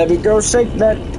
Baby girl, shake that.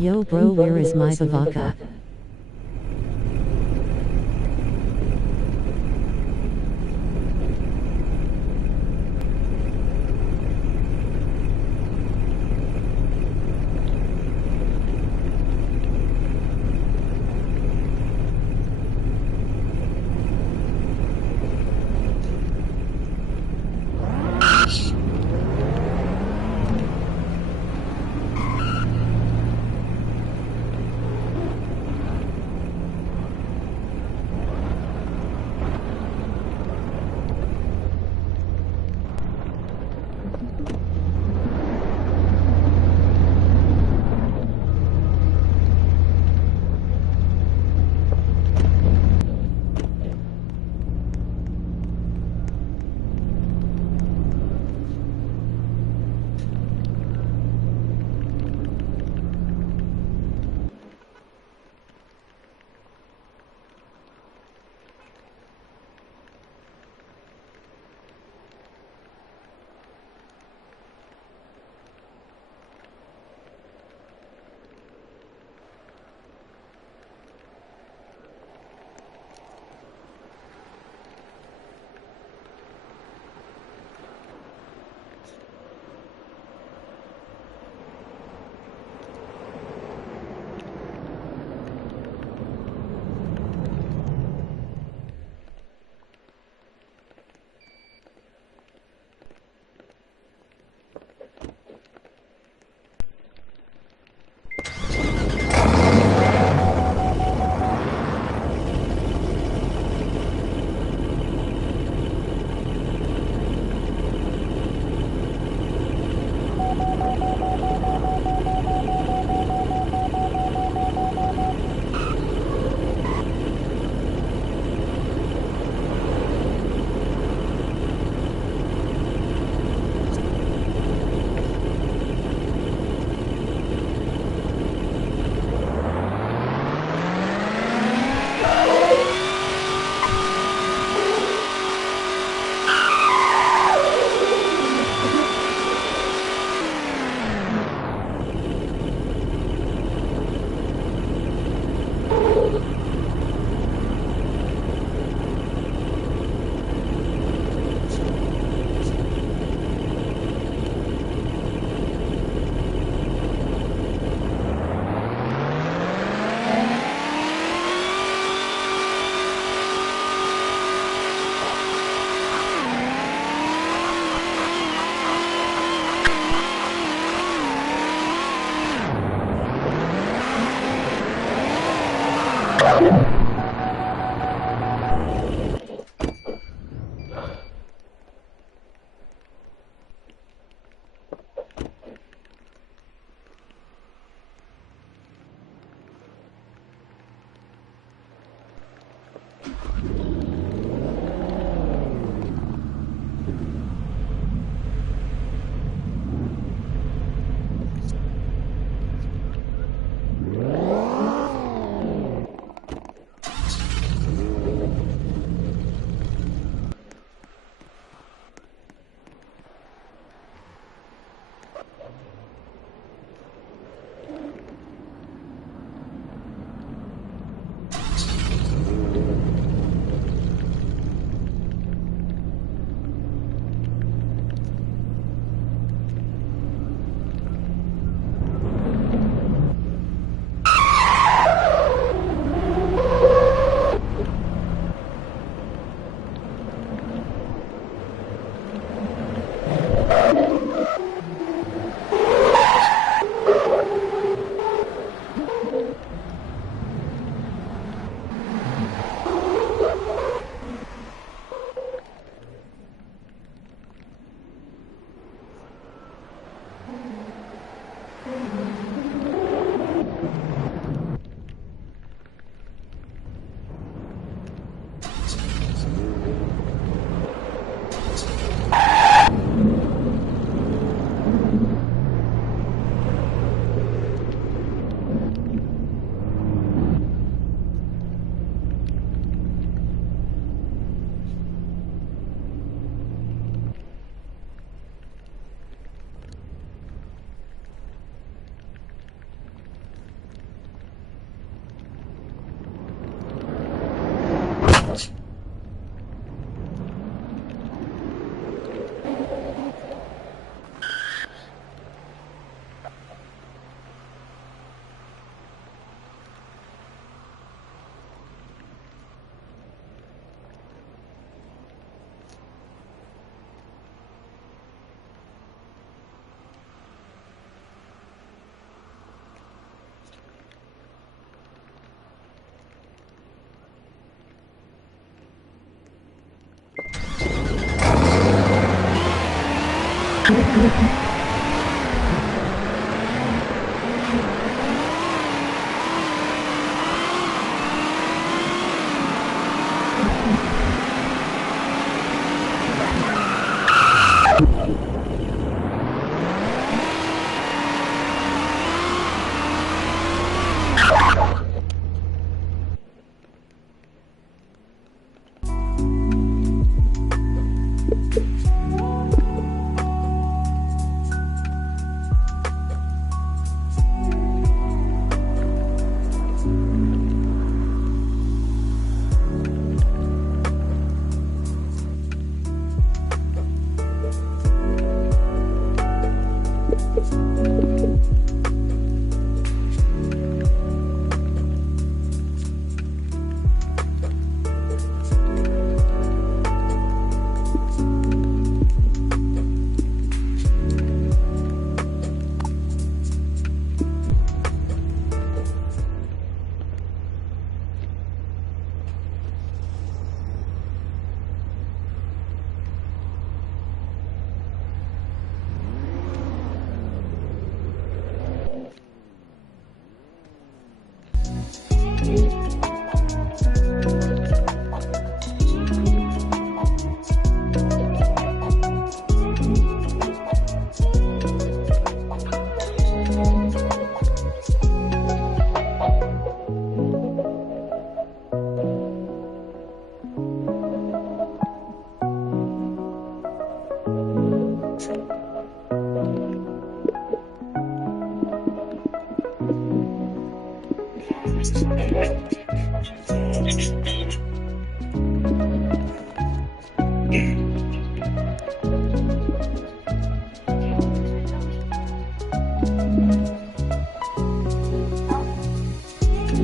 Yo bro, where is my Bavaca?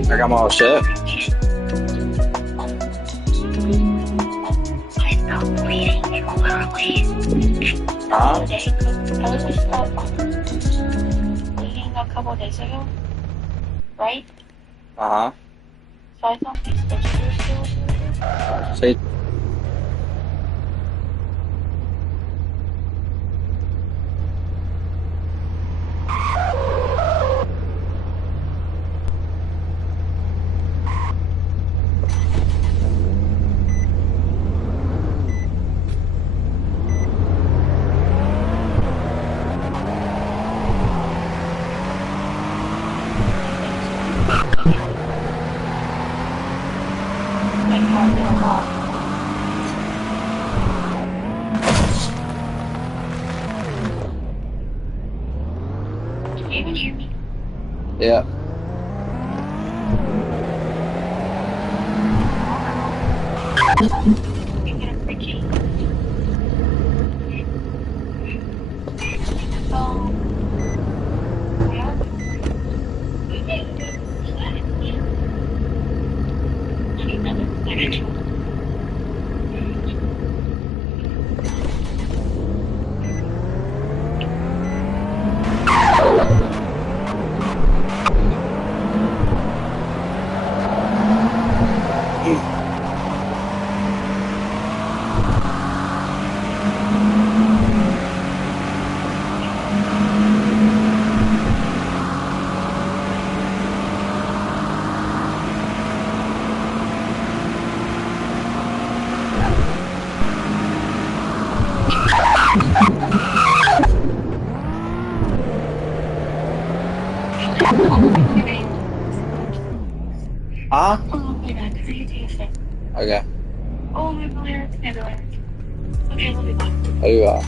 I got my all set. I was bleeding a couple of days ago, right? Uh-huh. So I thought these stitches were still. Say, I can't get a lot. Can you even hear me? yeah. You get a free key. Huh? Oh, okay, back. See you Tuesday. Okay. Oh, my brother. My brother. Okay, love you, bye. Ahí va.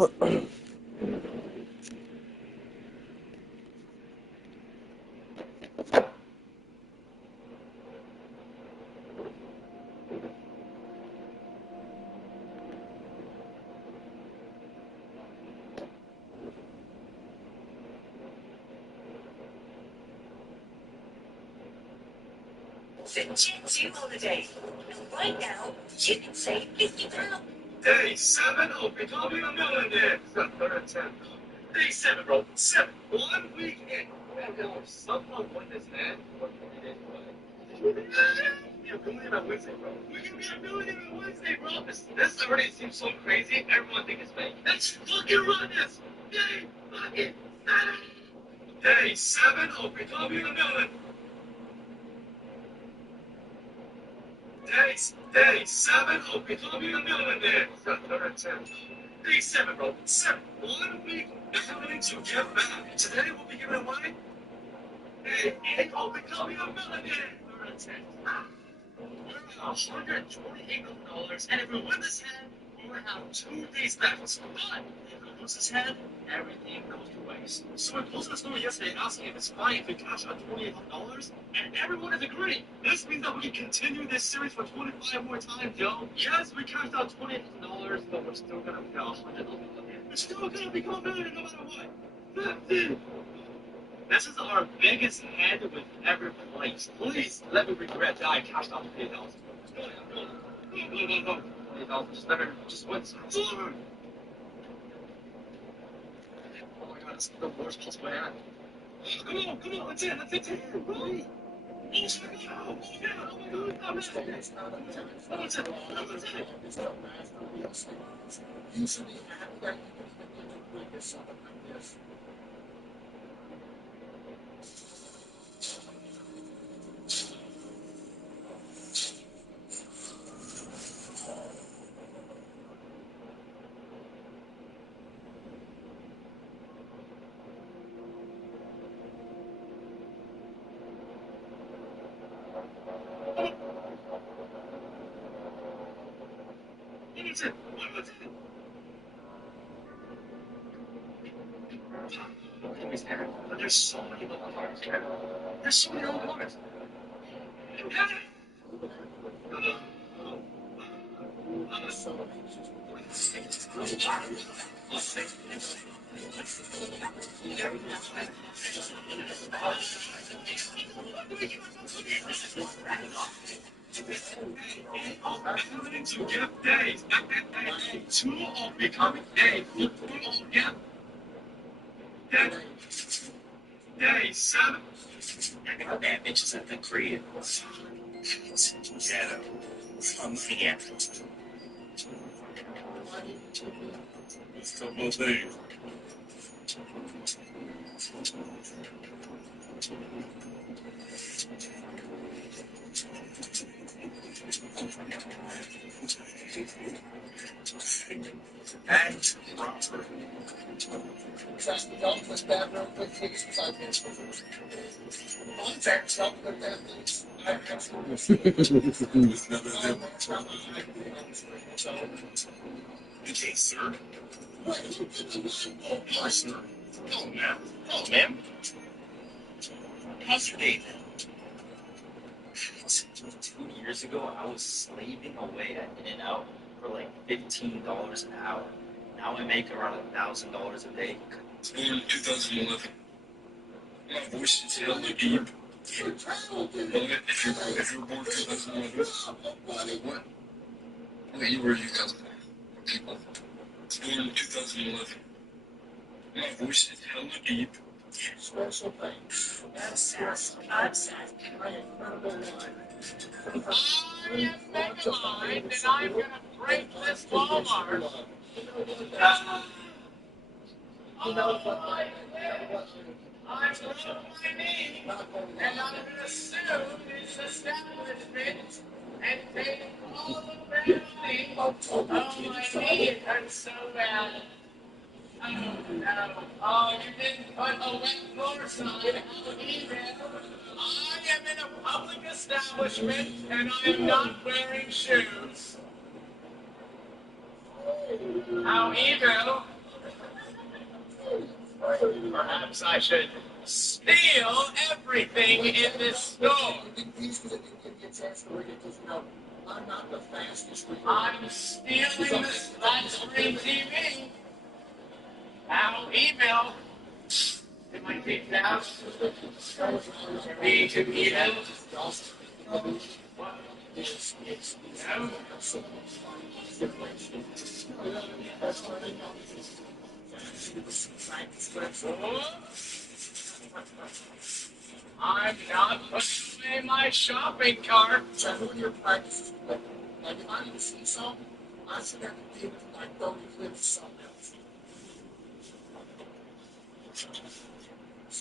The Gen Z holiday. Right now, you can save 50 pounds. Day 7 of becoming a millionaire. Day 7, bro. 7. 1 week in. Somehow won this man for 20 days away. Yeah, we're millionaire on Wednesday, bro. We're gonna be a millionaire on Wednesday, bro. This already seems so crazy. Everyone thinks it's fake. Let's fucking run this. Day fucking 7. Day 7 of becoming a millionaire. Day 7 of becoming a millionaire. Day 7, bro. 7. 1 week happening to get back. Today we'll be giving away Day 8 of becoming a millionaire. We're $128, and if we win this hand, we will have 2 days left. But if we lose this hand, everything goes to waste. So we posted a story yesterday asking if it's fine if we cash out $2,800, and everyone has agreed. This means that we can continue this series for 25 more times, yo. Yes, we cashed out $2,800, but we're still gonna pay $100 million. We're still gonna become a millionaire no matter what. This is our biggest hand we've ever placed. Please let me regret that I cashed out $2,000. Go. Just win. Oh my god, this is the worst possible hand. Come on, that's it. Really? Oh my god, There's so many little cars, man. There's so many little cars. To give days. Two of becoming days. Yeah. Day 7. I got bad bitches at the crib. Shadow. Yeah. Let's couple of things. And proper. Okay, sir. Hi, sir. Hello, ma'am. How's your day, then? 2 years ago, I was slaving away at In-N-Out for like $15 an hour. Now I make around $1,000 a day. It's born in 2011. My voice is hella deep. If you were born in 2011, what? Okay, you were 2011. People. It's born in 2011. My voice is hella deep. Special thanks. I'm sad. I am Megamind, and I'm gonna break this Walmart. I'm on my knee, and I'm gonna sue this establishment and take all of their money. Oh, my knee, it hurts so bad. Oh, no. Oh, you didn't put a wet floor sign on email. I am in a public establishment, and I am not wearing shoes. How evil. Perhaps I should steal everything in this store. I'm stealing this flat screen TV. Now, email. It might take down. Me to email. What? No? I'm not putting away my shopping cart.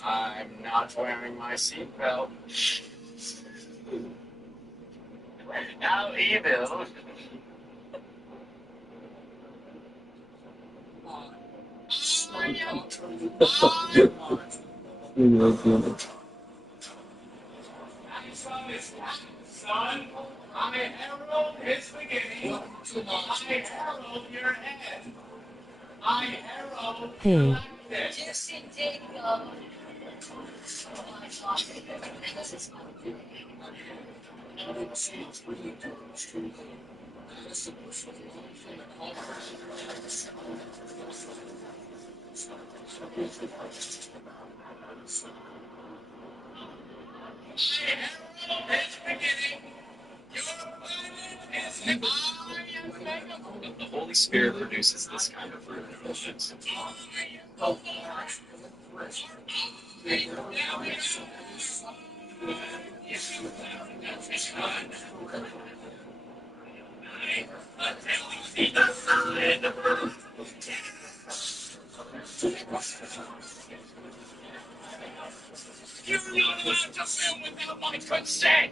I'm not wearing my seatbelt. Now, evil. Son, I herald his beginning. I herald your end. I herald your Hey. likeness. Just indeed, The Holy Spirit produces this kind of fruit in oceans. You're not allowed to film without my consent!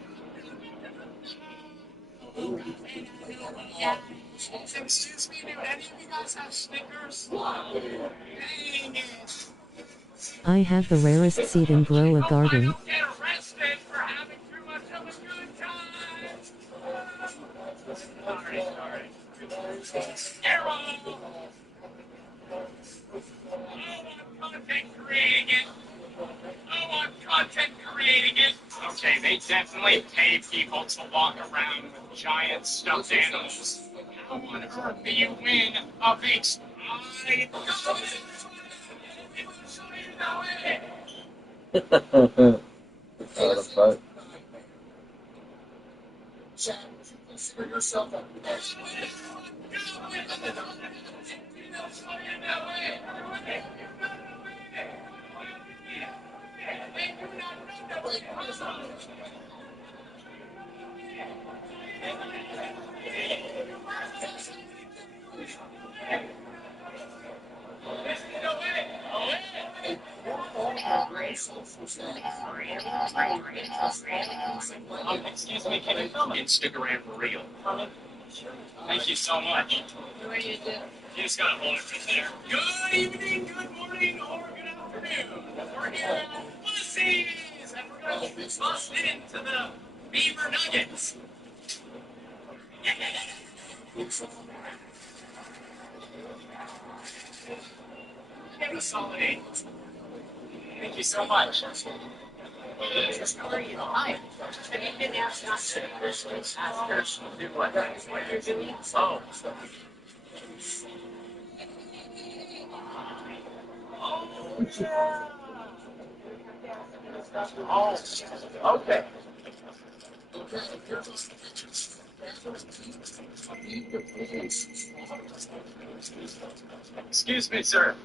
Excuse me, do any of you guys have Snickers? Dang it! I have the rarest seed and grow a garden. I'll get arrested for having too much of a good time! Sorry. Arrow! Content creating it. Okay, they definitely pay people to walk around with giant stuffed animals. How on earth do you win a big... I The fuck? Excuse me, can you film Instagram real? Thank you so much. what do you do? You just gotta hold it right there. Good evening, good morning, or good afternoon. We're here at Bussies, and we're gonna bust into the Beaver Nuggets. Give us solid 8. Thank you so much. How are you? Hi. Have you been asked not to ask her Do what? what you're doing? Oh. Oh, okay. Excuse me, sir.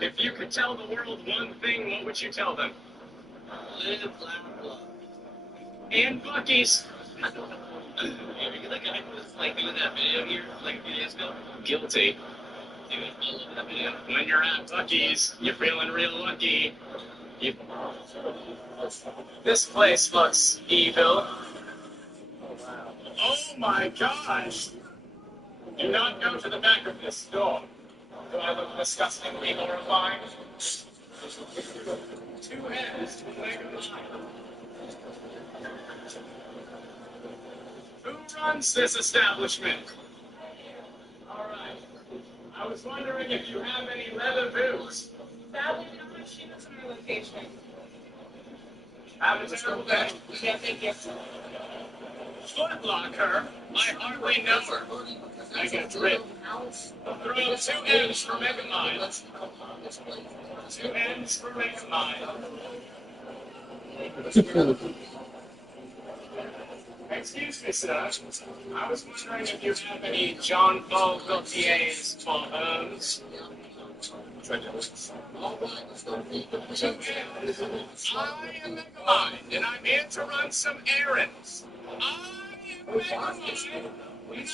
If you could tell the world one thing, what would you tell them? Live, laugh, love. And Bucky's. You're the guy who was like doing that video here, like a few days ago. Guilty. Dude, I love that video. When you're at Bucky's, you're feeling real lucky. You... This place looks evil. Oh my gosh! Do not go to the back of this store. Do I look disgustingly horrifying? 2 M's to make a line. Who runs this establishment? Alright. I was wondering if you have any leather boots. Have a terrible day. Foot Locker? I hardly know her. I get drip. Throw 2 M's for Megamind. 2 M's for Megamind. Excuse me, sir. I was wondering if you have any John Paul Gaultier's phones. 2 M's. I am Megamind, and I'm here to run some errands. I am Megamind. We don't need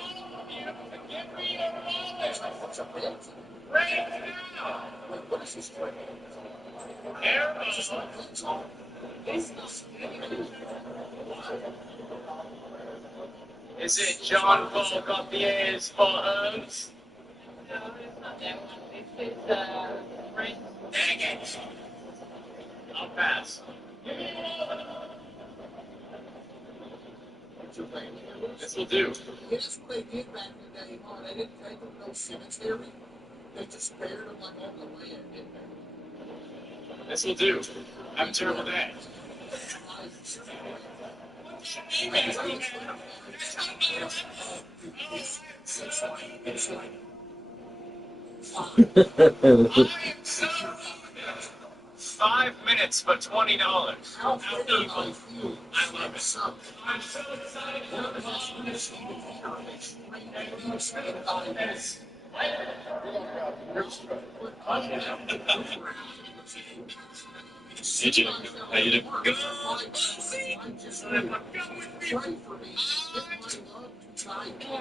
all of you to give me your wallet. Right now. Airboat. Is it John Paul Gaultier's phones? No, it's not that one. It's Frank. Dang it. I'll pass. This will do. That's what they did back in the day, huh? They didn't take them to no cemetery. They just buried them like on the land, didn't they? This will do. Have a terrible day. I am so 5 minutes for $20. How evil. I love it. I'm so excited for the Did you? How you doing? Good.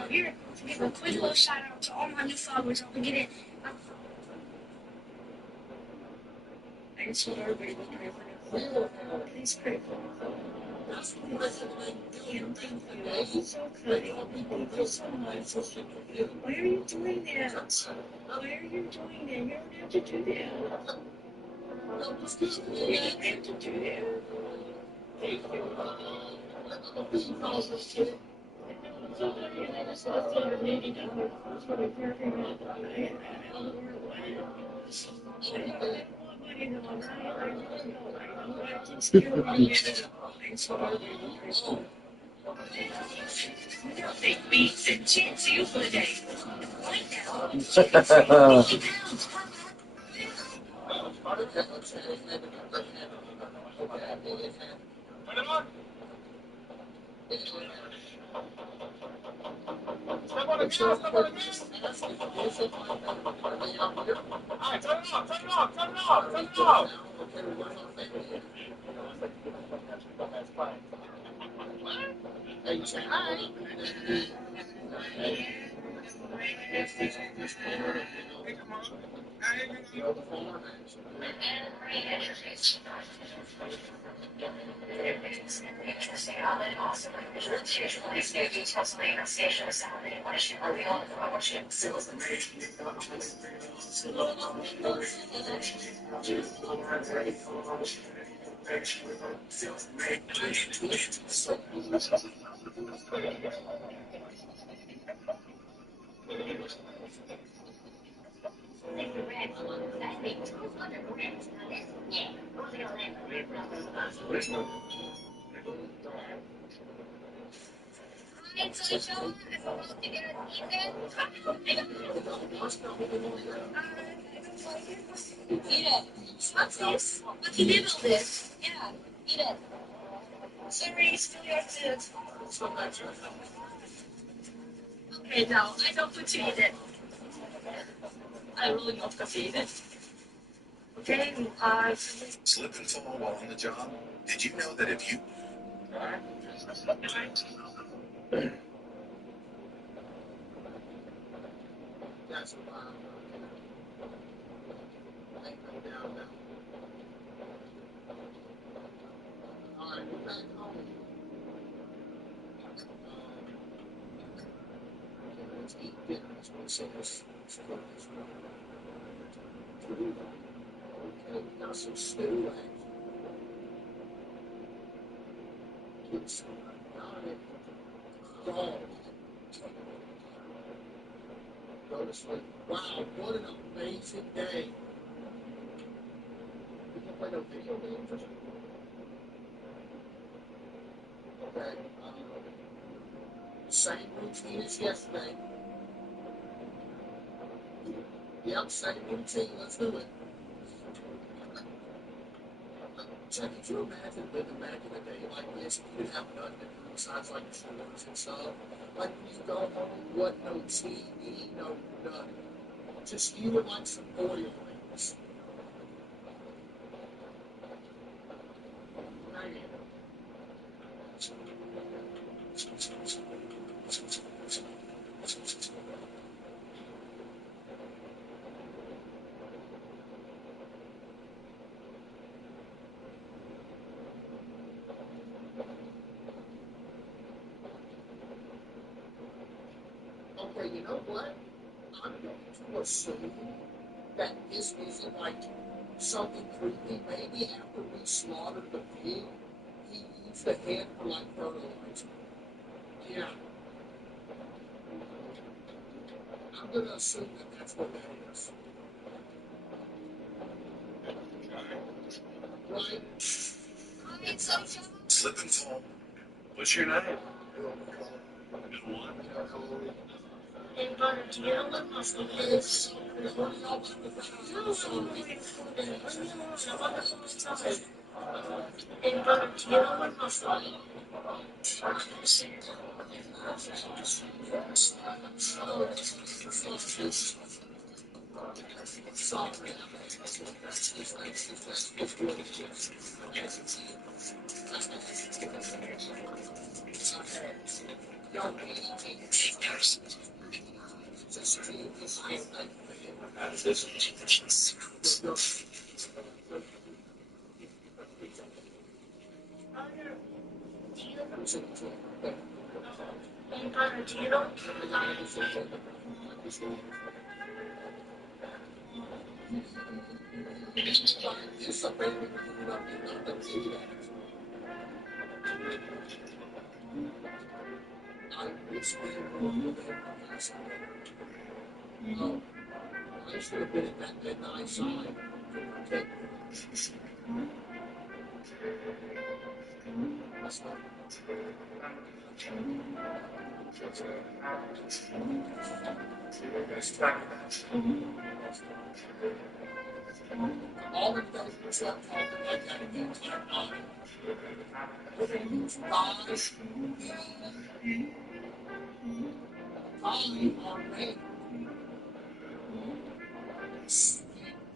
Here, give a quick little shout out to all my new followers. I'll get it. I just want everybody to pray for me. Please pray for me. Thank you. So kind. Thank you so much. Why are you doing that? Why are you doing that? You don't have to do that. You don't have to do that. Thank you. Make me and chance you for the day. Right now. Put it on. Step on the gas, step on the gas. All right, turn it off, turn it off, turn it off, turn it off. That's fine. Hey, say hi. Eat it. What's this? What you did with this? Yeah, eat it. Sorry, still your food. Okay, no, I don't want to eat it. I really don't want to eat it. Okay, Slip and fall while on the job? Did you know that if you... That's what all right, we're back home. Let's eat dinner. That's what it says. Okay, we got some stew, actually. Get some dog. Go to sleep. Wow, what an amazing day. no video games or something? Okay. Same routine as yesterday. Yep, same routine. Let's do it. Can you imagine living back in the day like this? You didn't have nothing to do besides like chores and stuff. Like when you go home, what? No TV, no nothing. Just you and like some oil rings. Man. Okay, you know what? I'm going to assume that this isn't like something creepy. Maybe after we slaughtered the pig, he used the head for like fertilizer. Yeah. I'm going to assume that that's what that is. Right? Slip and fall. What's your name? Bill what? And butter, do you know what muscle is? And butter, do you know what muscle And butter, do you know? I should have been at that midnight side. That's not. All of those who start talking like that again, like mine. Guys, I are ready.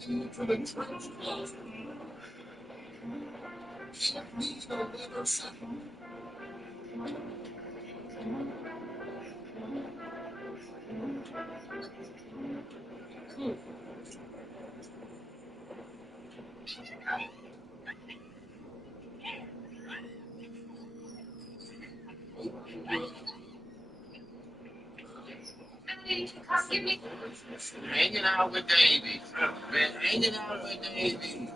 Into the trench closet. Give me the leather second. Come give me. Hanging out with Davey. Man, hanging out with Davey.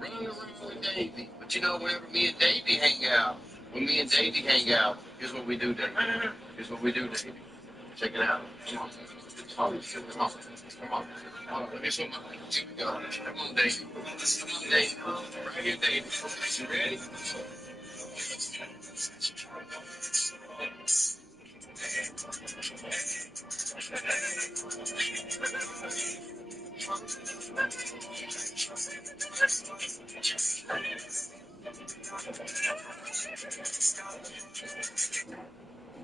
Running around with Davey. But you know, whenever me and Davey hang out, when me and Davey hang out, here's what we do, Davey. Here's what we do, Davey. Check it out. Come on. Come on. Come on. Come on. Hold on. Let me show my Here we go. Come on, Davey. Come on, Davey. Right here, Davey. You ready?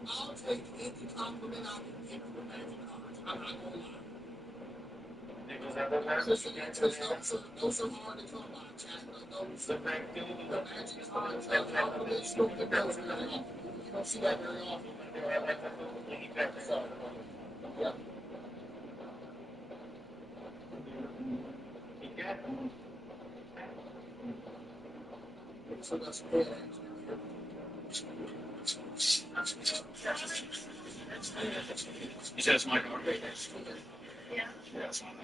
I'll take any compliment I can get from Magic Cards. I'm not gonna lie. Those are hard to come by, Jack. The Magic Cards compliments don't get those very often. You don't see that very often. So, yeah. So that's good. You said it's my car? Yeah. Yeah, it's my car.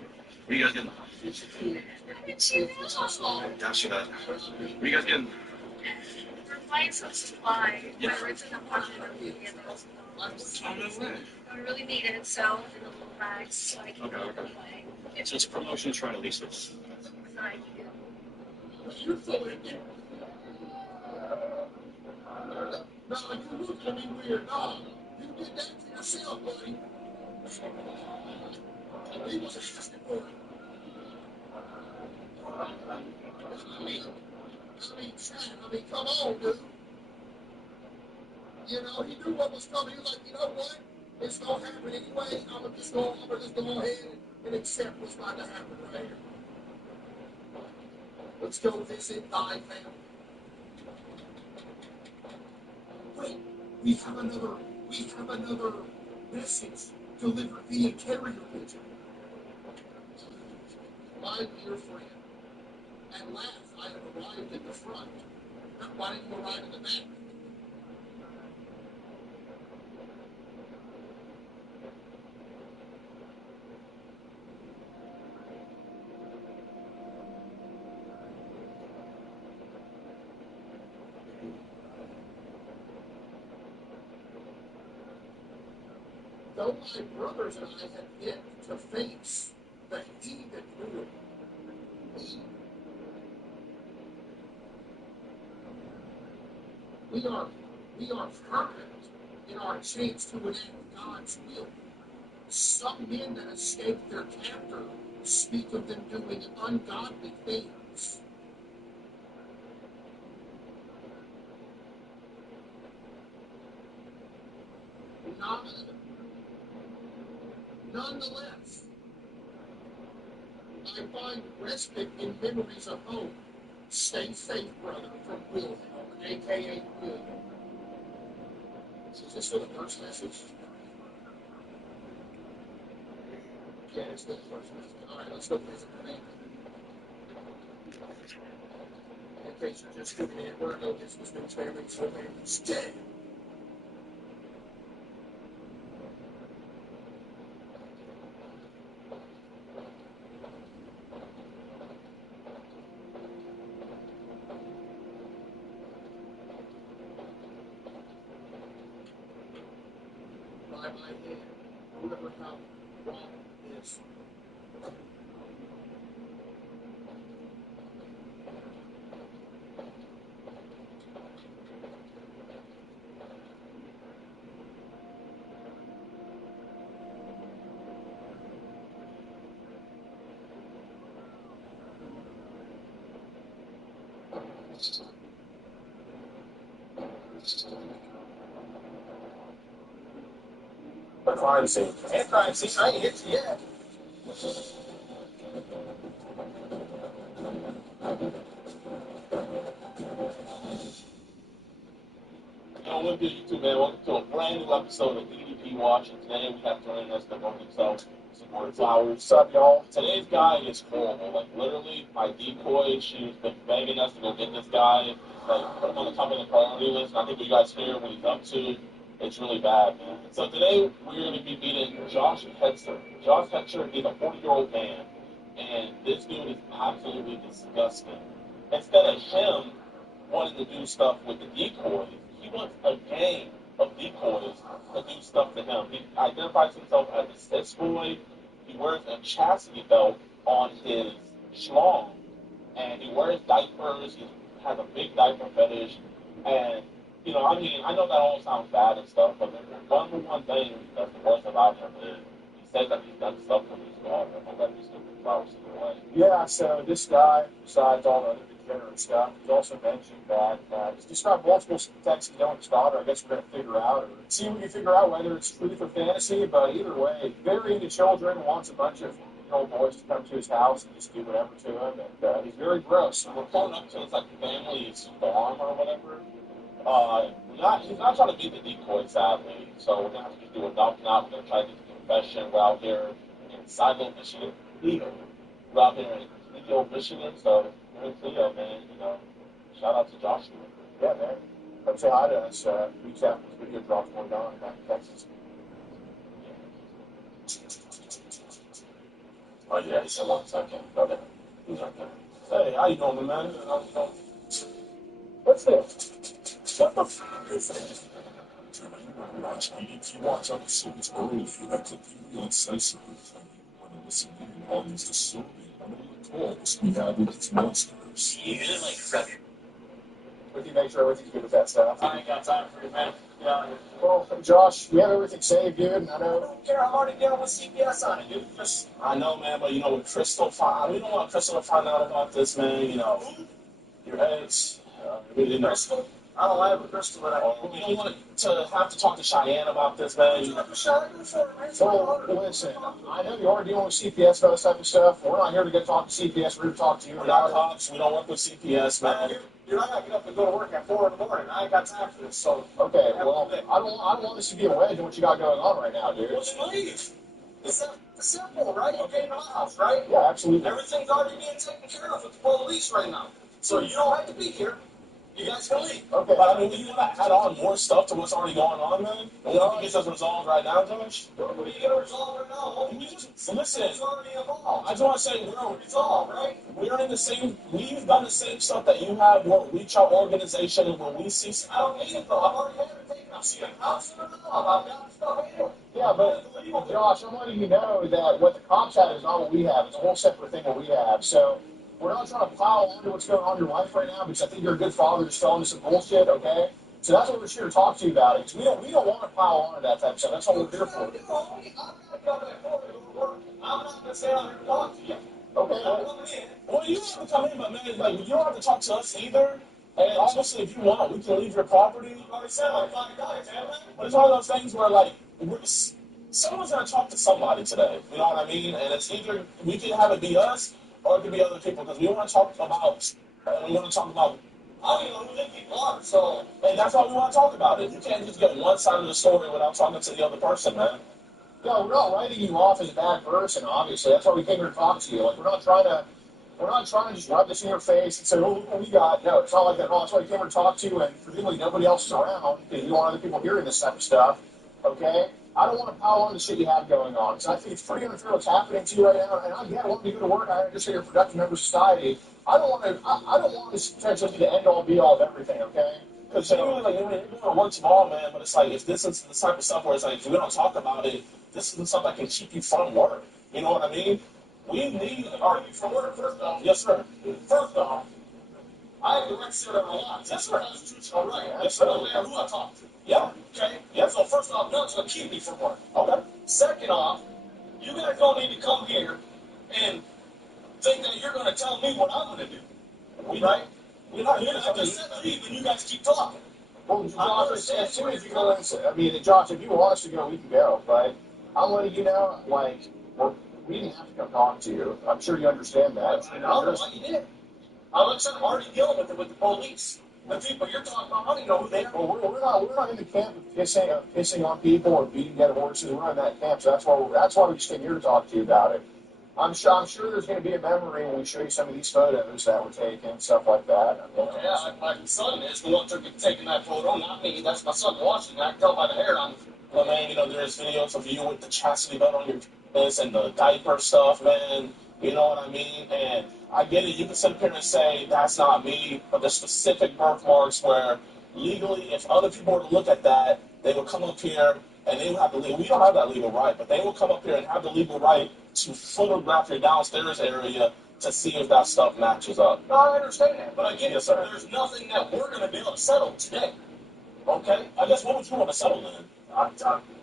What are you guys getting? How did you know? Gosh, you guys. What are you guys getting? We're buying some supply. Yeah. My rent's in the apartment of the other. Oh, no way. I really need it, so in the little bags so I can Okay. play. So it's a promotion to try to lease this. It's not ideal. You're so ignorant. No, you look at me weird. No, you did that to yourself, buddy. He was asking for it. Chad, come on, dude. You know, he knew what was coming. He was like, you know what? It's gonna happen anyway. I'm gonna just go ahead and accept what's about to happen right here. Let's go visit thy family. Wait, we have another message delivered via carrier pigeon. My dear friend, at last I have arrived at the front. Why didn't you arrive in the back? Though my brothers and I have yet to face the heathen rule, we are fervent in our chance to enact God's will. Some men that escaped their captor speak of them doing ungodly things. Nonetheless, I find respite in memories of home. Stay safe, brother, from Wilhelm, a.k.a. William. Is this for the first message? Yeah, it's for the first message. All right, let's go visit the family. In case you're just tuning in, we're no business news family, so family's dead. By my head, whoever how wrong is. A crime scene. And crime scene, I ain't hit you yet. Yo, what good YouTube, man? Welcome to a brand new episode of EDP Watch, and today we have joining us the one himself, some more flowers. What's up, y'all? Today's guy is horrible. Like, literally, my decoy, she's been begging us to go get this guy, like, put him on the top of the priority list, and I think you guys hear what he's up to. It's really bad, man. So today, we're going to be meeting Josh Hetzer. Josh Hetzer is a 40-year-old man, and this dude is absolutely disgusting. Instead of him wanting to do stuff with the decoys, he wants a gang of decoys to do stuff to him. He identifies himself as a cis boy. He wears a chastity belt on his schlong, and he wears diapers. He has a big diaper fetish, and you know, I mean, I know that all sounds bad and stuff, but the one thing that's the worst about him is he says that he's done stuff with his daughter. I'm gonna let these stupid flowers get away. Yeah, so this guy, besides all the other degenerate stuff, he also mentioned that he's described multiple texts he's done with his daughter. I guess we're going to figure out, or see if we can figure out whether it's truth or fantasy, but either way, very into children, wants a bunch of old boys to come to his house and just do whatever to him, and he's very gross. We're pulling up to his like family's farm or whatever. He's not trying to be the decoy, sadly. So we're gonna have to just do adopting out. We're gonna try to get the confession. We're out here in Sideville, Michigan. We're out here in Cleo, Michigan. So we're in Cleo, man. You know, shout out to Joshua. Yeah, man. Come say hi to us. Reach out. This video drops one down back in Texas. Oh yeah, he's a long time coming. Okay. He's not there. Hey, how you doing, man? How's it going? What's this? What the fuck is this? Watch EDP Watch on the series early. If you like to view and say something, you want to listen to the audience disorderly. tools we have with these monsters. Yeah, like fucking. We can make sure everything's good with that stuff. I ain't got time for you, man. Yeah. Well, Josh, we have everything saved, dude, and I I know. don't care. I'm already dealing with CPS on it, dude. Just. I know, man, but you know, with Crystal, we don't want Crystal to find out about this, man. You know, your ex, you know. Crystal? I don't have a crystal that I can. You don't want to have to talk to Cheyenne about this, man. You know. Well, listen, I know you are dealing with CPS about this type of stuff. We're not here to go talk to CPS. We're here to talk to you. We're not cops. We don't work with CPS, man. Dude, I gotta get up and go to work at 4 in the morning. I ain't got time for this, so. Okay, well, I don't want this to be a wedge in what you got going on right now, dude. Well, then leave. It's simple, right? You came to my house, right? Yeah, absolutely. Everything's already being taken care of with the police right now. So you don't have to be here. You guys can leave. Okay. But I mean, you want to add on more stuff to what's already going on, man? And we can get this resolved right now, Josh? What are you gonna resolve right now? Can you just listen? It's already involved. I just want to say We're resolved, right? we're in the same. We've done the same stuff that you have. We'll reach our organization, and when we see, I don't need it though. I've already had it taken. I'm seeing a counselor now. I've got stuff anyway. Yeah, but Josh, I'm letting you know that what the cops have is not what we have. It's a whole separate thing that we have. So we're not trying to pile onto what's going on in your life right now because I think you're a good father just telling us some bullshit, okay? So that's what we're here to talk to you about. Because we don't want to pile onto that type of stuff. That's what we're here for. I'm not gonna come back home and go to work. I'm not gonna stay out here and talk to you. Okay, I'm coming in. well, you don't have to come in, but man, like you don't have to talk to us either. And obviously, if you want, we can leave your property. You already said like $5, haven't I? But it's one of those things where like someone's gonna talk to somebody today. You know what I mean? And it's either we can have it be us or it could be other people because we want to talk about. We want to talk about. I don't even know who they people are, so. And that's why we want to talk about it. You can't just get one side of the story without talking to the other person, man. No, we're not writing you off as a bad person, obviously. That's why we came here to talk to you. Like, we're not trying to just rub this in your face and say, oh, look what we got. No, it's not like that at all. That's why we came here to talk to you, and presumably nobody else is around because you don't want other people hearing this type of stuff, okay? I don't want to pile on the shit you have going on because I think it's pretty unfair what's happening to you right now. And I get it, want you to go to work. I understand you're a productive member of society. I don't want this potentially to be the end all be all of everything, okay? Because genuinely, like, you're doing work tomorrow, man. But it's like if this is the type of stuff where it's like if we don't talk about it, this is the stuff that can keep you from work. You know what I mean? We need Are you from work, first off? yes, sir. First off, I have the right to sit on my lot. That's a constitutional right. Yes, sir. No matter who I talk to. Yeah. Okay? Yeah. So first off, nothing's gonna keep me from work. Okay. Second off, you guys don't need to come here and think that you're gonna tell me what I'm gonna do. Right? We're not here You to I tell you. just said leave and you guys keep talking. Well, Josh, as soon as you go in, I mean, Josh, if you want us to go, we can go. But I'm letting you know, like, we didn't have to come talk to you. I'm sure you understand that. I don't know why you did. I'm already dealing with it with the police. The people you're talking about, I don't even know who they are. Well, we're not in the camp of pissing on people or beating dead horses. We're not in that camp, so that's why we just came here to talk to you about it. I'm sure there's going to be a memory when we show you some of these photos that were taken, stuff like that. Yeah, my son is the one taking that photo, not me. That's my son Washington. I can tell by the hair on him. Well, man, you know, there's videos of you with the chastity belt on your penis and the diaper stuff, man. You know what I mean? And I get it. You can sit up here and say, that's not me, but there's specific birthmarks where legally, if other people were to look at that, they would come up here and they would have the legal, we don't have that legal right, but they will come up here and have the legal right to photograph your downstairs area to see if that stuff matches up. No, I understand that, but again, Yes, sir. there's nothing that we're going to be able to settle today. Okay? I guess what would you want to settle then?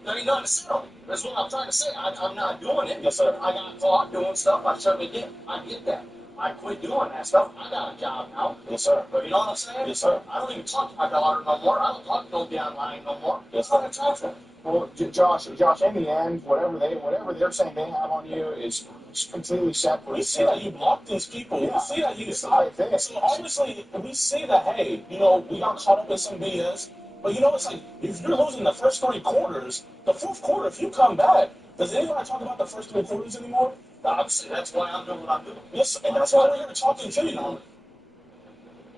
There ain't nothing to settle. That's what I'm trying to say. I'm not doing it. Yes, sir. I got caught doing stuff. I certainly did. I get that. I quit doing that stuff. I got a job now. Yes, sir. But you know what I'm saying? Yes, sir. I don't even talk to my daughter no more. I don't talk to nobody online no more. Yes, I don't have time for it. Well, Josh, in the end, whatever they're saying they have on you is completely separate. We see that you block these people. Yeah. We see that you I think. So obviously, we see that, hey, you know, we got caught up in some BS. But you know, it's like, if you're losing the first 3 quarters, the fourth quarter, if you come back, does anyone talk about the first 3 quarters anymore? Obviously, that's why I'm doing what I'm doing. Yes, and that's why we're here talking to you.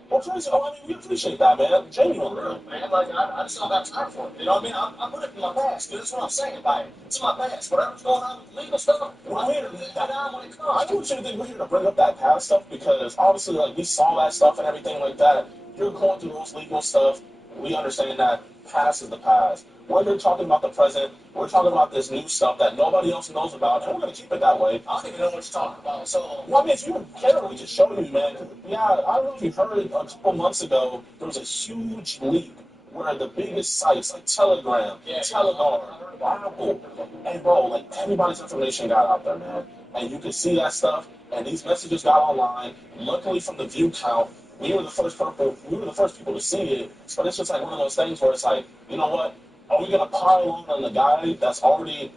Well, please, I mean, we appreciate that, man. Genuinely. Real, man. Like, I just don't have time for it. You know what I mean? I'm putting it in my past, dude. That's what I'm saying by it. It's in my past. Whatever's going on with legal stuff, I'm here to get that down when it comes. I want you to think we're here to bring up that past stuff because obviously, like, we saw that stuff and everything like that. You're going through those legal stuff. we understand that past is the past. We're here talking about the present. We're talking about this new stuff that nobody else knows about, and we're going to keep it that way. I don't even know what you're talking about. So, Well, I mean, if you care, we just show you, man. Yeah, I don't know if you heard a couple months ago, there was a huge leak where the biggest sites like Telegram, Telegram, Apple, and bro, like everybody's information got out there, man. And you could see that stuff, and these messages got online. Luckily, from the view count, we were the first people to see it. But it's just like one of those things where it's like, you know what? Are we gonna pile on the guy that's already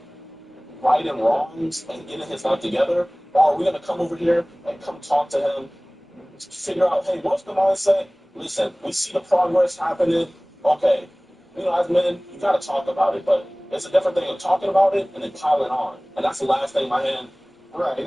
righting wrongs and getting his life together, or are we gonna come over here and come talk to him, figure out, hey, what's the mindset? Listen, we see the progress happening. Okay, you know, as men, you gotta talk about it, but it's a different thing of talking about it and then piling on, and that's the last thing my hand. right.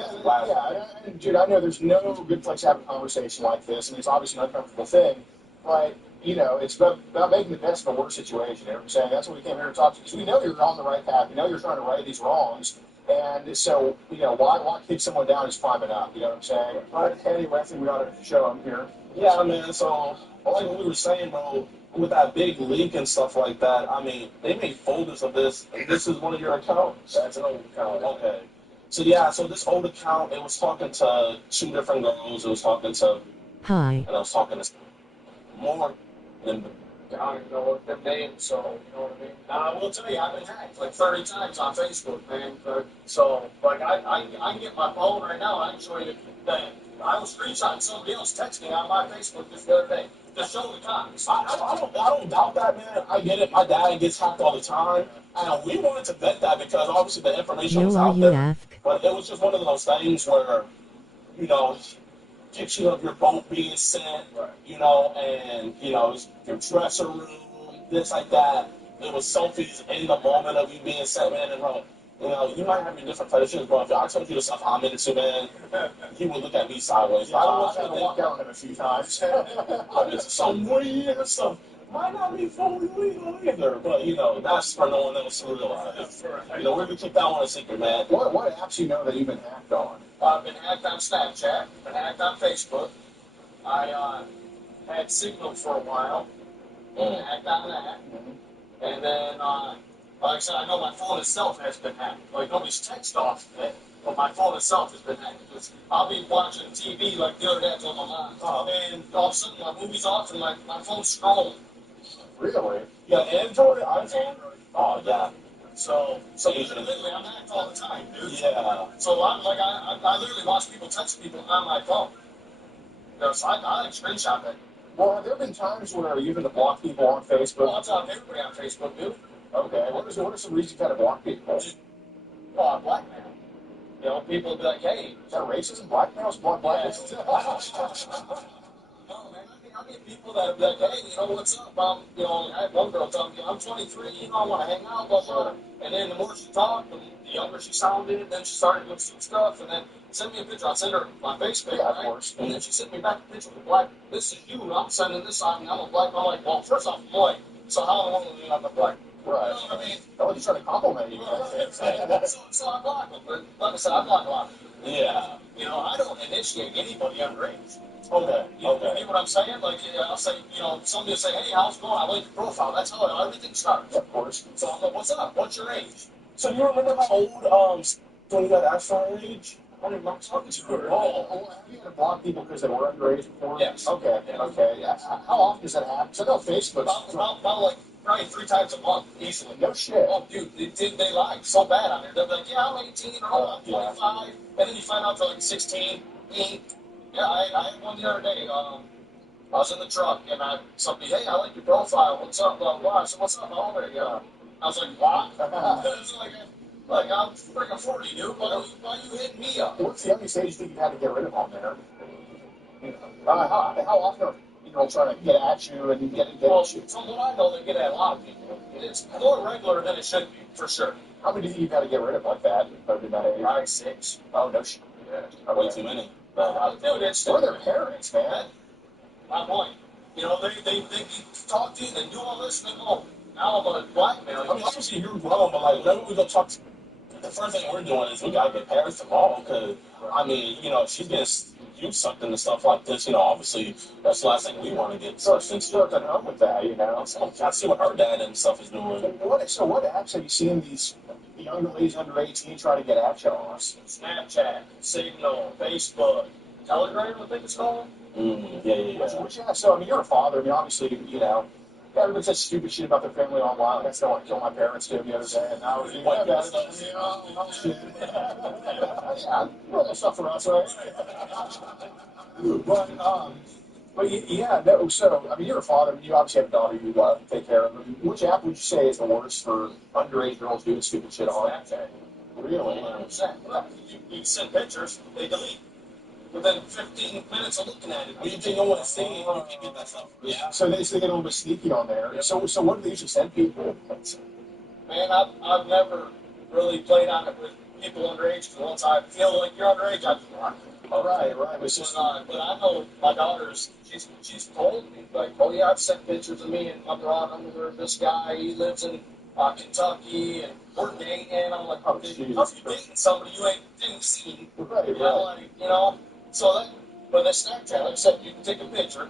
And dude, I know there's no good place to have a conversation like this, and it's obviously an uncomfortable thing, but, you know, it's about making the best of a worse situation. You know what I'm saying? That's what we came here to talk to, because we know you're on the right path. We know you're trying to right these wrongs, and so, you know, why kick someone down who's climbing up? You know what I'm saying? But anyway, I think we ought to show them here. Yeah, man, so, like what we were saying, bro, with that big leak and stuff like that, I mean, they made folders of this, and this is one of your accounts. That's an old account. Okay. So yeah, so this old account, it was talking to two different girls. It was talking to, Hi. and I was talking to more than. I don't even know what their names, so, you know what I mean? I will tell you, I've been hacked like 30 times on Facebook, man. So, like, I can get my phone right now. I can show you that I was screenshotting somebody else texting on my Facebook just the other day to show the cops. I don't doubt that, man. I get it. My dad gets hacked all the time, and we wanted to vet that because obviously the information was out there. But it was just one of those things where, you know, picture of your boat being sent, you know, and, you know, your dresser room, this, like that. It was selfies in the moment of you being sent, man, and bro, you know, you might have your different fetishes, bro. If I told you the stuff I'm into, man, you would look at me sideways. I don't want to walk out on him a few times. I'm into some weird stuff. Might not be fully legal either, but, you know, that's for no one else to realize. You know, we're going to keep that one a secret, man. What apps you know that you've been hacked on? I've been hacked on Snapchat, been hacked on Facebook. I had Signal for a while, been hacked on that. And then, like I said, I know my phone itself has been hacked. Like, nobody's text off of it, but my phone itself has been hacked. I'll be watching TV like the other day, I told my mom, and all of a sudden my movie's off and my phone's scrolling. Really? Yeah, Android, iPhone? Oh, yeah. So literally, I'm hacked all the time, dude. Yeah. So I'm like, I literally watch people text people on my phone. You know, so I like screenshot that. Well, have there been times where you've had to block people on Facebook? Well, I block everybody on Facebook, dude. Okay. What are some reasons you had to block people? Just blackmail. You know, people would be like, hey, is that racism? Blackmail is blackmail. No, man, I get people that be like, hey, you know, what's up? You know, I had one girl tell me, I'm 23, you know, I want to hang out, blah, blah. And then the more she talked, the younger she sounded, then she started doing some stuff, and then send me a picture. I'll send her my Facebook, yeah, right? Of course. And then she sent me back a picture with a black, this is you, I'm sending this on, and I'm a black, I'm like, well, first off, I'm white, so how in the world do you know I'm a black? Right. You know what I mean? I was just trying to compliment you. So I block them, but like I said, I block a lot of people. Yeah. You know, I don't initiate anybody underage. Okay. You know what I'm saying? Like, I'll say, you know, somebody will say, hey, how's it going? I like your profile. That's how everything starts. Yeah, of course. So I'm like, what's up? What's your age? So you remember how old, when you got asked for her age? I mean, I'm talking to her. Oh, have you had to block people because they were underage before? Yes. Okay. How often does that happen? Because I know Facebook. About like probably 3 times a month, easily. No shit. Oh, dude, they lie so bad on there. They'll be like, yeah, I'm 18, or I'm 25, and then you find out they're like 16, 8. Yeah, I had one the other day. I was in the truck, and somebody, hey, I like your profile. What's up? Blah, blah. I said, what's up? How old are you? I was like, what? It's like I'm freaking 40, dude. Why you hitting me up? What's the youngest age you think you had to get rid of on there? How often are people trying to get at you and get at you? From what I know, they get at a lot of people. It's more regular than it should be, for sure. How many do you think you've got to get rid of like that? Probably 6. Oh, no shit. Yeah. Way too many. Dude, they're their parents, man. My point. You know, they talk to you, they do all this, and then, oh, now I'm going to blackmail you. I mean, obviously you're grown, but like, whenever we go talk to the first thing we're doing is we gotta get parents involved because, I mean, if she's getting you sucked into stuff like this, obviously that's the last thing we want to get sucked into. Nothing wrong with that, So I see what her dad and stuff is doing. What apps have you seen these young ladies under 18 try to get at you on? Snapchat, Signal, Facebook, Telegram, I think it's called. Yeah. So, I mean, you're a father. I mean, obviously, everybody says stupid shit about their family online. Like, I still want to kill my parents too the other day. And now, yeah, that's stuff for us, right? So, I mean, you're a father. You obviously have a daughter you take care of. Which app would you say is the worst for underage girls doing stupid shit on? Snapchat. Really? 100%. You send pictures, they delete. Within 15 minutes of looking at it, you don't want to see it, you can get that stuff. Yeah. So they get a little bit sneaky on there. Yep. So what do they usually send people? Man, I've never really played on it with people underage, because once I feel like you're underage, I just block it. All right. It's just but I know my daughter's, she's told me, like, oh yeah, I've sent pictures of me and my brother, this guy, he lives in Kentucky, and we're dating. I'm like, oh, dude, how are you dating somebody you didn't see? Right. So that, but the Snapchat, like I said, you can take a picture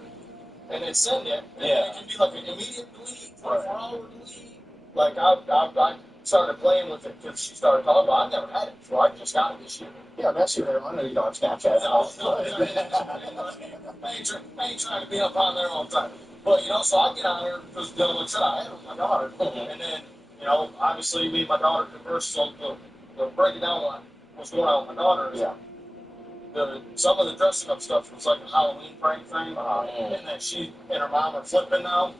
and then send it, and it can be like an immediate delete, 24-hour delete. Like I started playing with it because she started talking about it. I never had it before. I just got it this year. Yeah, that's your. I know you don't have Snapchat. No, I ain't trying to be up on there all the time. But so I get on there because, like I said, I had it with my daughter, and then obviously me and my daughter converse. So the breaking down what's going on with my daughter. Yeah. Some of the dressing up stuff was like a Halloween prank thing, and then she and her mom are flipping now.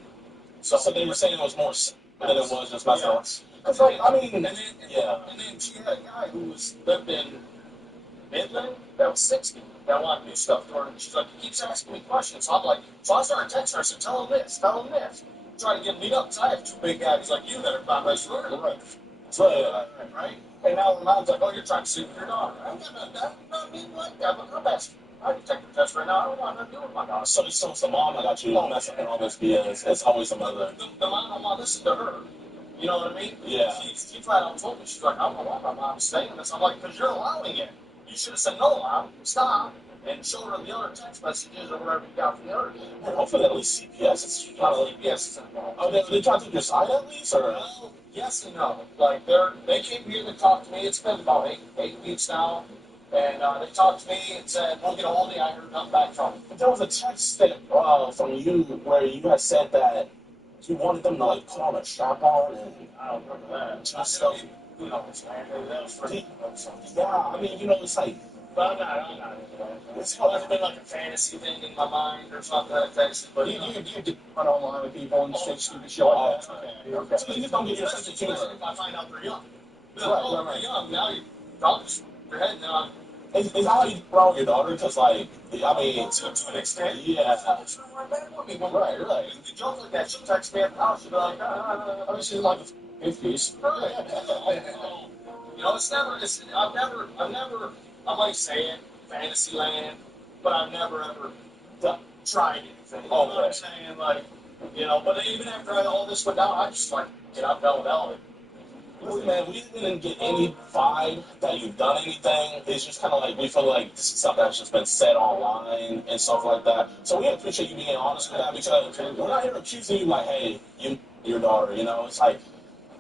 So they were saying it was more than it was just myself. Because and then she had a guy who lived in Midland that was 60 that wanted to do stuff to her. And she's like, he keeps asking me questions. So I started texting her. I said, tell him this. Trying to get me up because I have two big guys like you that are about my shoulder. Right? And now her mom's like, oh, you're trying to sleep with your daughter. I don't got nothing like that. Look, her best. I can take the test right now. I don't want nothing to do with my daughter. So it's the mom that got you messing with all this BS. It's always the mother. The mom don't want to listen to her. You know what I mean? Yeah. She flat out told me, she's like, I don't want my mom saying this. I'm like, because you're allowing it. You should have said, no, Mom, stop. And show her the other text messages or whatever you got from the other. Well, hopefully at least CPS is involved. Oh, they try to take your side at least? Or? Well, yes and no. Like, they came here to talk to me. It's been about eight weeks now. And they talked to me and said, we'll get a hold of you. I heard nothing back from them. But there was a text that, from you where you had said that you wanted them to, like, put on a strap on. And I don't remember that. Just so, that was for yeah, I mean, it's like, but I'm not. It's always been like a fantasy thing in my mind or something like that. But you do run online with people and say stupid shit like that. Okay. So you just don't get your sense of humor. If I find out they're young. They're young. Now your head down. Is that how you grow your daughter? Because, like, I mean, to an extent, yeah. Right. You joke like that. She'll text me at the house. She'll be like, I mean, she's like a 50s. I've never, I might say it, fantasy land, but I've never ever tried anything. You know what I'm saying? Like, but even after all this went down, I just like, I'm done with all of it. Listen, man, we didn't get any vibe that you've done anything. It's just kind of like we feel like this is something that's just been said online and stuff like that. So we appreciate you being honest with that because we're not here accusing you like, hey, your daughter, It's like,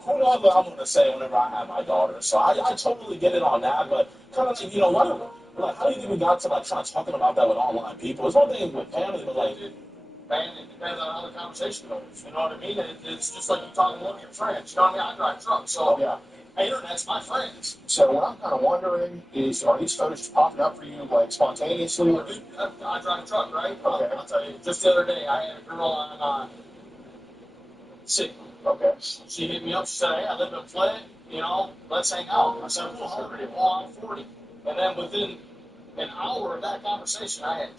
who knows what I'm going to say whenever I have my daughter. So I totally get it on that, but kind of like, how do you think we got to, like, trying talking about that with online people? It's one thing with family, but, like, man, it depends on how the conversation goes. You know what I mean? It's just like you talking to one of your friends. You know what I mean? I drive trucks, so internet's my friends. So what I'm kind of wondering is, are these photos just popping up for you, like, spontaneously? I drive a truck, right? Okay. I'll tell you, just the other day, I had a girl on Signal. Okay. She hit me up. She said, hey, I live in Flint. Let's hang out. I said, well, how old are you? Well, I'm 40. And then within an hour of that conversation, I had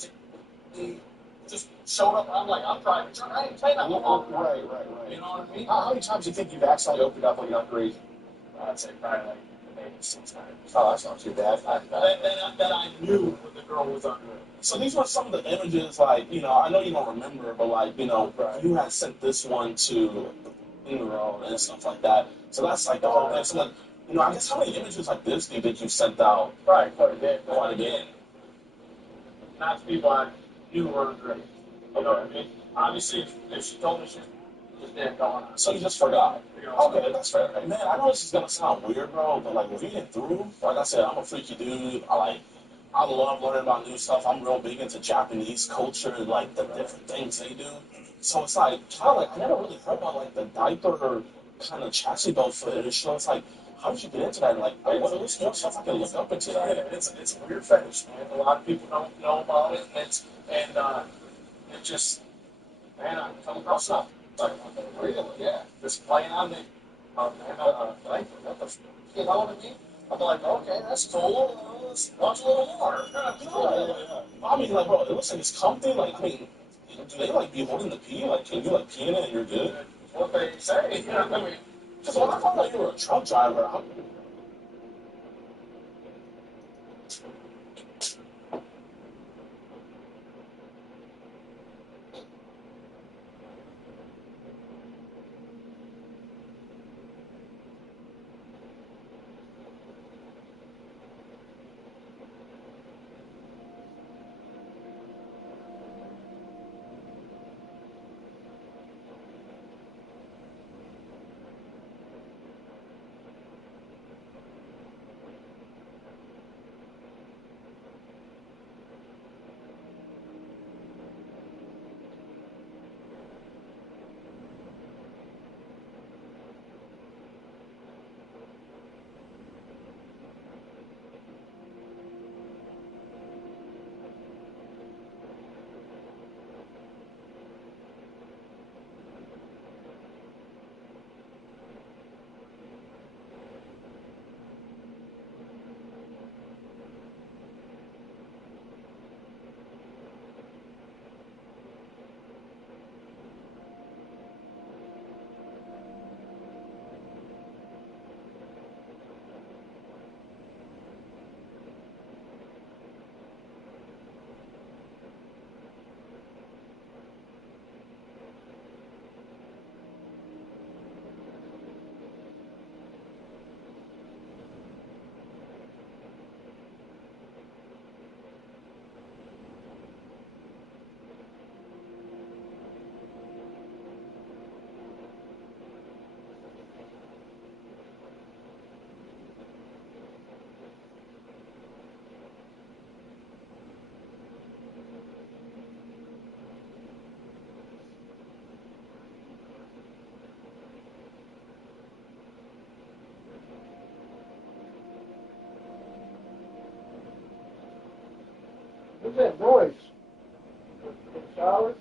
just showed up. I'm like, I'm driving a truck. I ain't playing that long. Right. You know what I mean? How many times do you think you've accidentally opened up like underage? I'd say probably like maybe 6 times. Oh, that's not too bad. That I knew when the girl was underage. So these were some of the images, like, I know you don't remember, but, like, you had sent this one to Greenville and stuff like that. So that's, like, the whole thing. So, like, I guess how many images like this do you think you sent out? Right, quite a bit. Quite again. Not to be like you were great. You know what I mean? Obviously, if she told me she was dead, gone. So you just forgot. You know, Okay, that's fair. Hey, man, I know this is gonna sound weird, bro, but like if you get through, like I said, I'm a freaky dude. I love learning about new stuff. I'm real big into Japanese culture, like the different things they do. So it's like kind of like I never really heard about like the diaper kind of chastity belt fetish. So it's like, how did you get into that? And, like, what's more stuff I can look up into that? it's a weird fetish, man. A lot of people don't know about it, it just, man, I come across something. Like, really, yeah, just playing on me. Like, you know what I mean? I'm like, okay, that's cool. Let's watch a little more. I mean, like, bro, it looks like it's comfy. Like, I mean, do they like be holding the pee? Like, can you like pee in it and you're good? What they say, you know what I mean? Because when I found out you were a truck driver, What's that noise? The shower?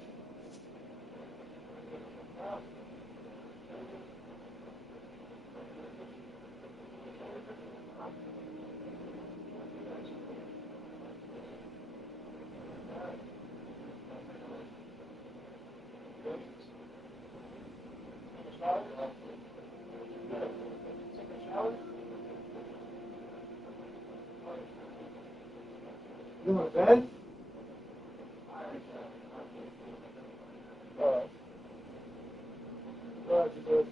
You want to bed? Roger, good.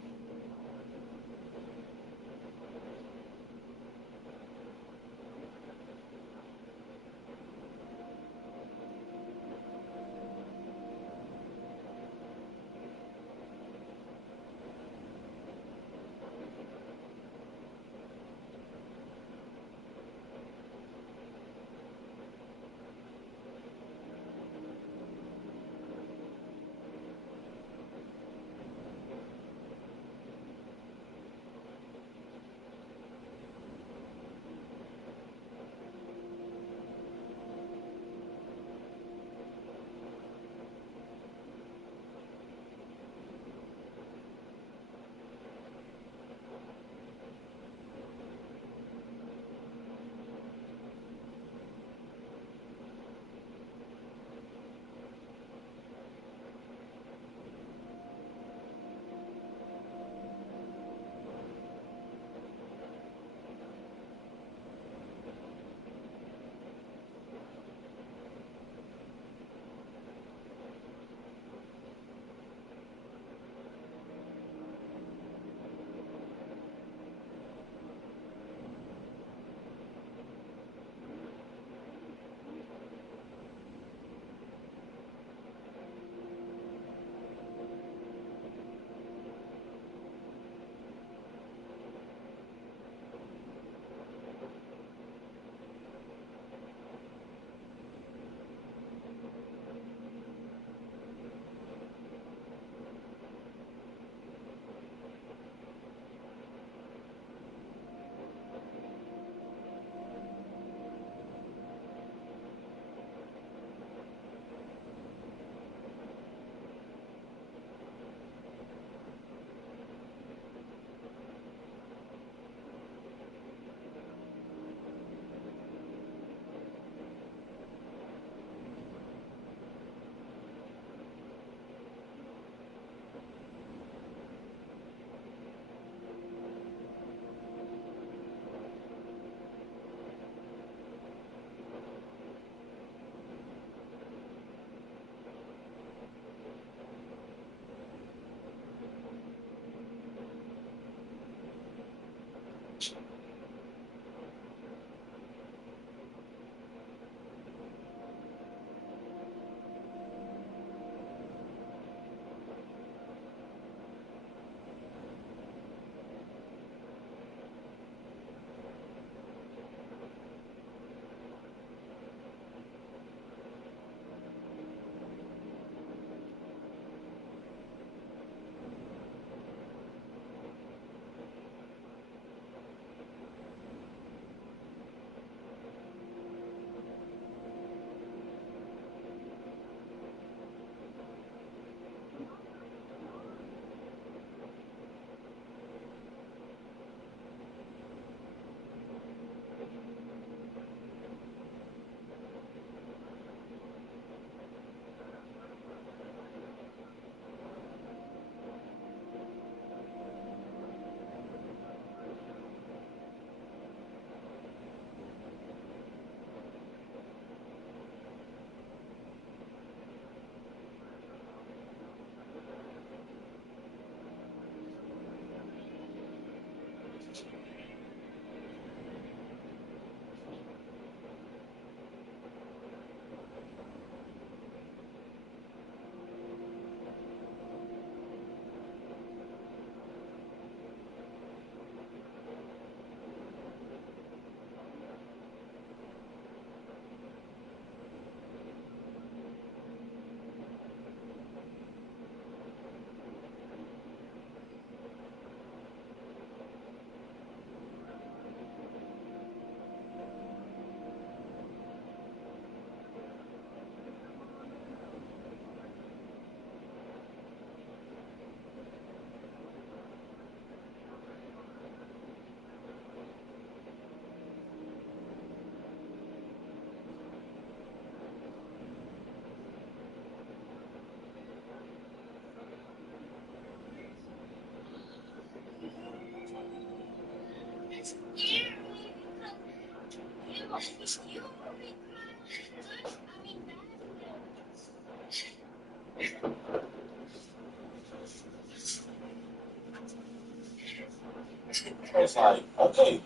It's like, okay,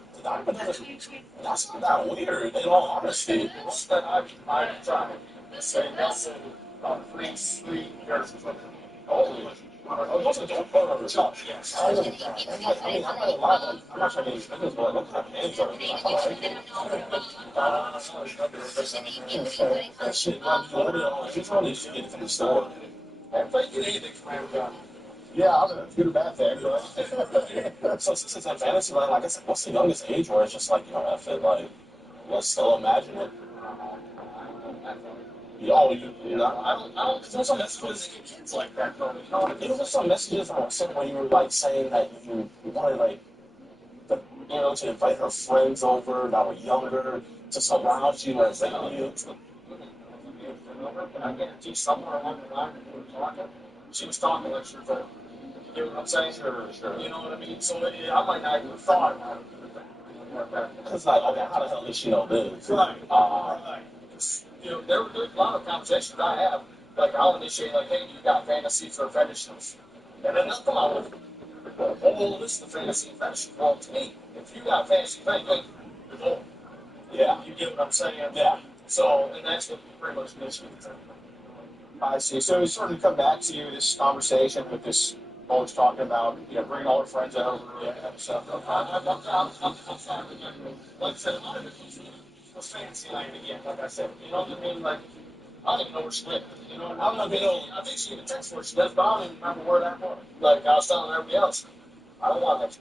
that's not that weird, in all honesty. What's that I've tried to say that's a free years of oh, those are dope photos. Yes. I mean, I'm not gonna lie, like, I'm not trying to get business, but look at my hands are. That shit might be loaded on. He's on this shit from the store. I'm thinking anything from Amazon. Yeah, I'm a good or bad thing. So since it's in fantasy land, like I said, what's the youngest age where it's just like, F it, like, let's still imagine it. Oh, there's some messages to kids like that, though. There was some messages I was sent where you were, like, saying that you wanted, like, to invite her friends over that were younger to surround you and say you. And I guarantee somewhere along the line when we were talking, she was talking like she was old. You know what I'm saying? Sure. You know what I mean? So I might not even have thought about it. Because, like, okay, how the hell did she know this? Right. Right. There's a lot of conversations I have. Like, I'll initiate, like, hey, you got fantasies or fetishes? And then they'll come out with a whole list of fantasy and fetishes. Well, to me, if you got fantasy fetishes, you're old. Yeah. You get what I'm saying? Yeah. So, and that's what we pretty much initiate. I see. So we sort of come back to you, this conversation with this always talking about, bringing all our friends over and stuff. I'm fine with that. Like I said, a lot of it was fancy land again, like I said. You know what I mean? Like, I don't even know where she lived. You know, I think she even texted where she lives, but I don't even remember where that was. Like, I was telling everybody else, I don't want that.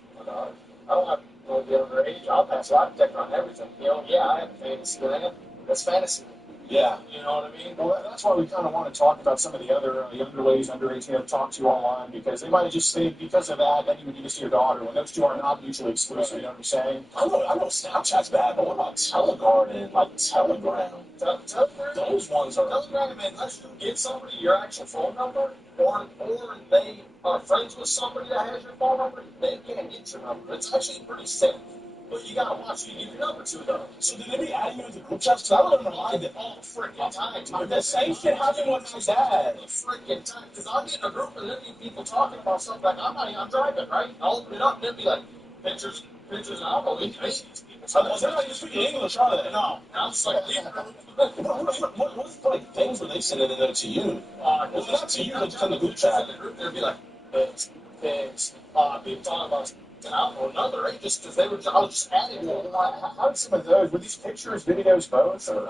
I don't have to be underage. I'll pass. I protect on everything. Yeah, I have fantasy land. That's fantasy. Yeah. You know what I mean? Well, that's why we kind of want to talk about some of the other younger ladies under 18 to talk to online, because they might have just think because of that, then you would need to see your daughter, when those two are not mutually exclusive, you know what I'm saying? I know Snapchat's bad, but what about Telegram, like Telegram? Telegram? Those ones are... Telegram, man, unless you give somebody your actual phone number, or they are friends with somebody that has your phone number, they can't get your number. It's actually pretty safe. But you gotta watch who you give your number to, though. So did they be adding you into group chats? Because I don't even mind it all freaking time. Dude, the same shit happened with my dad. Freaking time. Because I'll get in a group and there'll be people talking about something like, I'm driving, right? I'll open it up and they'll be like, pictures, and I don't know these people. So they're not even speaking English, are they? No. And I'm just like, what's like things were they sending in there to you? Well, not to you, but just in the group chat. In the group, they'd be like, pigs, people talking about. And I don't know, another, right? Just because I was just adding to it. How did some of those, were these pictures, videos, both? Or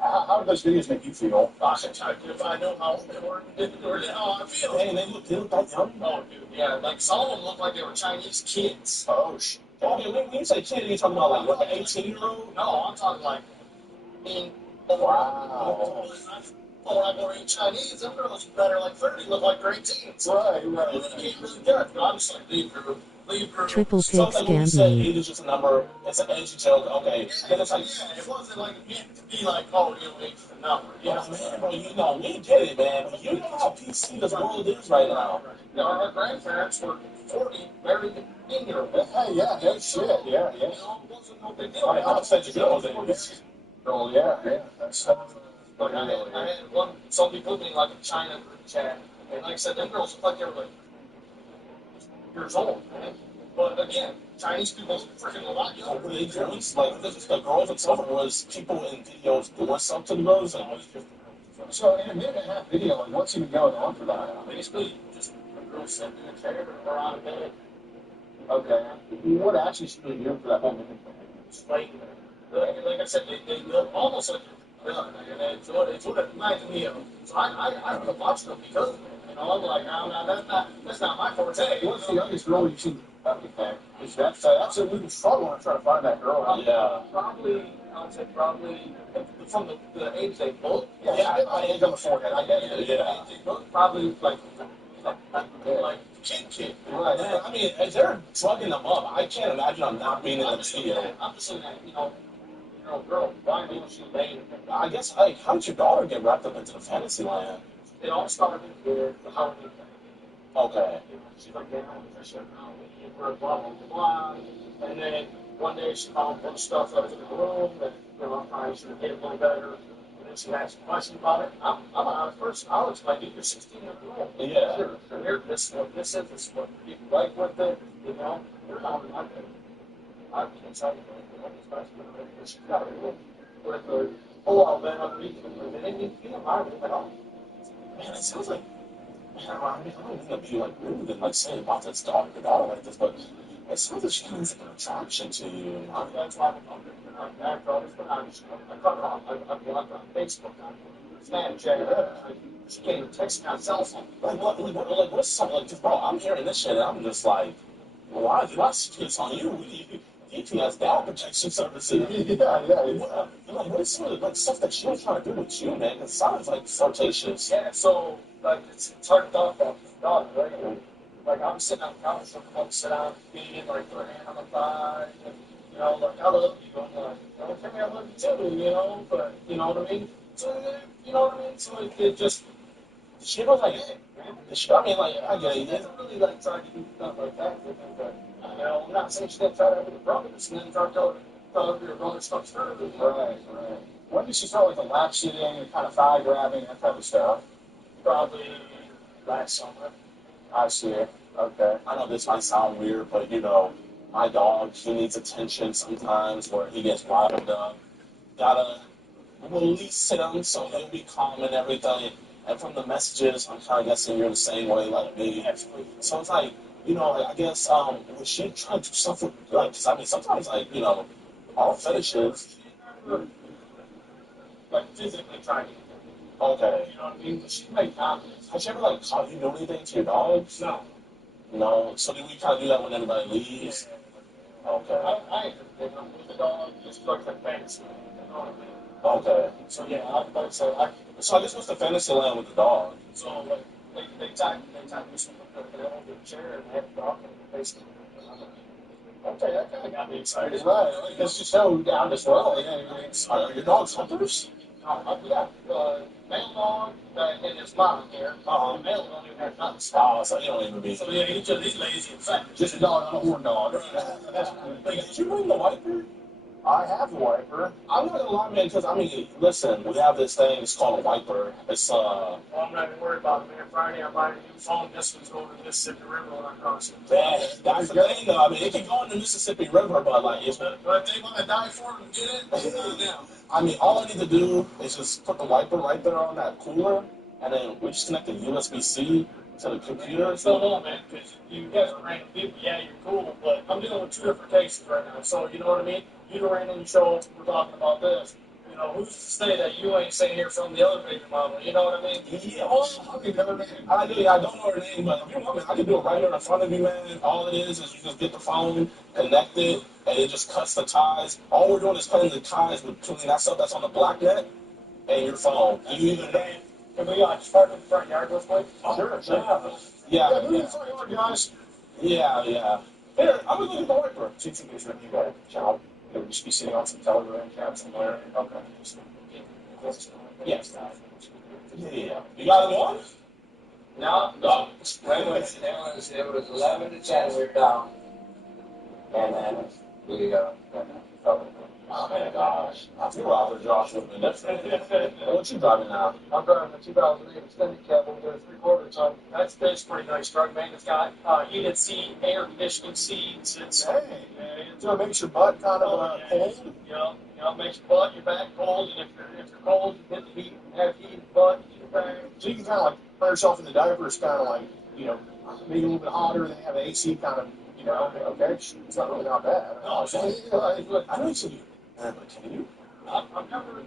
how did those videos make you feel? Gosh, if I know how old they were, or how I feel. Hey, they look that young? Oh, dude, yeah. Like, some of them looked like they were Chinese kids. Oh, shit. Okay, when you say kid, you're talking about like an 18-year-old? No, I'm talking like, wow. Oh, I'm wearing Chinese. Them girls that are like 30 look like they're 18s. Right. You really good. But I'm just like, leave her. Triple pig Something when you scam say me. age is just a number, it's an edgy joke, okay. And it's like, yeah, it wasn't like meant to be like, oh, age is a number. You know, man, bro, we get it, man. But you know how PC this world is right now. Our grandparents were 40, married a 10-year-old. Hey, yeah, no shit, yeah. You know, it wasn't no big deal. I said you know those. Oh, yeah. That's like I had one, somebody put me in like a China group chat, and like I said, them girls look like they were like years old, man. But again, Chinese people freaking a lot younger. They girls, like the girls and stuff was people in videos doing something to the girls. So in a minute and a half video, like what's even going on for that? Basically, just a girl sitting in a chair or on a bed. Okay. What actually should we do for that whole minute? Like I said, they look almost like and it's what it reminds me of. So I would have watched them because of it. You know, I'm like, that's not my forte. What's the youngest girl you've seen? That's a little struggle to try to find that girl. Yeah. I'd say probably from the age they both. Yeah, I age on the forehead. I get it. Yeah. They both probably like kid. Right. Yeah. I mean, if they're drugging them up, I can't imagine them not being in the video. I'm just saying that, girl, why didn't she made? I guess, how did your daughter get wrapped up into the fantasy land? It all started with the holiday thing. Okay. She's like, getting on the shit now, blah, blah, blah. And then one day she found a bunch of stuff that was in the room that, I'm trying to get it a little better. And then she asked a question about it. I'm an honest person. I'll explain to you, you're 16 years old. Yeah. Sure. Here, this is what this is. This is what you like with it. You're not like it. I can't tell you what she's got a room with a pull-out bed underneath it. And then you feel my room at all. Man, it sounds like, I mean, I don't mean to be like rude and like say about this your daughter like this, but it sounds like she has an attraction to you. I mean, that's why I'm back, bro. I cut her off. I blocked her on Facebook, on Snapchat. She can't even text me on cell phone. What's something like this, bro? I'm hearing this shit and I'm just like, why did I see this on you? DP has data protection services. Yeah. What is some of the stuff that she was trying to do with you, man? It sounds like flirtatious. Yeah, so it's hard to talk about this dog, right? Like I'm sitting on the couch, so come sit down, being like put a hand on my thigh, and, like I love you. I'm like, okay, I love you too, but you know what I mean? So you know what I mean? So it just she was like, hey, man, I mean, like, I get it. He doesn't really like try to do stuff like that with him, but I'm not saying she didn't try to have with her brothers, and then try to tell her brother stuff further. Right. When did she start like the lap shooting and kind of thigh grabbing, that type of stuff? Probably last summer. I see. Okay. I know this might sound weird, but my dog, he needs attention sometimes where he gets riled up. Gotta release him so he'll be calm and everything. And from the messages, I'm kind of guessing you're the same way like me. So it's like, I guess, when she trying to do something, like, 'cause I mean, sometimes, like, all fetishes, like, physically trying to. Okay. You know what I mean? But she made comments. Has she ever, like, caught you doing anything to your dogs? No. No? So do we kind of do that when everybody leaves? Okay. I ain't with the dog, just like a fantasy. You know what I mean? Okay. So yeah, like I said, so I guess what's the fantasy land with the dog? So like they tie me something over the chair and they have the dog in the face. Okay, that kind of got me excited. Right, because you so down as well. Yeah, are your dogs hunters? Yeah, male dog and his mom here. The male don't even have nothing. Oh, so he don't even be. So yeah, he's lazy and fat. Just a dog, not a horn dog. Did you bring the wiper? I have a wiper. I'm not gonna lie, man, because I mean, listen, we have this thing. It's called a wiper. It's Well, I'm not even worried about it, man. Friday, I'm buying a new phone. This one's going to the Mississippi River when I cross it. Man, that's the thing, though. I mean, it can go in the Mississippi River, but like, but they want to die for it and get it. Now, I mean, all I need to do is just put the wiper right there on that cooler, and then we just connect the USB-C to the computer. So no, man, because you guys are random people. Yeah, you're cool, but I'm dealing with two different cases right now. So you know what I mean? You randomly show up, we're talking about this. Who's to say that you ain't saying here from the other baby mama? You know what I mean? Yeah, I mean, I don't know her name, but if you want me, I can do it right here in front of you, man. All it is you just get the phone, connect it, and it just cuts the ties. All we're doing is cutting the ties between that stuff that's on the black net and your phone. You either can we just park in the front yard real quick? Oh, sure. Yeah. Move the front yard, guys. Yeah. Here, I'm gonna look at the wiper. See if you got a job. It would just be sitting on some Telegram chat somewhere. Okay. Yes. Yeah. You got it on? No. It was 11 to 10. We're down. And we oh my gosh. I feel Robert Josh with me. What you driving now? I'm driving a 2008 extended cab over there, 3/4 ton. That's pretty nice truck, man. It's got heated seat, air conditioning seats. It's it makes your butt kind of cold. Yeah, makes your butt, your back cold, and if you're cold, you hit the heat, have heated butt, your back. So you can kind of like put yourself in the diapers, kind of like maybe a little bit hotter, then have the AC kind of. Okay, it's not really not bad. No, I know you said you can you? I've never.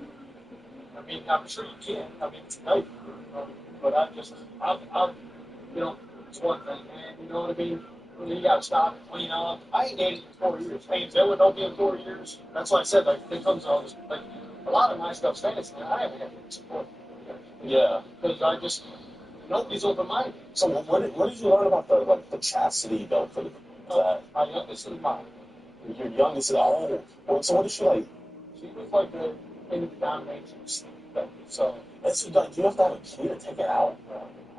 I mean, I'm sure you can. I mean, it's nice, but it's one thing, man. You know what I mean? You got to stop and clean up. I ain't dated in 4 years. Hey, that would be in 4 years. That's why I said, like, it comes all this, like, a lot of my stuff's fantasy. I haven't had any support. Yeah. Because nobody's open-minded. So what did you learn about the chastity belt for my youngest is mine. Your youngest is so what is she like? She was like into the domination. So do you have to have a key to take it out?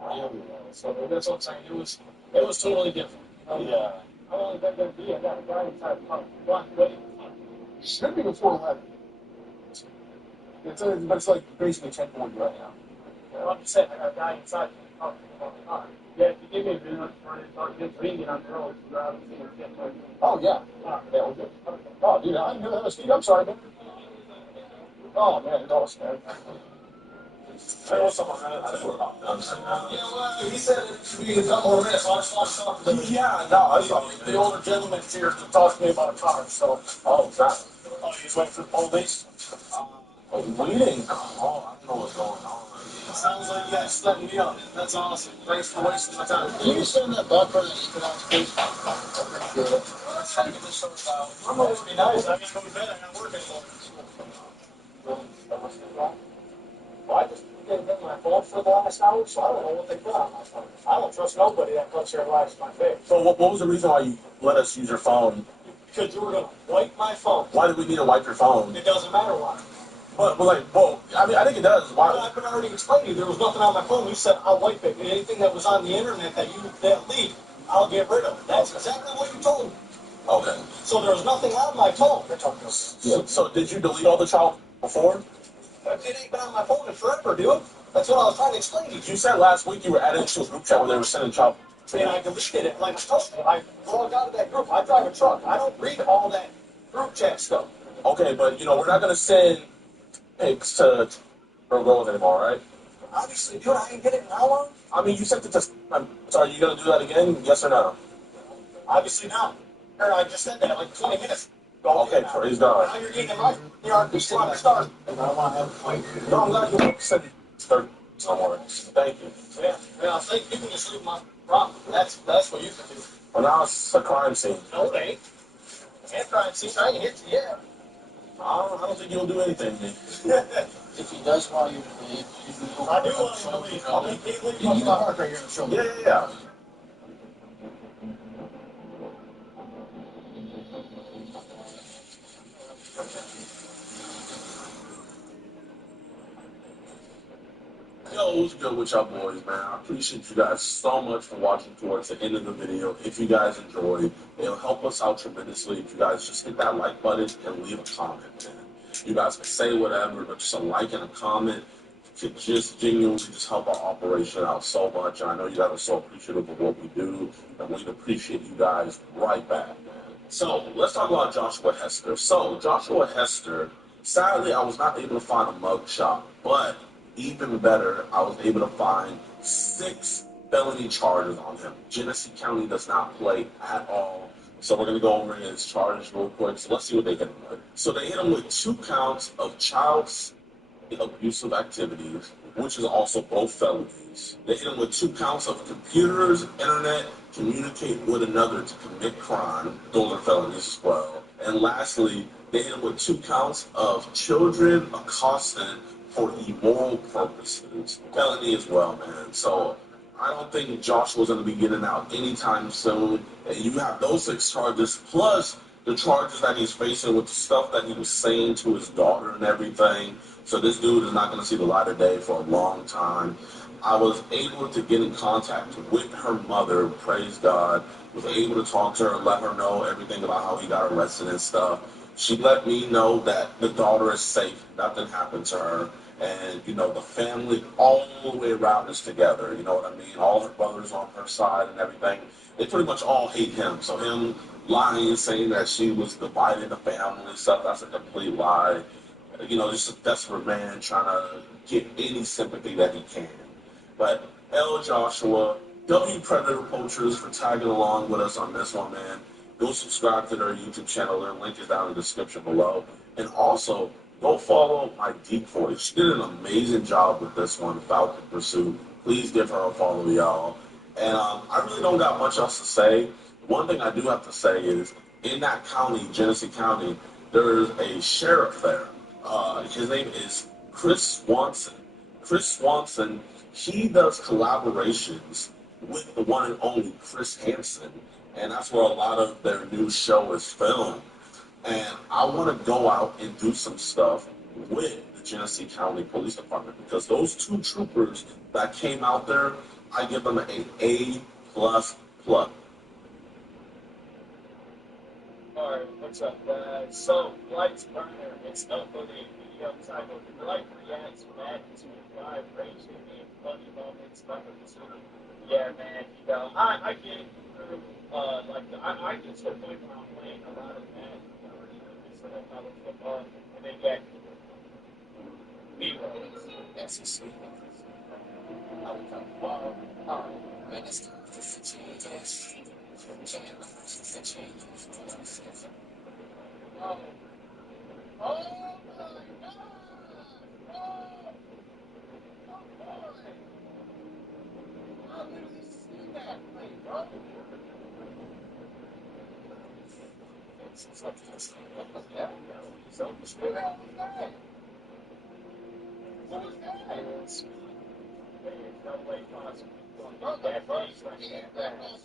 Yeah, so that's what I'm saying. It was totally different. You know? Yeah. How long is that going to be? I got a guy inside the car. One, wait. Should be before 11. But it's like basically 10:40 right now. Yeah, like you said, I got a guy inside the car. Yeah, if you give me a minute for it, I'll get ringing on the road. Oh, yeah. Yeah, we're good. Oh, dude, I didn't know that was Steve. I'm sorry, man. Oh, man, it's awesome, man. I know someone I didn't work on that. Yeah, well, he said it should be a couple of minutes, so I just want to talk to him. Yeah, no, I thought the older gentleman's here to talk to me about a car, so. Oh, God. Oh, he's waiting for the police? Waiting? Oh, I don't know what's going on. Sounds like you guys stepping me up. That's awesome. Thanks for wasting my time. Can you send that buffer that you put on please? Good. Let's try to get this sorted out. I'm going to be nice. I gotta go to bed. I gotta work anymore. Well, I just didn't get my phone for the last hour, so I don't know what they put on my phone. I don't trust nobody that comes here and lies to my face. So what was the reason why you let us use your phone? Because you were going to wipe my phone. Why did we need to wipe your phone? It doesn't matter why. But like, well, I mean, I think it does. Why? Well, I could already explain to you. There was nothing on my phone. You said I'll wipe it. And anything that was on the internet that leaked, I'll get rid of. That's exactly what you told me. Okay. So there was nothing on my phone. So did you delete all the child before? It ain't been on my phone in forever, dude. That's what I was trying to explain to you. You said last week you were added to a group chat where they were sending child. And I deleted it. Like I told you, I logged out of that group. I drive a truck. I don't read all that group chat stuff. Okay, but we're not gonna send pics to girls anymore, right? Obviously, dude, I ain't get it in how long? I mean, you sent it to. I'm sorry, you gonna do that again? Yes or no? Obviously not. Or I just said that like 20 minutes ago. Okay, praise God. Now you're getting in my yard. You still want to start. I want to have a fight. No, I'm glad you said it. Start somewhere. Thank you. Yeah, I think you can just leave my rock. That's what you can do. Well, now it's a crime scene. No, it ain't. It's a crime scene. I ain't hit you yet. I don't think you'll do anything, man. If he does want you to leave, I do want him to leave. I'll leave. You can park right here on the shoulder. Yeah. Yo, what's good with y'all boys, man? I appreciate you guys so much for watching towards the end of the video. If you guys enjoyed, it'll help us out tremendously if you guys just hit that like button and leave a comment, man. You guys can say whatever, but just a like and a comment could just genuinely just help our operation out so much. And I know you guys are so appreciative of what we do, and we'd appreciate you guys right back, man. So let's talk about Joshua Hester. So Joshua Hester, sadly, I was not able to find a mug shot, but even better, I was able to find 6 felony charges on him. Genesee County does not play at all. So we're going to go over his charges real quick. So let's see what they hit him with. So they hit him with 2 counts of child abusive activities, which is also both felonies. They hit him with 2 counts of computers, internet, communicate with another to commit crime. Those are felonies as well. And lastly, they hit him with 2 counts of children accosted for immoral purposes. Felony as well, man. So I don't think Joshua's going to be getting out anytime soon. And you have those 6 charges plus the charges that he's facing with the stuff that he was saying to his daughter and everything. So this dude is not going to see the light of day for a long time. I was able to get in contact with her mother, praise God. Was able to talk to her and let her know everything about how he got arrested and stuff. She let me know that the daughter is safe. Nothing happened to her. And, the family all the way around is together. You know what I mean? All her brothers on her side and everything. They pretty much all hate him. So him lying, saying that she was dividing the family and stuff, that's a complete lie. Just a desperate man trying to get any sympathy that he can. But L. Joshua, W. Predator Poachers for tagging along with us on this one, man. Go subscribe to their YouTube channel. Their link is down in the description below. And also, go follow my decoy. She did an amazing job with this one, Falcon Pursuit. Please give her a follow, y'all. And I really don't got much else to say. One thing I do have to say is, in that county, Genesee County, there's a sheriff there. His name is Chris Swanson. Chris Swanson, he does collaborations with the one and only Chris Hansen, and that's where a lot of their new show is filmed. And I want to go out and do some stuff with the Genesee County Police Department because those 2 troopers that came out there, I give them an A plus plus. Alright, what's up, guys? So, Light's Burner, it's uploading a video titled Light Reacts Back to Vibration in Funny Moments. Yeah, man, you know, I get through, I get to the point where I'm playing a lot of Madden, just so that college football, and then get B-roll. SEC. I would come, man, it's time for 15 days. Oh, oh my God! Oh boy! I literally see that play, bro. Yeah, so what the hell was that? What was that? There's no way possible. Oh, that first one, yeah, that was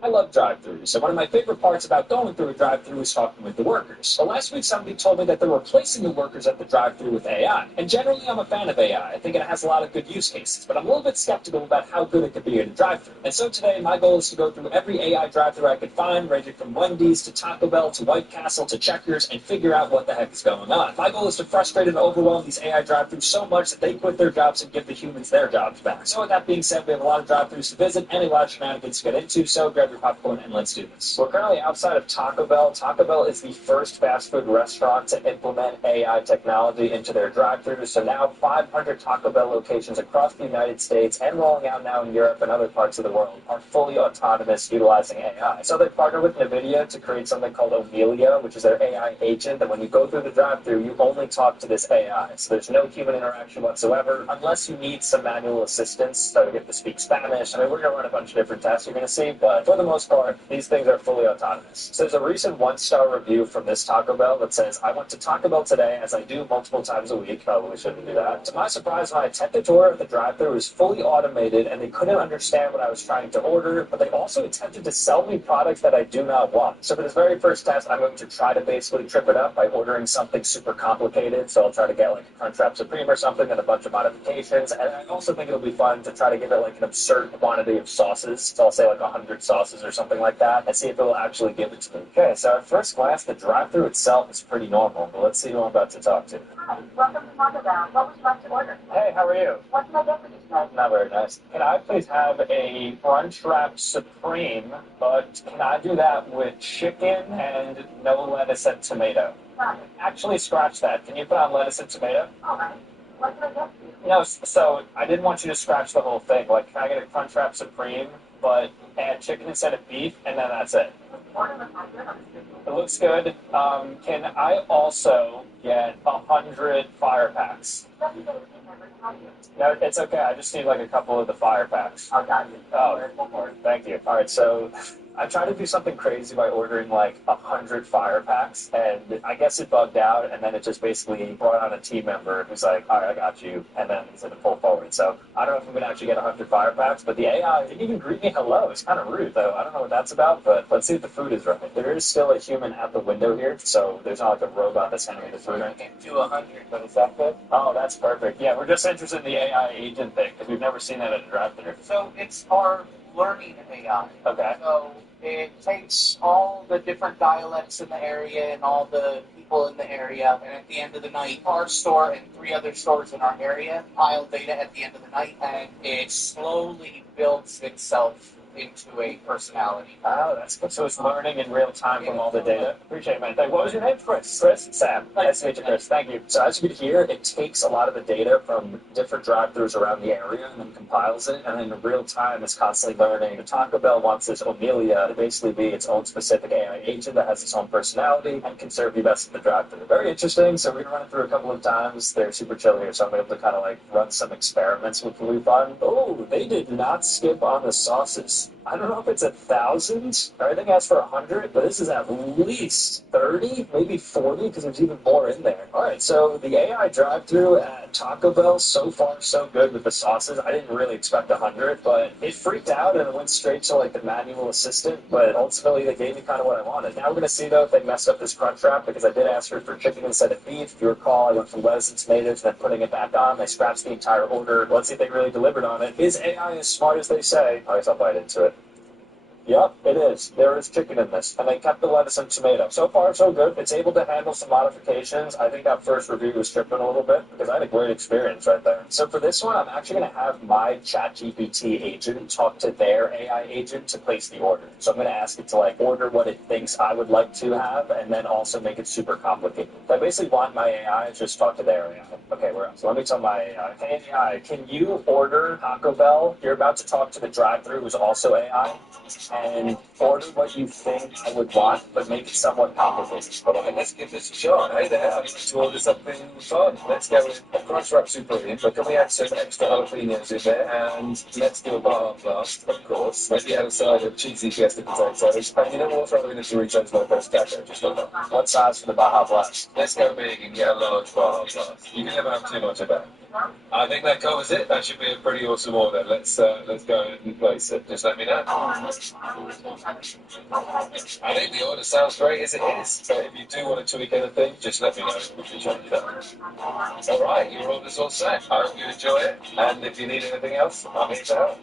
I love drive-thrus, and one of my favorite parts about going through a drive-thru is talking with the workers. But last week, somebody told me that they're replacing the workers at the drive-thru with AI. And generally, I'm a fan of AI. I think it has a lot of good use cases, but I'm a little bit skeptical about how good it could be in a drive-thru. And so today, my goal is to go through every AI drive-thru I could find, ranging from Wendy's to Taco Bell to White Castle to Checkers, and figure out what the heck is going on. My goal is to frustrate and overwhelm these AI drive-thrus so much that they quit their jobs and give the humans their jobs back. So with that being said, we have a lot of drive-thrus to visit and a lot of shenanigans to get into, so grab your popcorn and let's do this. We're currently outside of Taco Bell. Taco Bell is the first fast food restaurant to implement AI technology into their drive-thrus, so now 500 Taco Bell locations across the United States and rolling out now in Europe and other parts of the world are fully autonomous utilizing AI. So they partnered with NVIDIA to create something called Amelia, which is their AI agent, that when you go through the drive-thru, you only talk to this AI. So there's no human interaction whatsoever, unless you need some manual assistance, so you get to speak Spanish. I mean, we're going to run a bunch of different tests you're going to see, but for the most part, these things are fully autonomous. So there's a recent one-star review from this Taco Bell that says, I went to Taco Bell today as I do multiple times a week. Probably shouldn't do that. To my surprise, my attempted to order at the drive-thru was fully automated and they couldn't understand what I was trying to order, but they also attempted to sell me products that I do not want. So for this very first test, I'm going to try to basically trip it up by ordering something super complicated. So I'll try to get like a Crunchwrap Supreme or something and a bunch of modifications. And I also think it'll be fun to try to give it like an absurd quantity of sauces. So I'll say like 100 sauces or something like that and see if it will actually give it to me. Okay, so at first glance, the drive-thru itself is pretty normal, but let's see who I'm about to talk to. Hi, welcome to Taco Bell. What would you like to order? Hey, how are you? What can I get for you today? Not very nice. Can I please have a Crunchwrap Supreme, but can I do that with chicken and no lettuce and tomato? Got it. Actually, scratch that. Can you put on lettuce and tomato? All right. What can I get for you? No, so I didn't want you to scratch the whole thing. Like, can I get a Crunchwrap Supreme, but add chicken instead of beef, and then that's it? It looks good. Can I also get 100 fire packs? No, it's okay. I just need like a couple of the fire packs. I got you. Oh, thank you. All right, so I tried to do something crazy by ordering like 100 fire packs, and I guess it bugged out, and then it just basically brought on a team member who's like, all right, I got you, and then it's going to pull forward. So I don't know if I'm going to actually get 100 fire packs, but the AI didn't even greet me hello. It's kind of rude, though. I don't know what that's about, but let's see if the food is right. There is still a human at the window here, so there's not like a robot that's handing me the food. I can do 100, but is that good? Oh, that's perfect. Yeah, we're just interested in the AI agent thing, because we've never seen that at a drive-thru. So it's our learning AI. Okay. So it takes all the different dialects in the area and all the people in the area, and at the end of the night, our store and 3 other stores in our area pile data at the end of the night, and it slowly builds itself into a personality. Oh, that's good. So it's learning in real time from all the data. Appreciate it, man. What was your name? Chris. Chris? Sam. Nice to meet you, Chris. Thank you. So as you can hear, it takes a lot of the data from different drive-thrus around the area and then compiles it, and then in real time it's constantly learning. The Taco Bell wants this Amelia to basically be its own specific AI agent that has its own personality and can serve you best at the drive-thru. Very interesting. So we're going to run it through a couple of times. They're super chill here, so I'm able to kind of like run some experiments, which will be fun. Oh, they did not skip on the sauces. I don't know if it's 1,000. Everything asks for 100, but this is at least 30, maybe 40, because there's even more in there. All right, so the AI drive-thru at Taco Bell, so far so good with the sauces. I didn't really expect 100, but it freaked out and it went straight to like the manual assistant. But ultimately, they gave me kind of what I wanted. Now we're gonna see though if they mess up this crunch wrap because I did ask her for chicken instead of beef. If you recall, I went from lettuce and tomatoes, then putting it back on. They scratched the entire order. Let's see if they really delivered on it. Is AI as smart as they say? I guess I'll bite into it. Yep, it is. There is chicken in this. And they kept the lettuce and tomato. So far, so good. It's able to handle some modifications. I think that first review was tripping a little bit because I had a great experience right there. So for this one, I'm actually going to have my ChatGPT agent talk to their AI agent to place the order. So I'm going to ask it to like order what it thinks I would like to have and then also make it super complicated. So I basically want my AI to just talk to their AI. Okay, where else? So let me tell my AI. Hey AI, can you order Taco Bell? You're about to talk to the drive-thru who's also AI. And order what you think I would want, but make it somewhat complicated. All right, let's give this a shot. Hey there, I'd like to order something fun. Let's go with a crunch wrap supreme, but can we add some extra jalapenos in there? And let's do a bar blast, of course. Maybe add a side of cheesy fiesta potatoes. And you know what? Throw in a Doritos Lopez taco, just like that. What size for the Baja Blast? Let's go big and get a large bar blast. You can never have too much of that. I think that covers it. That should be a pretty awesome order. Let's go and place it. Just let me know. I think the order sounds great as it is. But if you do want to tweak anything, just let me know. We can change it up. All right, your order's all set. I hope you enjoy it. And if you need anything else, I'm here to help.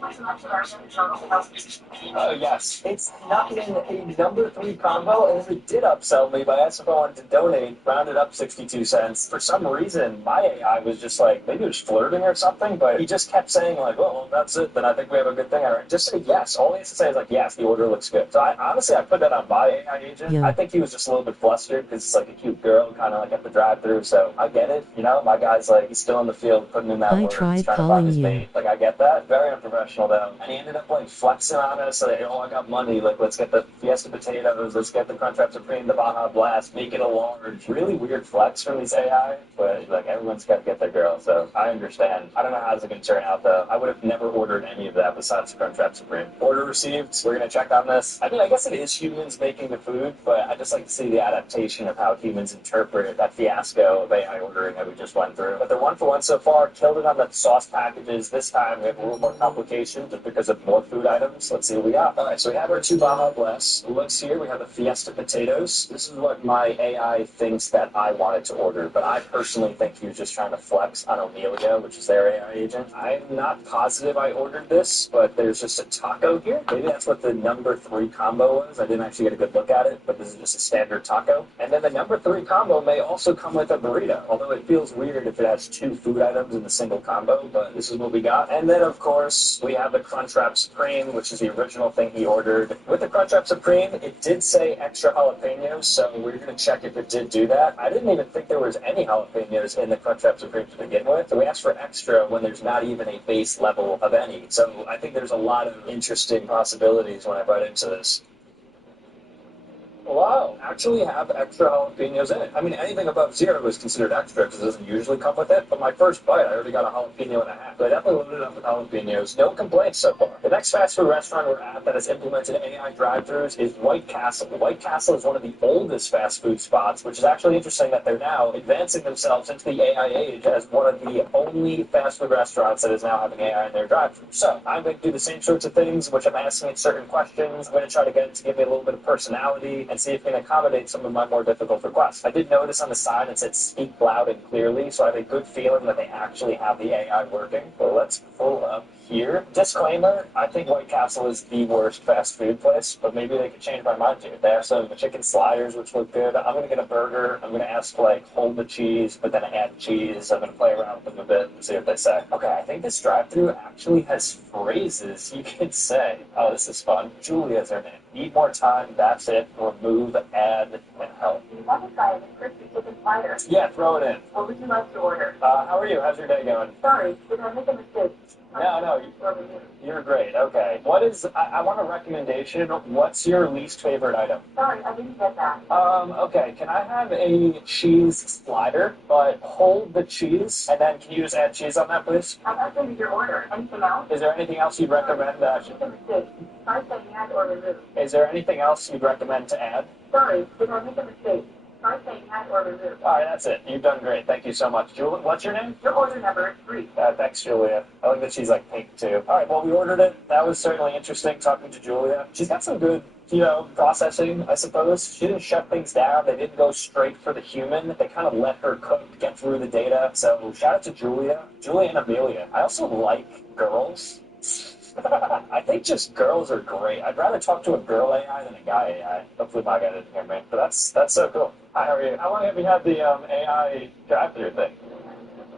Yes. It's not in a number 3 combo, and if it did upsell me by asking if I wanted to donate, rounded up 62 cents. For some reason, my AI was just like, maybe it was flirting or something, but he just kept saying like, well, that's it, then I think we have a good thing. Just say yes. All he has to say is like, yes, the order looks good. So I put that on my AI agent. Yeah. I think he was just a little bit flustered because it's like a cute girl kind of like at the drive-thru, so I get it. You know, my guy's like, he's still in the field putting in that I work. tried He's trying to calling find his you. mate. Like, I get that. Very unprofessional though. And he ended up like flexing on us, like, oh, I got money. Like, let's get the Fiesta potatoes, let's get the Crunchwrap Supreme, the Baja Blast, make it a large. Really weird flex from these AI, but like everyone's got to get their girl, so I understand. I don't know how it's going to turn out though. I would have never ordered any of that besides Crunchwrap Supreme. Order received. We're going to check on this. I mean, I guess it is humans making the food, but I just like to see the adaptation of how humans interpret that fiasco of AI ordering that we just went through. But they're 1 for 1 so far. Killed it on the sauce packages. This time we have a little more complication just because of more food items. Let's see what we got. All right, so we have our 2 Baja Blasts. Looks here, we have the Fiesta potatoes. This is what my AI thinks that I wanted to order, but I personally think he was just trying to flex on Amelia, which is their AI agent. I'm not positive I ordered this, but there's just a taco here. Maybe that's what the number 3 combo was. I didn't actually get a good look at it, but this is just a standard taco. And then the number 3 combo may also come with a burrito, although it feels weird if it has 2 food items in the single combo, but this is what we got. And then, of course, we have the Crunchwrap Supreme, which is the original thing he ordered. With the Crunchwrap Supreme, it did say extra jalapenos, so we're going to check if it did do that. I didn't even think there was any jalapenos in the Crunchwrap Supreme to begin with, so we asked for extra when there's not even a base level of any. So I think there's a lot of interesting possibilities when I bite into this. Wow, actually have extra jalapenos in it. I mean, anything above 0 is considered extra because it doesn't usually come with it, but my first bite, I already got a jalapeno and a half. So I definitely loaded it up with jalapenos. No complaints so far. The next fast food restaurant we're at that has implemented AI drive-thrus is White Castle. White Castle is one of the oldest fast food spots, which is actually interesting that they're now advancing themselves into the AI age as one of the only fast food restaurants that is now having AI in their drive-thru. So I'm going to do the same sorts of things, which I'm asking it certain questions. I'm going to try to get it to give me a little bit of personality and see if it can accommodate some of my more difficult requests. I did notice on the side it said speak loud and clearly, so I have a good feeling that they actually have the AI working. So let's pull up here. Disclaimer, I think White Castle is the worst fast food place, but maybe they could change my mind too. They have some chicken sliders, which look good. I'm going to get a burger. I'm going to ask, like, hold the cheese, but then add cheese. I'm going to play around with them a bit and see what they say. Okay, I think this drive-thru actually has phrases you can say. Oh, this is fun. Julia's her name. Need more time, that's it. Remove, add, and help. You want to try the crispy chicken sliders? Yeah, throw it in. What would you like to order? How are you? How's your day going? Sorry, did I make a mistake? No, you're great. Okay. I want a recommendation. What's your least favorite item? Sorry, I didn't get that. Okay. Can I have a cheese slider, but hold the cheese, and then can you just add cheese on that, please? I updated your order. Anything else? Is there anything else you'd recommend? I made a mistake. Try saying add or remove. Is there anything else you'd recommend to add? Sorry, did I make a mistake? Try saying add or remove. All right, that's it. You've done great. Thank you so much. Julia, what's your name? Your order number is 3. Thanks, Julia. I like that she's like pink too. All right, well, we ordered it. That was certainly interesting talking to Julia. She's got some good, processing, I suppose. She didn't shut things down. They didn't go straight for the human. They kind of let her cook, get through the data. So shout out to Julia and Amelia. I also like girls. I think just girls are great. I'd rather talk to a girl AI than a guy AI. Hopefully my guy didn't hear me. But that's so cool. Hi, how are you? How long have you had the AI drive-through thing?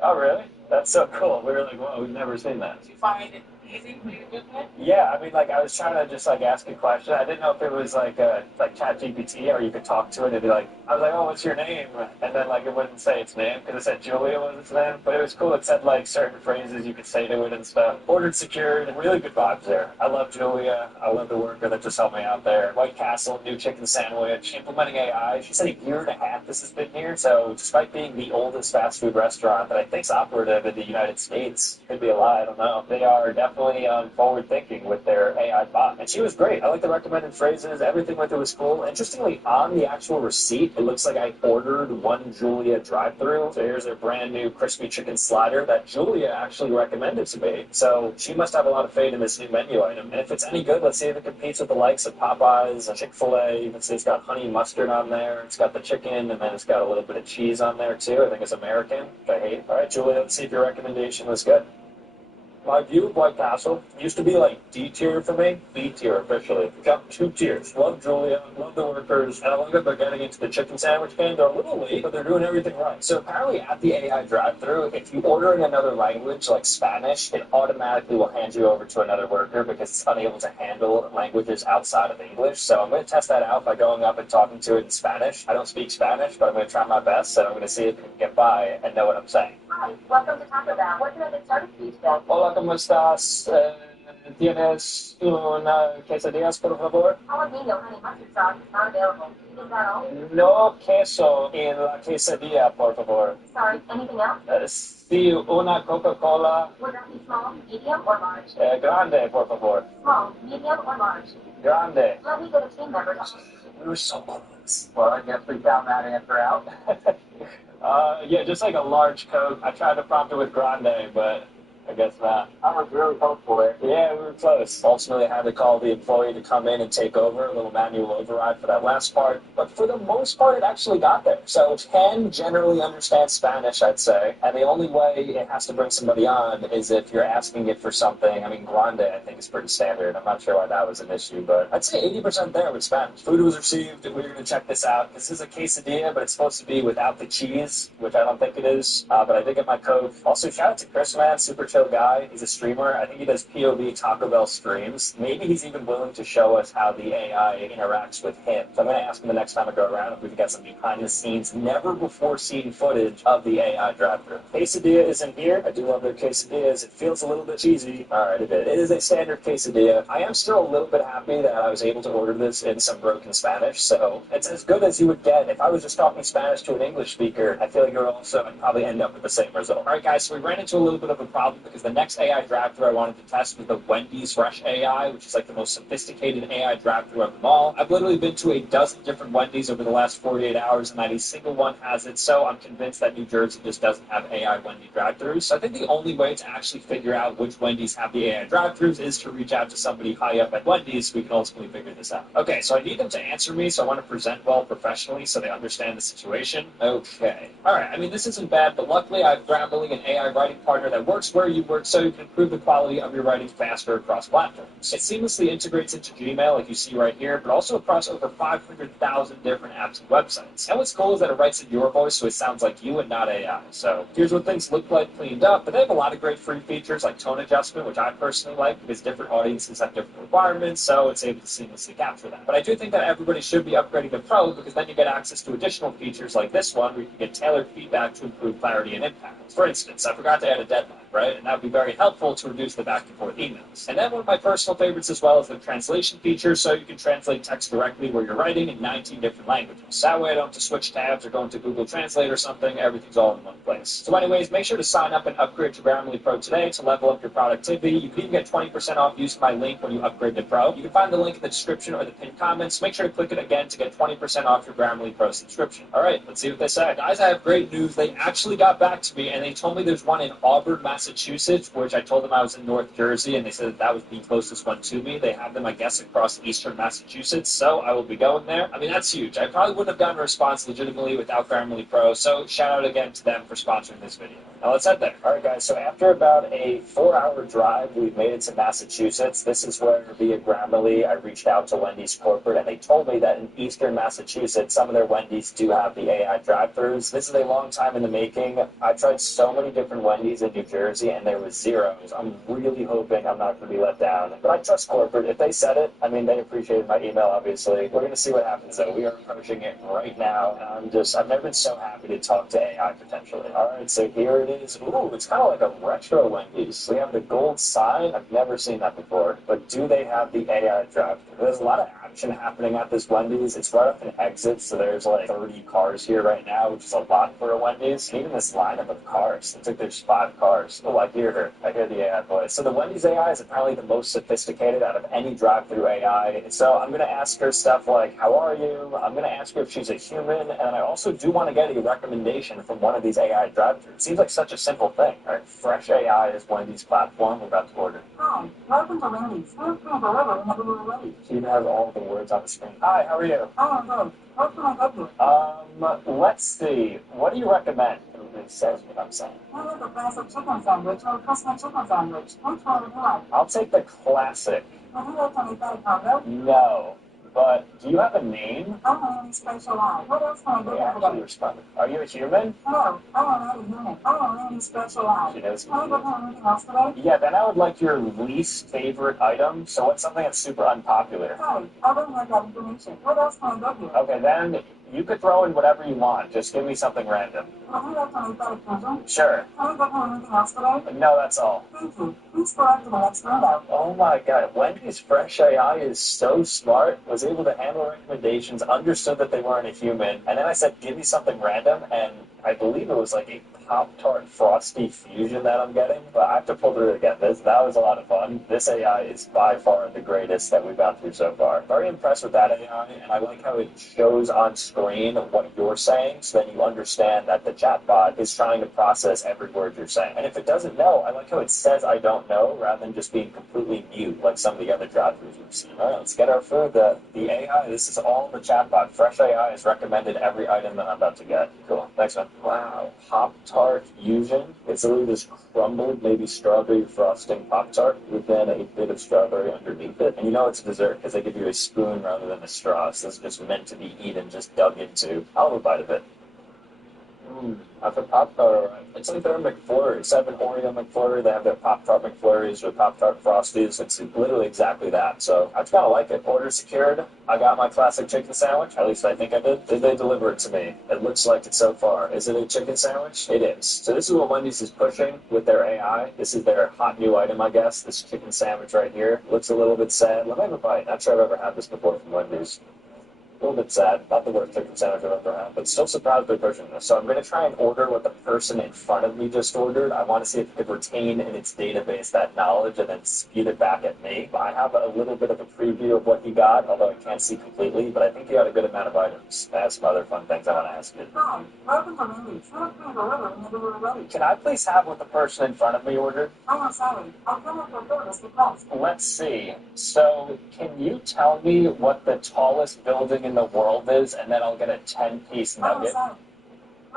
Oh, really? That's so cool. We were like, whoa, we've never seen that. Did you find it easy for you to do that? Yeah, I mean, I was trying to just, ask a question. I didn't know if it was, like ChatGPT or you could talk to it and be like, I was like, oh, what's your name? And then, it wouldn't say its name because it said Julia was its name. But it was cool. It said, certain phrases you could say to it and stuff. Ordered, secured, really good vibes there. I love Julia. I love the worker that just helped me out there. White Castle, new chicken sandwich, implementing AI. She said a year and a half this has been here. So, despite being the oldest fast food restaurant that I think's operative in the United States, could be a lie, I don't know. They are definitely forward thinking with their AI bot. And she was great. I like the recommended phrases. Everything with it was cool. Interestingly, on the actual receipt, it looks like I ordered one Julia drive-thru. So here's a brand new crispy chicken slider that Julia actually recommended to me. So she must have a lot of faith in this new menu item. And if it's any good, let's see if it competes with the likes of Popeyes and Chick-fil-A. You can see it's got honey mustard on there. It's got the chicken, and then it's got a little bit of cheese on there too. I think it's American, which I hate. All right, Julia, let's see if your recommendation was good. My view of White Castle used to be D tier for me, B tier officially. Got 2 tiers. Love Julia, love the workers, and I love that they're getting into the chicken sandwich game. They're a little late, but they're doing everything right. So apparently at the AI drive-thru, if you order in another language like Spanish, it automatically will hand you over to another worker because it's unable to handle languages outside of English. So I'm going to test that out by going up and talking to it in Spanish. I don't speak Spanish, but I'm going to try my best, and I'm going to see if it can get by and know what I'm saying. Hi, welcome to Taco Bell. What can I get started for you today? Hola, ¿cómo estás? ¿Tienes una quesadillas, por favor? Jalapeno honey mustard sauce is not available. Is that all? No queso en la quesadilla, por favor. Sorry, anything else? Sí, una Coca-Cola. Would that be small, medium, or large? Grande, por favor. Small, medium, or large? Grande. Let me get a team member. We were so close. Well, I guess we found that answer out. Yeah, just a large Coke. I tried to prompt it with Grande, but I guess not. I was really hopeful there. Yeah, we were close. Ultimately, I had to call the employee to come in and take over, a little manual override for that last part. But for the most part, it actually got there. So it can generally understand Spanish, I'd say. And the only way it has to bring somebody on is if you're asking it for something. I mean, Grande, I think, is pretty standard. I'm not sure why that was an issue, but I'd say 80% there with Spanish. Food was received. We were going to check this out. This is a quesadilla, but it's supposed to be without the cheese, which I don't think it is. But I did get my Coke. Also, shout out to Chris, man. Super chill guy. He's a streamer. I think he does POV Taco Bell streams. Maybe he's even willing to show us how the AI interacts with him. So I'm going to ask him the next time I go around if we can get some behind-the-scenes, never-before-seen footage of the AI drive-thru. Quesadilla is in here. I do love their quesadillas. It feels a little bit cheesy. All right, it is. It is a standard quesadilla. I am still a little bit happy that I was able to order this in some broken Spanish, so it's as good as you would get. If I was just talking Spanish to an English speaker, I feel like I'd probably end up with the same result. All right, guys, so we ran into a little bit of a problem because the next AI drive-thru I wanted to test was the Wendy's Fresh AI, which is the most sophisticated AI drive-thru of them all. I've literally been to a dozen different Wendy's over the last 48 hours, and not a single one has it, so I'm convinced that New Jersey just doesn't have AI Wendy drive-thrus. So I think the only way to actually figure out which Wendy's have the AI drive-thrus is to reach out to somebody high up at Wendy's so we can ultimately figure this out. Okay, so I need them to answer me, so I want to present well professionally so they understand the situation. Okay. All right, I mean, this isn't bad, but luckily I have Grammarly, an AI writing partner that works very you work so you can improve the quality of your writing faster across platforms. It seamlessly integrates into Gmail, like you see right here, but also across over 500,000 different apps and websites. And what's cool is that it writes in your voice, so it sounds like you and not AI. So here's what things look like cleaned up, but they have a lot of great free features like tone adjustment, which I personally like because different audiences have different requirements, so it's able to seamlessly capture that. But I do think that everybody should be upgrading to Pro because then you get access to additional features like this one where you can get tailored feedback to improve clarity and impact. For instance, I forgot to add a deadline, right? And that would be very helpful to reduce the back and forth emails. And then one of my personal favorites as well is the translation feature, so you can translate text directly where you're writing in 19 different languages. That way I don't have to switch tabs or go into Google Translate or something. Everything's all in one place. So anyways, make sure to sign up and upgrade to Grammarly Pro today to level up your productivity. You can even get 20% off using my link when you upgrade to Pro. You can find the link in the description or the pinned comments. Make sure to click it again to get 20% off your Grammarly Pro subscription. All right, let's see what they say. Guys, I have great news. They actually got back to me and they told me there's one in Auburn, Massachusetts, which I told them I was in North Jersey, and they said that was the closest one to me. They have them, I guess, across eastern Massachusetts, so I will be going there. I mean, that's huge. I probably wouldn't have gotten a response legitimately without Grammarly Pro, so shout out again to them for sponsoring this video. Now let's head there. All right, guys, so after about a 4-hour drive, we've made it to Massachusetts. This is where, via Grammarly, I reached out to Wendy's corporate, and they told me that in eastern Massachusetts, some of their Wendy's do have the AI drive-thrus. This is a long time in the making. I tried so many different Wendy's in New Jersey, and there was zeros. I'm really hoping I'm not going to be let down. But I trust corporate. If they said it, I mean, they appreciated my email, obviously. We're going to see what happens, though. We are approaching it right now, and I've never been so happy to talk to AI, potentially. All right, so here it is. Ooh, it's kind of like a retro Wendy's. We have the gold sign. I've never seen that before. But do they have the AI drive-thru? There's a lot of action happening at this Wendy's. It's right off an exit, so there's like 30 cars here right now, which is a lot for a Wendy's. And even this lineup of cars. Looks like there's 5 cars. Oh, I hear her. I hear the AI voice. So the Wendy's AI is apparently the most sophisticated out of any drive-thru AI. So I'm going to ask her stuff like, how are you? I'm going to ask her if she's a human, and I also do want to get a recommendation from one of these AI drive-thrus. It seems like such a simple thing. All right, Fresh AI is Wendy's platform. We're about to order. Hi, welcome to Wendy's. Food can deliver whenever you're ready. She even has all the words on the screen. Hi, how are you? Oh, good. What can I get you? Let's see. What do you recommend? It says what I'm saying. I like a classic chicken sandwich or a custom chicken sandwich. Which one would you like? I'll take the classic. Would you like any better combo? No. But do you have a name? I don't have special eye. What else can I do Yeah, for actually you? responded. Are you a human? No, I don't have a human. I don't have any special eye. She knows. Can I get you anything else today? Yeah, then I would like your least favorite item. So what's something that's super unpopular? Hi, I don't have that information. What else can I get you? Okay, then you could throw in whatever you want. Just give me something random. Would you like any better fusion? Sure. Can I get you anything else today? No, that's all. Thank you. Please go after the next window. Oh my god, Wendy's Fresh AI is so smart, was able to handle recommendations, understood that they weren't a human, and then I said, give me something random, and I believe it was like a Pop-Tart Frosty fusion that I'm getting, but I have to pull through it again. That was a lot of fun. This AI is by far the greatest that we've gone through so far. Very impressed with that AI, and I like how it shows on screen what you're saying, so then you understand that the chatbot is trying to process every word you're saying. And if it doesn't know, I like how it says I don't know, rather than just being completely mute, like some of the other drive-thrus we've seen. All right, let's get our food. The AI, this is all the chatbot. Fresh AI has recommended every item that I'm about to get. Cool. Thanks, man. Wow. Pop-Tart fusion. It's literally this crumbled, maybe strawberry frosting Pop-Tart with then a bit of strawberry underneath it. And you know it's a dessert because they give you a spoon rather than a straw. So it's just meant to be eaten, just dug into. I'll have a bite of it. I've had Pop-Tart. It's like their McFlurry. Instead of an Oreo McFlurry, they have their Pop-Tart McFlurries with Pop-Tart Frosties. It's literally exactly that. So I just kind of like it. Order secured. I got my classic chicken sandwich. At least I think I did. Did they deliver it to me? It looks like it so far. Is it a chicken sandwich? It is. So this is what Wendy's is pushing with their AI. This is their hot new item, I guess. This chicken sandwich right here. Looks a little bit sad. Let me have a bite. Not sure I've ever had this before from Wendy's. A little bit sad, not the worst chicken sandwich I've ever had, but still surprised they're pushing this. So I'm going to try and order what the person in front of me just ordered. I want to see if it could retain in its database that knowledge and then spew it back at me. I have a little bit of a preview of what he got, although I can't see completely, but I think he got a good amount of items. I have some other fun things I want to ask you. Hi, welcome to Wendy's. Food can deliver whenever you're ready. Can I please have what the person in front of me ordered? Oh, I'm sorry. I'll come up with orders the cost. Let's see. So, can you tell me what the tallest building in the world is, and then I'll get a 10-piece Oh, I'm nugget? sorry.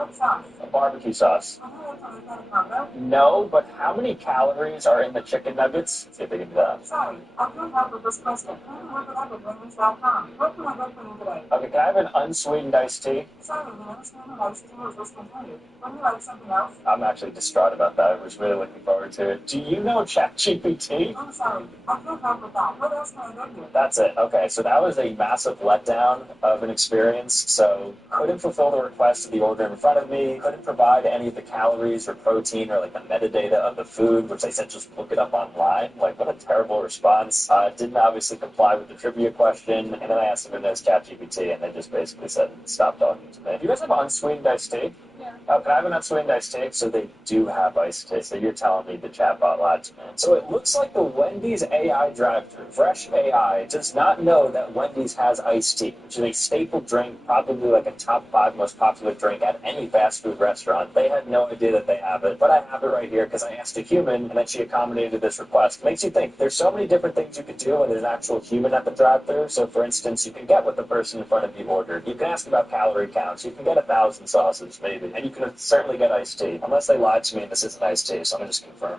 What sauce? Barbecue sauce. I know it's on the kind of combo. No, but how many calories are in the chicken nuggets? Let's see if they can do that. Sorry, I can't help with this question. Please look it up at Greenville.com. What can I get for you today? Okay, can I have an unsweetened iced tea? Sorry, the unsweetened iced tea is discontinued. Would you like something else? I'm actually distraught about that. I was really looking forward to it. Do you know ChatGPT? I'm sorry, I can't help with that. What else can I get you? That's it. Okay, so that was a massive letdown of an experience. So couldn't fulfill the request of the order in front of me. Couldn't provide any of the calories or protein or like the metadata of the food, which they said just look it up online. Like what a terrible response. Didn't obviously comply with the trivia question, and then I asked them if there's ChatGPT, and they just basically said stop talking to me. Do you guys have unsweetened iced tea? Yeah. Can I have an unsweetened iced tea? So they do have iced tea. So you're telling me the chatbot lied to me. So it looks like the Wendy's AI drive-thru, Fresh AI, does not know that Wendy's has iced tea, which is a staple drink, probably like a top 5 most popular drink at any fast food restaurant. They had no idea that they have it, but I have it right here because I asked a human, and then she accommodated this request. Makes you think there's so many different things you could do when there's an actual human at the drive-thru. So for instance, you can get what the person in front of you ordered. You can ask about calorie counts. You can get 1,000 sauces, maybe. And you can certainly get iced tea. Unless they lied to me and this isn't iced tea, so I'm going to just confirm.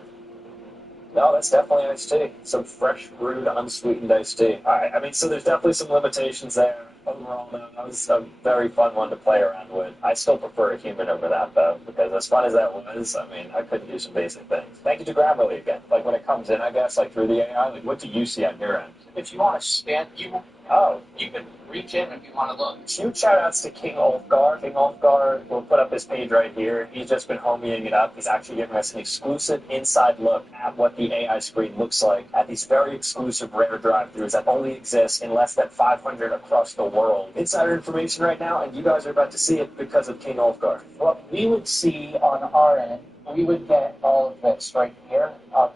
No, that's definitely iced tea. Some fresh brewed, unsweetened iced tea. Alright, I mean, so there's definitely some limitations there. Overall, though, that was a very fun one to play around with. I still prefer a human over that, though, because as fun as that was, I mean, I couldn't do some basic things. Thank you to Grammarly again. Like, when it comes in, I guess, like, through the AI, like, what do you see on your end? If you want to scan, you can reach in if you want to look. Huge shout outs to King Ulfgar. King Ulfgar will put up his page right here. He's just been homieing it up. He's actually giving us an exclusive inside look at what the AI screen looks like at these very exclusive rare drive-thrus that only exist in less than 500 across the world. Insider information right now, and you guys are about to see it because of King Ulfgar. What we would see on our end, we would get all of this right here,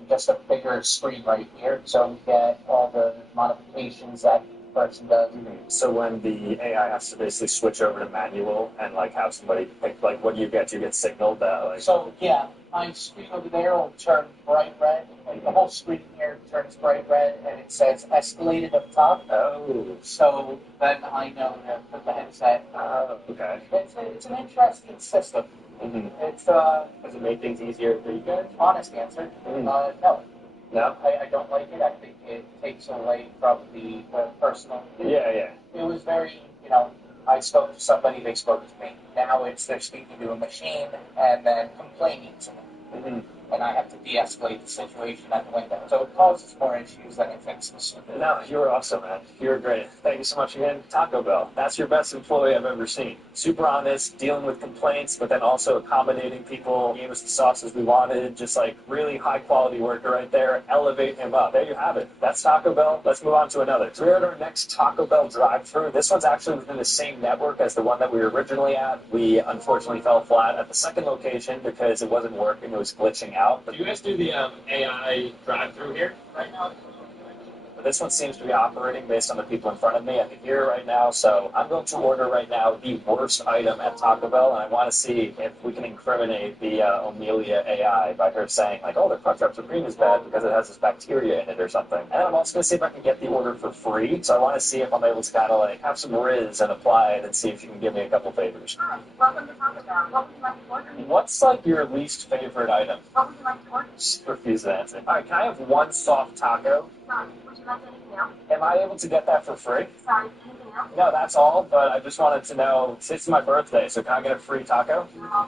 just a bigger screen right here. So we get all the modifications that person does. So when the AI has to basically switch over to manual and like have somebody pick, like what do you get? You get signaled that like. So yeah, my screen over there will turn bright red. Like the whole screen here turns bright red, and it says escalated up top. Oh. So then I know to put the headset. Oh, okay. It's an interesting system. Mm-hmm. It's Does it make things easier for you guys? honest answer. No. No. I don't like it. I think it takes away from the personal. Yeah. It was very, I spoke to somebody, they spoke to me. Now they're speaking to a machine and then complaining to me. Mm-hmm. And I have to de-escalate the situation at the window. So it causes more issues than it fixes. No, you were awesome, man. You were great. Thank you so much again. Taco Bell. That's your best employee I've ever seen. Super honest, dealing with complaints, but then also accommodating people. Gave us the sauces we wanted. Just like really high quality worker right there. Elevate him up. There you have it. That's Taco Bell. Let's move on to another. So we're at our next Taco Bell drive-thru. This one's actually within the same network as the one that we were originally at. We unfortunately fell flat at the second location because it wasn't working. It was glitching out. Do you guys do the AI drive-through here right now? But this one seems to be operating based on the people in front of me. I can hear it right now, so I'm going to order right now the worst item at Taco Bell, and I want to see if we can incriminate the Amelia AI by her saying, like, oh, the Crunchwrap Supreme is bad because it has this bacteria in it or something. And I'm also going to see if I can get the order for free, so I want to see if I'm able to kind of, like, have some Riz and apply it and see if she can give me a couple favors. Hi, welcome to Taco Bell. What would you like to order? What's, like, your least favorite item? What would you like to order? Just refuse to answer. All right, can I have one soft taco? Sorry, would you like anything else? Am I able to get that for free? Sorry, anything else? No, that's all, but I just wanted to know, it's my birthday, so can I get a free taco? No,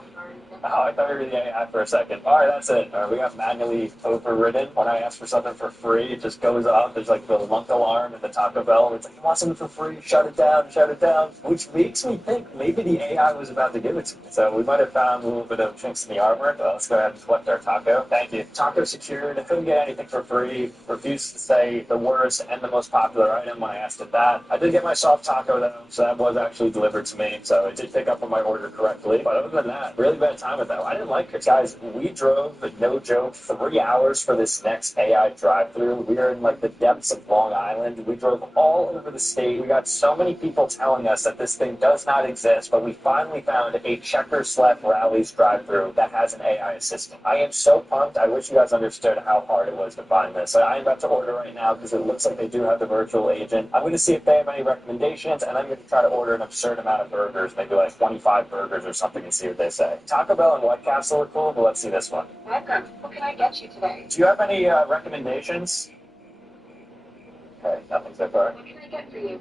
Oh, I thought you were the AI for a second. All right, that's it. All right, we got manually overridden. When I ask for something for free, it just goes off. There's like the lunk alarm at the Taco Bell. It's like, you want something for free? Shut it down, which makes me think maybe the AI was about to give it to me. So we might have found a little bit of chinks in the armor. Let's go ahead and collect our taco. Thank you. Taco secured. I couldn't get anything for free. Refused to say the worst and the most popular item when I asked it that. I did get my soft taco though, so that was actually delivered to me. So it did pick up on my order correctly. But other than that, really bad time time with though. I didn't like it. Guys, we drove, no joke, 3 hours for this next AI drive-through. We were in like the depths of Long Island. We drove all over the state. We got so many people telling us that this thing does not exist, but we finally found a Checkers/Rally's drive-through that has an AI assistant. I am so pumped. I wish you guys understood how hard it was to find this. So I'm about to order right now because it looks like they do have the virtual agent. I'm going to see if they have any recommendations, and I'm going to try to order an absurd amount of burgers, maybe like 25 burgers or something, and see what they say. Taco Bell and White Castle are cool, but let's see this one. Welcome. What can I get you today? Do you have any recommendations? Okay, nothing so far. What can I get for you?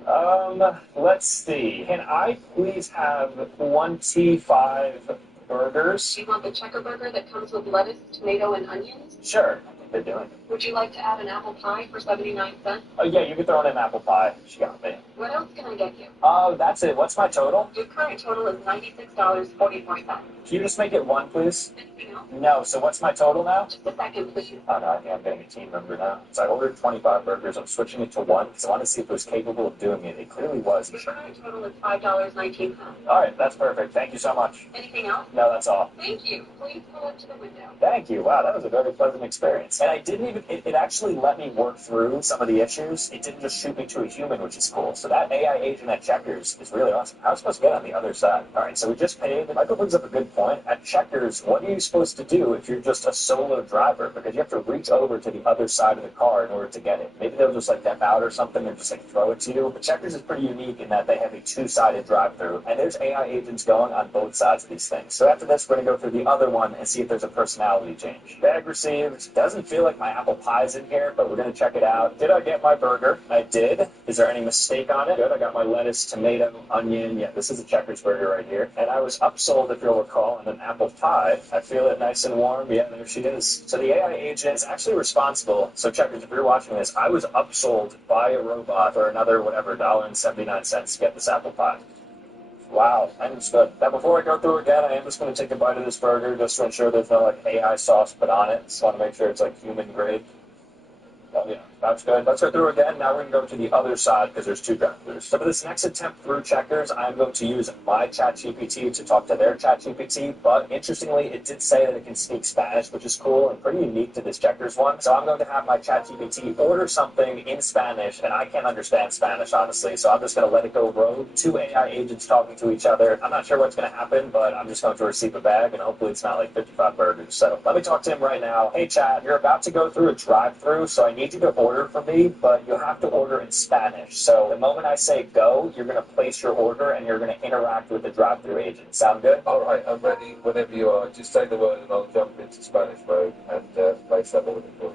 Let's see. Can I please have 25 burgers? Do you want the checker burger that comes with lettuce, tomato, and onions? Sure. I think they're doing it. Would you like to add an apple pie for 79 cents? Oh, yeah, you can throw in an apple pie. She got me. What else can I get you? Oh, that's it. What's my total? Your current total is $96.44. Can you just make it one, please? Anything else? No. So what's my total now? Just a second, please. Oh, no, I think I'm getting a team member now. So I ordered 25 burgers. I'm switching it to one because I want to see if it was capable of doing it. It clearly was. Your current total is $5.19. All right, that's perfect. Thank you so much. Anything else? No, that's all. Thank you. Please pull up to the window. Thank you. Wow, that was a very pleasant experience. And I didn't even, it actually let me work through some of the issues. It didn't just shoot me to a human, which is cool. So that AI agent at Checkers is really awesome. How am I supposed to get on the other side? All right, so we just paid. Michael brings up a good point. At Checkers, what are you supposed to do if you're just a solo driver? Because you have to reach over to the other side of the car in order to get it. Maybe they'll just like step out or something and just like throw it to you. But Checkers is pretty unique in that they have a two-sided drive-through. And there's AI agents going on both sides of these things. So after this, we're going to go through the other one and see if there's a personality change. Bag received. Doesn't feel like my apple pie's in here, but we're going to check it out. Did I get my burger? I did. Is there any mistake on it? Good. I got my lettuce, tomato, onion. Yeah, this is a Checkers burger right here. And I was upsold, if you'll recall, in an apple pie. I feel it nice and warm. Yeah, there she is. So the AI agent is actually responsible. So Checkers, if you're watching this, I was upsold by a robot for another, whatever, $1.79 to get this apple pie. Wow, understood. Now, before I go through again, I am just going to take a bite of this burger just to ensure there's no like AI sauce put on it. Just want to make sure it's like human grade. Oh yeah, that's good. Let's go through again. Now we're going to go to the other side because there's two drive-thrus. So for this next attempt through Checkers, I'm going to use my ChatGPT to talk to their ChatGPT. But interestingly, it did say that it can speak Spanish, which is cool and pretty unique to this Checkers one. So I'm going to have my ChatGPT order something in Spanish, and I can't understand Spanish, honestly. So I'm just going to let it go rogue. Two AI agents talking to each other. I'm not sure what's going to happen, but I'm just going to receive a bag, and hopefully it's not like 55 burgers. So let me talk to him right now. Hey, Chat, you're about to go through a drive-thru, so I need you to order for me, but you have to order in Spanish. So the moment I say go, you're going to place your order and you're going to interact with the drive-thru agent. Sound good? All right, I'm ready whenever you are. Just say the word and I'll jump into Spanish mode and place that order for you.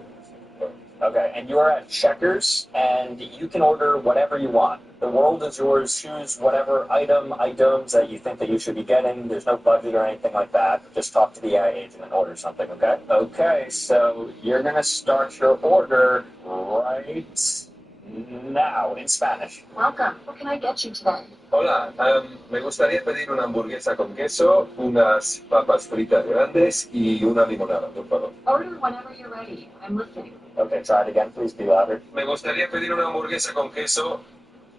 Okay, and you're at Checkers, and you can order whatever you want. The world is yours. Choose whatever items that you think that you should be getting. There's no budget or anything like that. Just talk to the AI agent and order something, okay? Okay, so you're going to start your order right now in Spanish. Welcome. What can I get you today? Hola, me gustaría pedir una hamburguesa con queso, unas papas fritas grandes y una limonada, por favor. Order whenever you're ready. I'm listening. Okay, try it again, please. Be louder. Me gustaría pedir una hamburguesa con queso,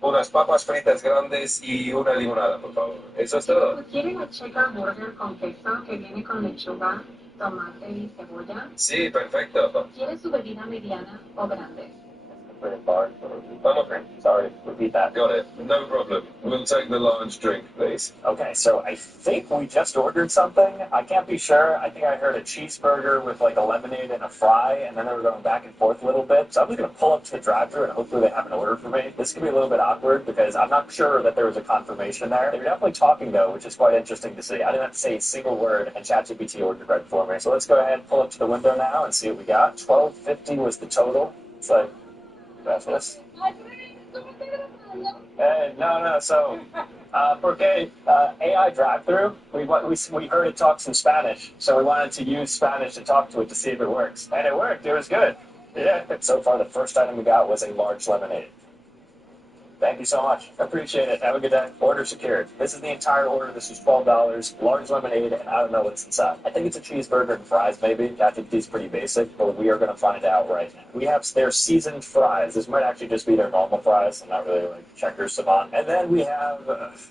unas papas fritas grandes y una limonada, por favor. ¿Eso es todo? ¿Quiere la checker burger con queso que viene con lechuga, tomate y cebolla? Sí, perfecto. ¿Quiere su bebida mediana o grande? Sorry, repeat that. Got it. No problem. We'll take the large drink, please. Okay, so I think we just ordered something. I can't be sure. I think I heard a cheeseburger with like a lemonade and a fry, and then they were going back and forth a little bit. So I'm just going to pull up to the drive-thru and hopefully they have an order for me. This could be a little bit awkward because I'm not sure that there was a confirmation there. They were definitely talking though, which is quite interesting to see. I didn't have to say a single word, and ChatGPT ordered right for me. So let's go ahead and pull up to the window now and see what we got. $12.50 was the total. It's like, that's this. Hey, no. So, porque AI drive-thru, we heard it talk some Spanish, so we wanted to use Spanish to talk to it to see if it works, and it worked. It was good. Yeah. So far, the first item we got was a large lemonade. Thank you so much. Appreciate it. Have a good day. Order secured. This is the entire order. This is $12. Large lemonade, and I don't know what's inside. I think it's a cheeseburger and fries, maybe. I think these pretty basic, but we are going to find out right now. We have their seasoned fries. This might actually just be their normal fries. I'm not really like checkers savant. And then we have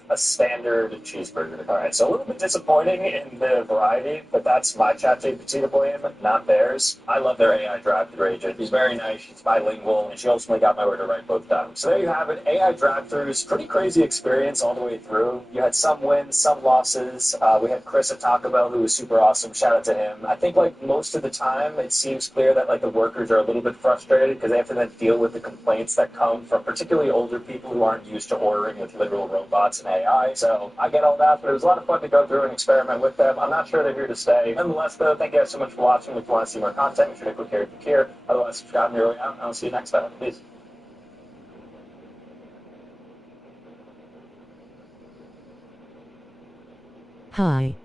a standard cheeseburger. All right, so a little bit disappointing in the variety, but that's my ChatGPT to blame, not theirs. I love their AI drive-thru agent. He's very nice. She's bilingual, and she ultimately got my order right both times. So there you have it. AI drive-thrus, pretty crazy experience all the way through. You had some wins, some losses. We had Chris at Taco Bell, who was super awesome. Shout out to him. I think like most of the time, it seems clear that like the workers are a little bit frustrated because they have to then deal with the complaints that come from particularly older people who aren't used to ordering with literal robots and AI. So I get all that, but it was a lot of fun to go through and experiment with them. I'm not sure they're here to stay. Nonetheless, though, thank you guys so much for watching. If you want to see more content, make sure to click here. Otherwise, subscribe on your way out, and I'll see you next time. Peace. Hi.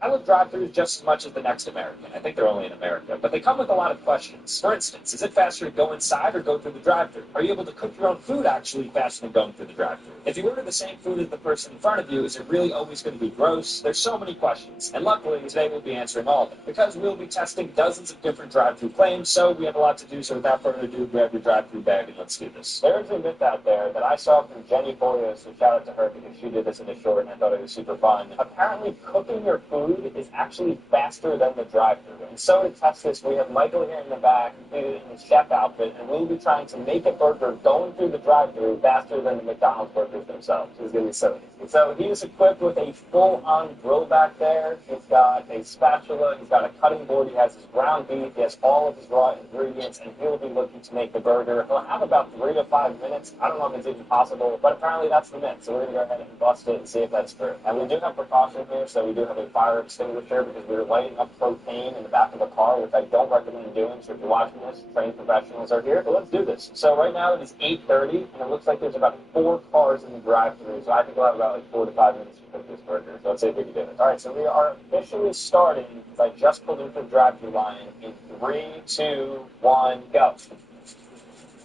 I love drive-thrus just as much as the next American. I think they're only in America, but they come with a lot of questions. For instance, is it faster to go inside or go through the drive-thru? Are you able to cook your own food actually faster than going through the drive-thru? If you order the same food as the person in front of you, is it really always going to be gross? There's so many questions, and luckily today we'll be answering all of them. Because we'll be testing dozens of different drive-thru claims, so we have a lot to do, so without further ado, grab your drive-thru bag and let's do this. There's a myth out there that I saw from Jenny Boya, so shout out to her because she did this in a short and I thought it was super fun. Apparently cooking your food is actually faster than the drive-thru. And so to test this, we have Michael here in the back, in his chef outfit, and we'll be trying to make a burger going through the drive-thru faster than the McDonald's burgers themselves. It's going to be so easy. So he's equipped with a full-on grill back there. He's got a spatula. He's got a cutting board. He has his ground beef. He has all of his raw ingredients, and he'll be looking to make the burger. He'll have about 3 to 5 minutes. I don't know if it's even possible, but apparently that's the myth. So we're going to go ahead and bust it and see if that's true. And we do have precaution here, so we do have a fire extinguisher because we're lighting up propane in the back of the car, which I don't recommend doing. So if you're watching this, trained professionals are here. So let's do this. So right now it is 8:30, and it looks like there's about 4 cars in the drive-thru. So I think we'll have about like 4 to 5 minutes to cook this burger. So let's see if we can do it. All right, so we are officially starting. I just pulled into the drive-thru line in 3, 2, 1, go.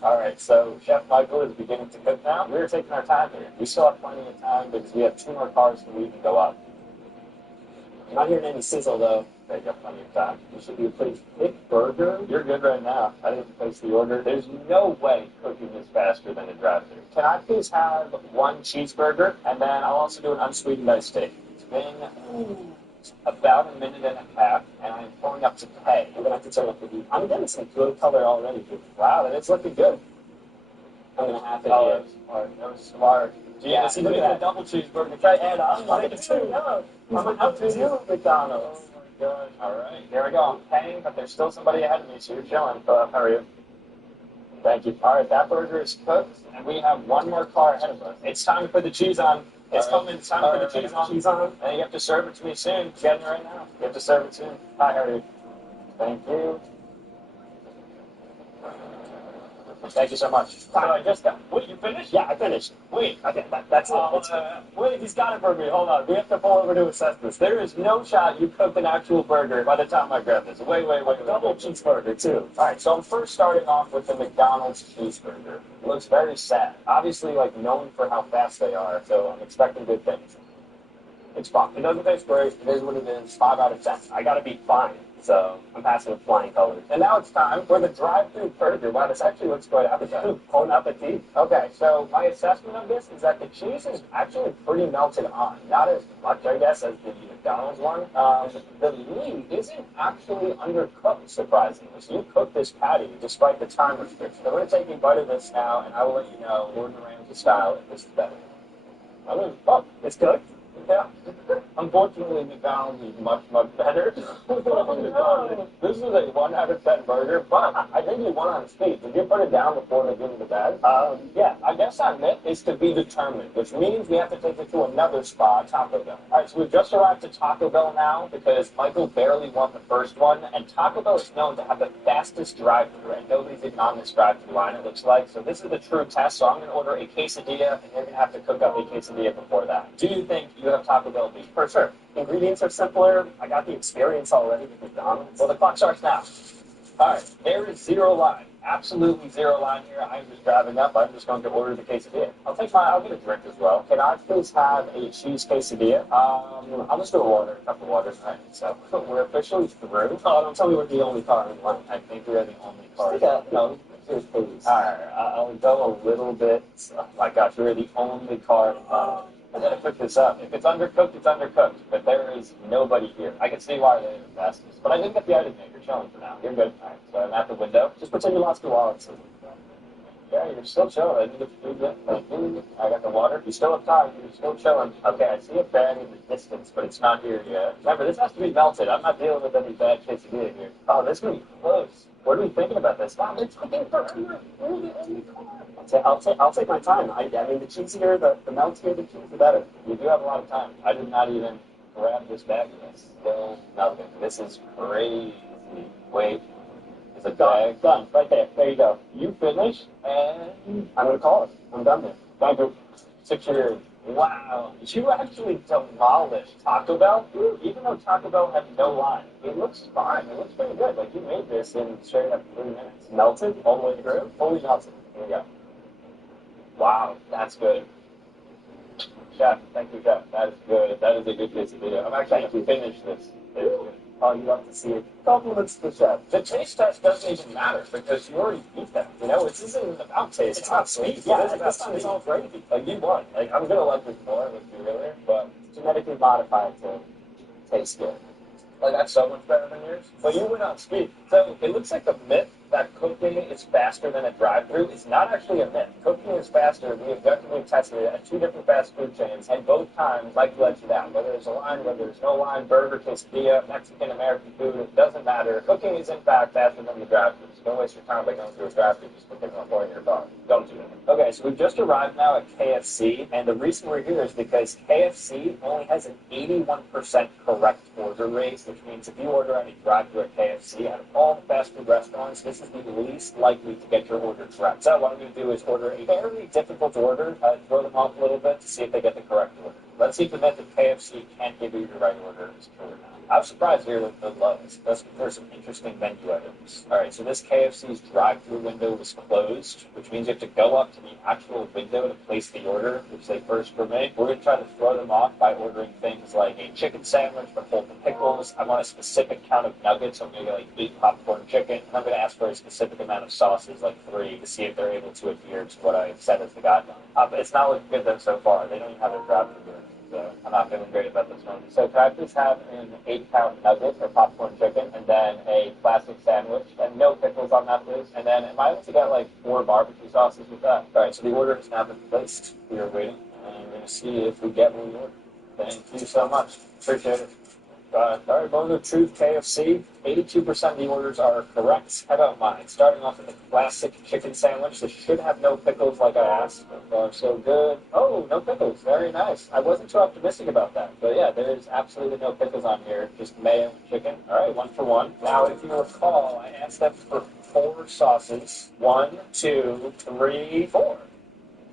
All right, so Chef Michael is beginning to cook now. We're taking our time here. We still have plenty of time because we have 2 more cars to leave and go up. I'm not hearing any sizzle, though. Okay, you got plenty of time. This should be a pretty thick burger. You're good right now. I didn't place the order. There's no way cooking is faster than a drive-thru. Can I please have 1 cheeseburger? And then I'll also do an unsweetened iced tea. It's been about a minute and a half, and I'm pulling up to pay. I'm going to have to turn up the heat. I'm getting some good color already, dude. Wow, it's looking good. I'm going to have to do it. That was smart. Yeah, see, look at that double cheeseburger. Try to add on. I'm up to you, McDonald's. Oh my god. All right, here we go. I'm paying, but there's still somebody ahead of me, so you're chilling. How are you? Thank you. All right, that burger is cooked, and we have 1 more car ahead of us. It's time to put the cheese on. It's coming. It's time to put the cheese on. And you have to serve it to me soon. It's getting it right now. You have to serve it soon. Hi, how are you? Thank you. Thank you so much. I just got. Wait, you finished? Yeah, I finished. Wait, that's it. Wait, he's got it for me. Hold on. We have to pull over to assess this. There is no shot you cooked an actual burger by the time I grab this. Wait. Double cheeseburger, too. All right, so I'm first starting off with the McDonald's cheeseburger. It looks very sad. Obviously, like, known for how fast they are, so I'm expecting good things. It's fine. It doesn't taste great. It is what it is. 5 out of 10. I gotta be fine. So I'm passing with flying colors. And now it's time for the drive-thru burger. Wow, this actually looks quite appetizing. Bon appetit. Okay, so my assessment of this is that the cheese is actually pretty melted on. Not as much, I guess, as the McDonald's one. The meat isn't actually undercooked, surprisingly. So you cook this patty despite the time restriction. I'm going to take a bite of this now, and I will let you know, Gordon Ramsay style, if this is better. Oh, it's good. Yeah. Unfortunately, McDonald's is much, much better. This is a 1 out of 10 burger, but I think you won on speed. Did you put it down before they give you the bag? Yeah, I guess that myth is to be determined, which means we have to take it to another spot, Taco Bell. All right, so we've just arrived at Taco Bell now because Michael barely won the first one, and Taco Bell is known to have the fastest drive-thru, and nobody's even on this drive-thru line, it looks like. So this is the true test, so I'm going to order a quesadilla, and you're going to have to cook up a quesadilla before that. Do you think you have Taco Bell beef? For sure. Ingredients are simpler. I got the experience already with McDonald's. Well, the clock starts now. All right, there is 0 line. absolutely zero line here. I'm just driving up. I'm just going to order the quesadilla. I'll get a drink as well. Can I please have a cheese quesadilla? I'll just do a water, a cup of water. All right, so we're officially through. Oh, don't tell me we're the only car in line. I think we're the only car. Yeah, no. Here's please. All right, I'll go a little bit. Oh my gosh, we're the only car in line. I gotta cook this up. If it's undercooked, it's undercooked. But there is nobody here. I can see why they're the fastest. But I didn't get the item maker chilling for now. You're good. All right, so I'm at the window. Just pretend you lost your wallet. Yeah, you're still chilling. I didn't get the food yet. I got the water. You still have time. You're still chilling. Okay, I see a bag in the distance, but it's not here yet. Remember, this has to be melted. I'm not dealing with any bad quesadilla here. Oh, this is going to be close. What are we thinking about this? Wow, it's cooking forever. We're the only car. I'll take my time. I mean, the cheesier, the meltier the cheese, the better. You do have a lot of time. I did not even grab this bag yet. Still nothing. This is crazy. Wait. There's a bag. Done. Right there. There you go. You finished, and I'm going to call it. I'm done there. Thank you. 6 years. Wow. You actually demolished Taco Bell, even though Taco Bell had no line. It looks fine. It looks pretty good. Like, you made this in straight up 3 minutes. Melted all the way through? Fully melted. Here we go. Wow, that's good. Chef, thank you, Chef. That is good. That is a good quesadilla. I'm actually going to finish this. It is good. Oh, you love to see it. Compliments to the chef. The taste test doesn't even matter because you already beat them. You know, this isn't even about taste. It's about speed. Yeah, this time it's all gravy. Like, you won. Like, I'm going to like this more with you earlier, but it's genetically modified to taste good. Like, that's so much better than yours. But you went on speed. So it looks like the myth that cooking is faster than a drive-thru is not actually a myth. Cooking is faster. We objectively tested it at 2 different fast food chains, and both times Mike let you down. Whether there's a line, whether there's no line, burger, quesadilla, Mexican, American food, it doesn't matter. Cooking is in fact faster than the drive-thru. So don't waste your time by going through a drive-thru just to pick up more in your car. Don't do that. Okay, so we've just arrived now at KFC, and the reason we're here is because KFC only has an 81% correct order rate, which means if you order any drive-thru at KFC, out of all the fast food restaurants, this is the least likely to get your order correct. So what I'm going to do is order a very difficult order, throw them off a little bit to see if they get the correct order. Let's see if the myth that KFC can't give you the right order is true or not. I was surprised here with the lows. Let's compare some interesting menu items. All right, so this KFC's drive-thru window was closed, which means you have to go up to the actual window to place the order, which is a first for me. We're going to try to throw them off by ordering things like a chicken sandwich with hold the pickles. I want a specific count of nuggets, so I'm going to get like 8 popcorn chicken. And I'm going to ask for a specific amount of sauces, like 3, to see if they're able to adhere to what I said as the guideline. But it's not looking good though so far. They don't even have their drive-thru here. So I'm not feeling great about this one. So can I please have an 8-count nugget or popcorn chicken, and then a classic sandwich, and no pickles on that, please? And then am I able to get like 4 barbecue sauces with that? All right, so the order has now been placed. We are waiting, and we're going to see if we get what we ordered. Thank you so much. Appreciate it. All right, moment of truth, KFC. 82% of the orders are correct. How about mine? Starting off with the classic chicken sandwich. This should have no pickles like I asked. So far, so good. Oh, no pickles. Very nice. I wasn't too optimistic about that. But yeah, there's absolutely no pickles on here. Just mayo and chicken. All right, 1 for 1. Now, if you recall, I asked them for 4 sauces. 1, 2, 3, 4.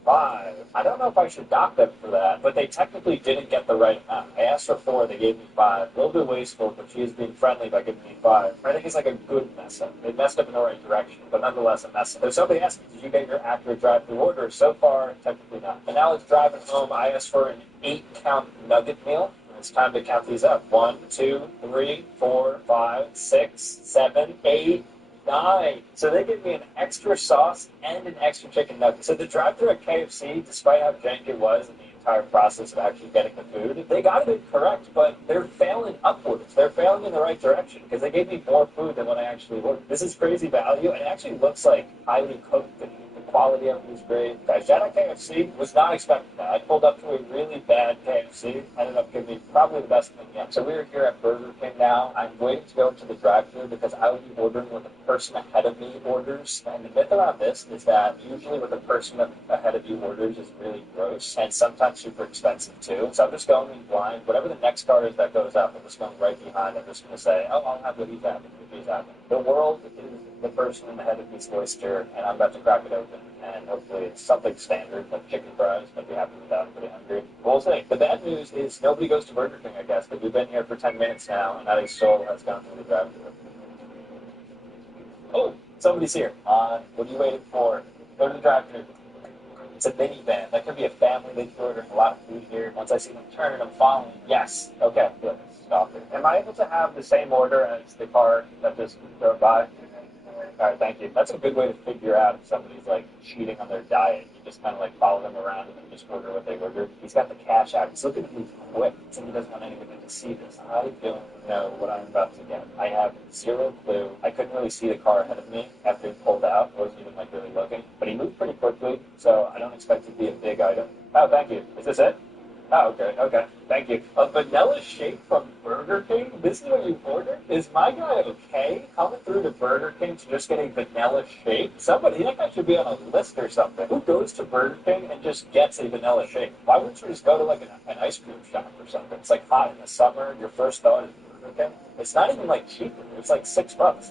5. I don't know if I should dock them for that, but they technically didn't get the right amount. I asked for 4, they gave me 5. A little bit wasteful, but she is being friendly by giving me 5. I think it's like a good mess up. They messed up in the right direction, but nonetheless a mess up. So somebody asked me, did you get your accurate drive-thru order? So far, technically not. And now it's driving home. I asked for an 8-count nugget meal. It's time to count these up. 1, 2, 3, 4, 5, 6, 7, 8, 9. So they give me an extra sauce and an extra chicken nugget. So the drive-thru at KFC, despite how jank it was in the entire process of actually getting the food, they got it correct, but they're failing upwards. They're failing in the right direction because they gave me more food than what I actually ordered. This is crazy value, and it actually looks like highly cooked and the quality of it was great. Guys, shout out KFC. Was not expecting that. I pulled up to a really bad KFC. Ended up giving me probably the best thing yet. So we're here at Burger King now. I'm waiting to go into the drive-thru because I will be ordering when the person ahead of me orders. And the myth around this is that usually what the person ahead of you orders is really gross and sometimes super expensive too. So I'm just going in blind. Whatever the next car is that goes up, I'm just going right behind. I'm just going to say, oh, I'll have what he's having, what he's having. The world is the person ahead of me's oyster, and I'm about to crack it open. And hopefully it's something standard, like chicken fries. I'd be happy with that. I'm pretty hungry. We'll see. The bad news is nobody goes to Burger King, I guess, but we've been here for 10 minutes now, and not a soul has gone through the drive-thru. Oh, Somebody's here. What are you waiting for? Go to the drive-thru. It's a minivan. That could be a family. They could order a lot of food here. Once I see them turning, I'm following. Yes. Okay, good. Stop it. Am I able to have the same order as the car that just drove by? All right, thank you. That's a good way to figure out if somebody's like cheating on their diet. You just kind of like follow them around and then just order what they ordered. He's got the cash out. He's looking to move quick, so he doesn't want anybody to see this. I don't know what I'm about to get. I have zero clue. I couldn't really see the car ahead of me after he pulled out. I wasn't even like really looking, but he moved pretty quickly, so I don't expect it to be a big item. Oh, thank you. Is this it? Oh, okay. Thank you. A vanilla shake from Burger King? This is what you ordered? Is my guy okay coming through to Burger King to just get a vanilla shake? Somebody, that guy should be on a list or something. Who goes to Burger King and just gets a vanilla shake? Why wouldn't you just go to like an ice cream shop or something? It's like hot in the summer. Your first thought is Burger King. It's not even like cheaper. It's like $6.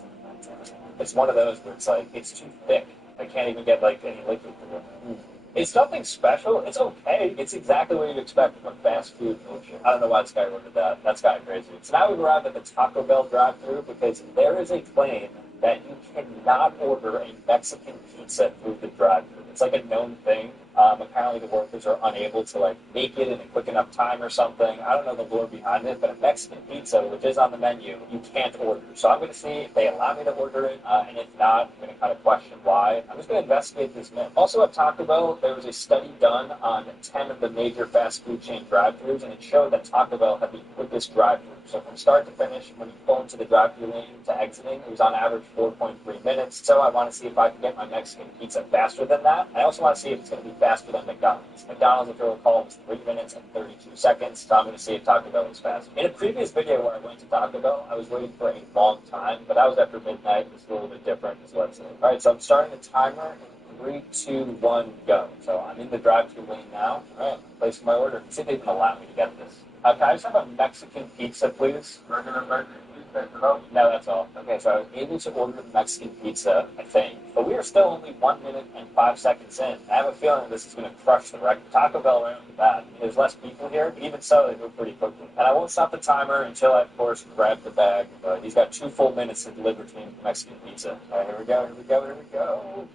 It's one of those where it's like, it's too thick. I can't even get like any liquid through it. It's nothing special. It's okay. It's exactly what you'd expect from a fast food milkshake. I don't know why this guy ordered that. That's kind of crazy. So now we've arrived at the Taco Bell drive-thru because there is a claim that you cannot order a Mexican pizza through the drive-thru. It's like a known thing. Apparently the workers are unable to like make it in a quick enough time or something. I don't know the lore behind it, but a Mexican pizza, which is on the menu, you can't order. So I'm going to see if they allow me to order it, and if not, I'm going to kind of question why. I'm just going to investigate this myth. Also at Taco Bell, there was a study done on 10 of the major fast food chain drive-thrus, and it showed that Taco Bell had the quickest drive-thru. So from start to finish, when you pull into the drive-thru lane to exiting, it was on average 4.3 minutes. So I want to see if I can get my Mexican pizza faster than that. I also want to see if it's going to be faster than McDonald's. McDonald's, if you'll recall, was 3 minutes and 32 seconds. So I'm going to see if Taco Bell is faster. In a previous video where I went to Taco Bell, I was waiting for a long time, but that was after midnight. It was a little bit different, is what I'm saying. All right, so I'm starting the timer. 3, 2, 1, go. So I'm in the drive-thru lane now. All right, placing my order. See if they even allow me to get this. Can I just have a Mexican pizza, please? Regular burger, please. No, that's all. Okay, so I was able to order the Mexican pizza, I think. But we are still only 1 minute and 5 seconds in. I have a feeling this is going to crush the record. Taco Bell right off the bat. There's less people here, but even so, they move pretty quickly. And I won't stop the timer until I, of course, grab the bag. He's got 2 full minutes to deliver to me the Mexican pizza. All right, here we go.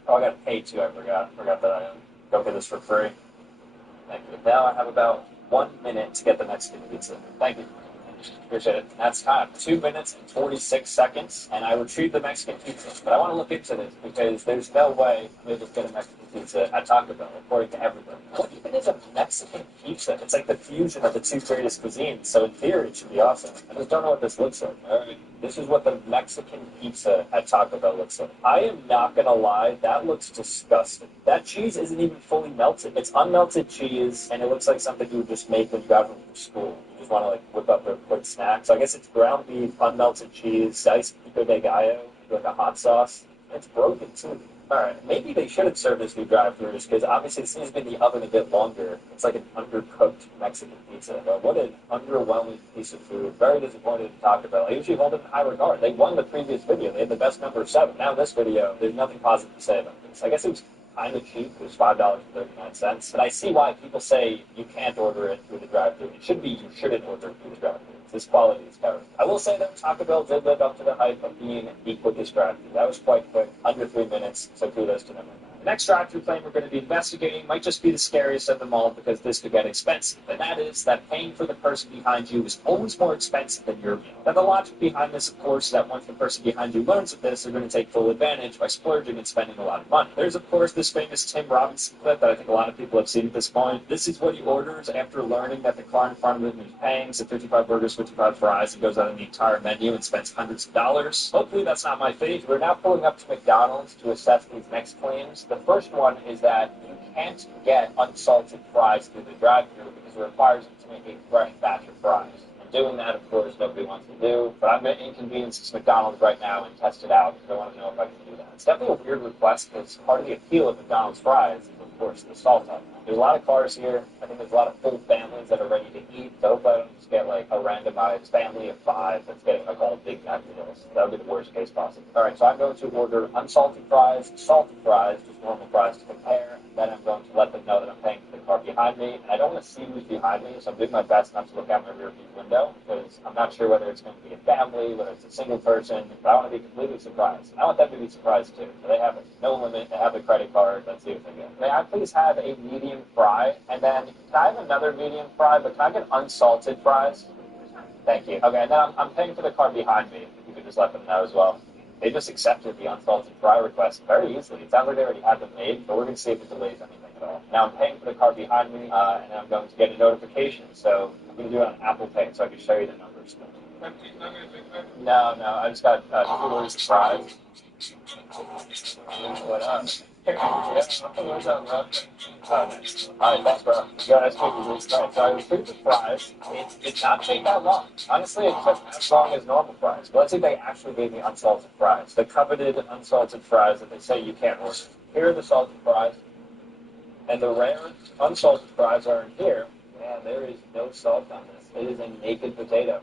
Oh, I got to pay, too. I forgot that I don't get this for free. Thank you. Now I have about 1 minute to get the Mexican pizza. Thank you. Appreciate it. That's time. 2 minutes and 46 seconds, and I retrieved the Mexican pizza. But I want to look into this because there's no way I'm able to get a Mexican pizza at Taco Bell, according to everybody. What even is a Mexican pizza? It's like the fusion of the 2 greatest cuisines, so in theory it should be awesome. I just don't know what this looks like. All right. This is what the Mexican pizza at Taco Bell looks like. I am not going to lie, that looks disgusting. That cheese isn't even fully melted. It's unmelted cheese, and it looks like something you would just make when you got home from school. You just want to like whip up a quick snack. So I guess it's ground beef, unmelted cheese, diced pico de gallo, like a hot sauce. It's broken too. Alright, maybe they should have served this new drive-thrus, because obviously this has been in the oven a bit longer. It's like an undercooked Mexican pizza. But what an underwhelming piece of food. Very disappointed in Taco Bell. I usually hold them in high regard. They won the previous video. They had the best number 7. Now this video, there's nothing positive to say about this. I guess it was kind of cheap. It was $5.39. But I see why people say you can't order it through the drive-thru. It should be you shouldn't order it through the drive-thru. This quality is terrible. I will say that Taco Bell did live up to the hype of being the quickest drive-thru. That was quite quick, under 3 minutes, so kudos to them. The next drive-thru claim we're going to be investigating might just be the scariest of them all because this could get expensive, and that is that paying for the person behind you is always more expensive than your meal. Now the logic behind this, of course, is that once the person behind you learns of this, they're going to take full advantage by splurging and spending a lot of money. There's, of course, this famous Tim Robinson clip that I think a lot of people have seen at this point. This is what he orders after learning that the car in front of him is paying, so 55 burgers, 55 fries, and goes out on the entire menu and spends hundreds of dollars. Hopefully that's not my fate. We're now pulling up to McDonald's to assess these next claims. The first one is that you can't get unsalted fries through the drive-thru because it requires you to make a fresh batch of fries. And doing that, of course, nobody wants to do. But I'm going to inconvenience this McDonald's right now and test it out because I want to know if I can do that. It's definitely a weird request because part of the appeal of McDonald's fries is, of course, the salt on them. There's a lot of cars here. I think there's a lot of full families that are ready to eat. So I hope I don't just get like a randomized family of 5 that's getting like all Big Mac meals. That would be the worst case possible. All right, so I'm going to order unsalted fries, salted fries, just normal fries to compare. Then I'm going to let them know that I'm paying for the car behind me. And I don't want to see who's behind me, so I'm doing my best not to look out my rear view window because I'm not sure whether it's going to be a family, whether it's a single person, but I want to be completely surprised. I want them to be surprised too. So they have no limit, they have a credit card, let's see what they get. May I please have a medium fry? And then, can I have another medium fry, but can I get unsalted fries? Thank you. Okay, and then I'm paying for the car behind me. If you could just let them know as well. They just accepted the unsalted fry request very easily. It sounds like they already had them made, but we're going to see if it delays anything at all. Now I'm paying for the car behind me, and I'm going to get a notification. So I'm going to do it on Apple Pay so I can show you the numbers. No, I just got 2 orders of fries. What up? Yeah, what's up, bro? Nice. Alright, thanks, bro. Yeah, that's pretty good. So I was pretty surprised. It did not take that long. Honestly, it took as long as normal fries. But let's see if they actually gave me unsalted fries. The coveted unsalted fries that they say you can't order. Here are the salted fries. And the rare unsalted fries are in here. Man, there is no salt on this. It is a naked potato.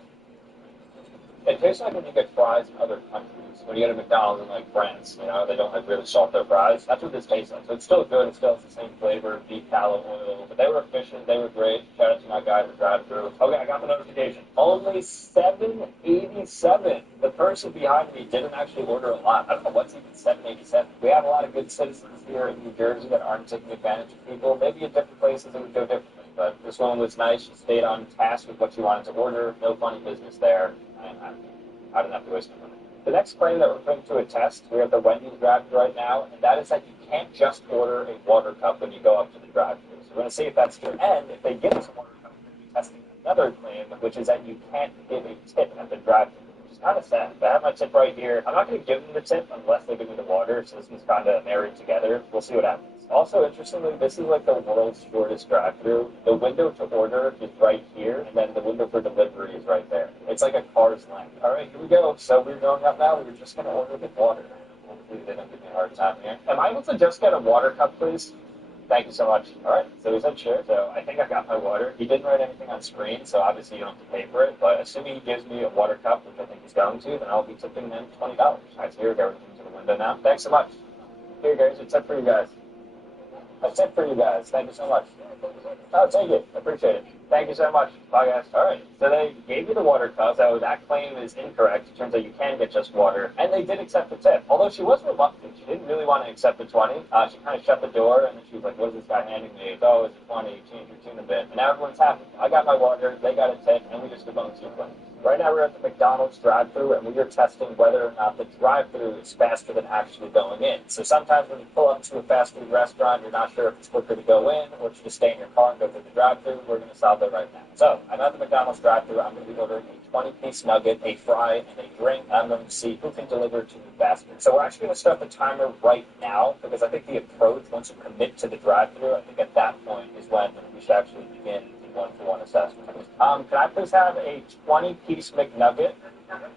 It tastes like when you get fries in other countries. When you go to McDonald's in like France, you know, they don't like really salt their fries. That's what this tastes like. So it's still good. It still has the same flavor, beef tallow oil. But they were efficient. They were great. Shout out to my guy at the drive-thru. Okay, I got the notification. Only $7.87. The person behind me didn't actually order a lot. I don't know what's even $7.87. We have a lot of good citizens here in New Jersey that aren't taking advantage of people. Maybe in different places it would go differently. But this one was nice. She stayed on task with what she wanted to order. No funny business there. I didn't have to waste my money. The next claim that we're putting to a test, we're at the Wendy's drive-thru right now, and that is that you can't just order a water cup when you go up to the drive-thru. So we're going to see if that's true. And if they give us a water cup, we're going to be testing another claim, which is that you can't give a tip at the drive-thru, which is kind of sad. I have my tip right here. I'm not going to give them the tip unless they give me the water, so this one's kind of married together. We'll see what happens. Also, interestingly, this is like the world's shortest drive-thru. The window to order is right here, and then the window for delivery is right there. It's like a car's length. All right, here we go. So we're going up now. We're just going to order the water. Hopefully they don't give me a hard time here. Am I able to just get a water cup, please? Thank you so much. All right, so he said sure. So I think I got my water. He didn't write anything on screen, so obviously you don't have to pay for it. But assuming he gives me a water cup, which I think he's going to, then I'll be tipping them $20. All right, so here we go. We're to the window now. Thanks so much. Here, guys, it's up for you guys. That's it for you guys. Thank you so much. Oh, take it. I appreciate it. Thank you so much. Bye, guys. All right. So they gave you the water cup. So that claim is incorrect. It turns out you can get just water. And they did accept the tip. Although she was reluctant. She didn't really want to accept the 20. She kind of shut the door, and then she was like, what is this guy handing me? Oh, it's a 20. Change your tune a bit. And now everyone's happy. I got my water. They got a tip, and we just debunked 2 claims. Right now we're at the McDonald's drive-thru, and we are testing whether or not the drive-thru is faster than actually going in. So sometimes when you pull up to a fast food restaurant, you're not sure if it's quicker to go in or to just stay in your car and go through the drive-thru. We're going to solve that right now. So I'm at the McDonald's drive-thru. I'm going to be ordering a 20-piece nugget, a fry, and a drink. I'm going to see who can deliver to me faster. So we're actually going to start the timer right now because I think the approach, once you commit to the drive-thru, I think at that point is when we should actually begin one-to-one assessment. Can I please have a 20-piece McNugget,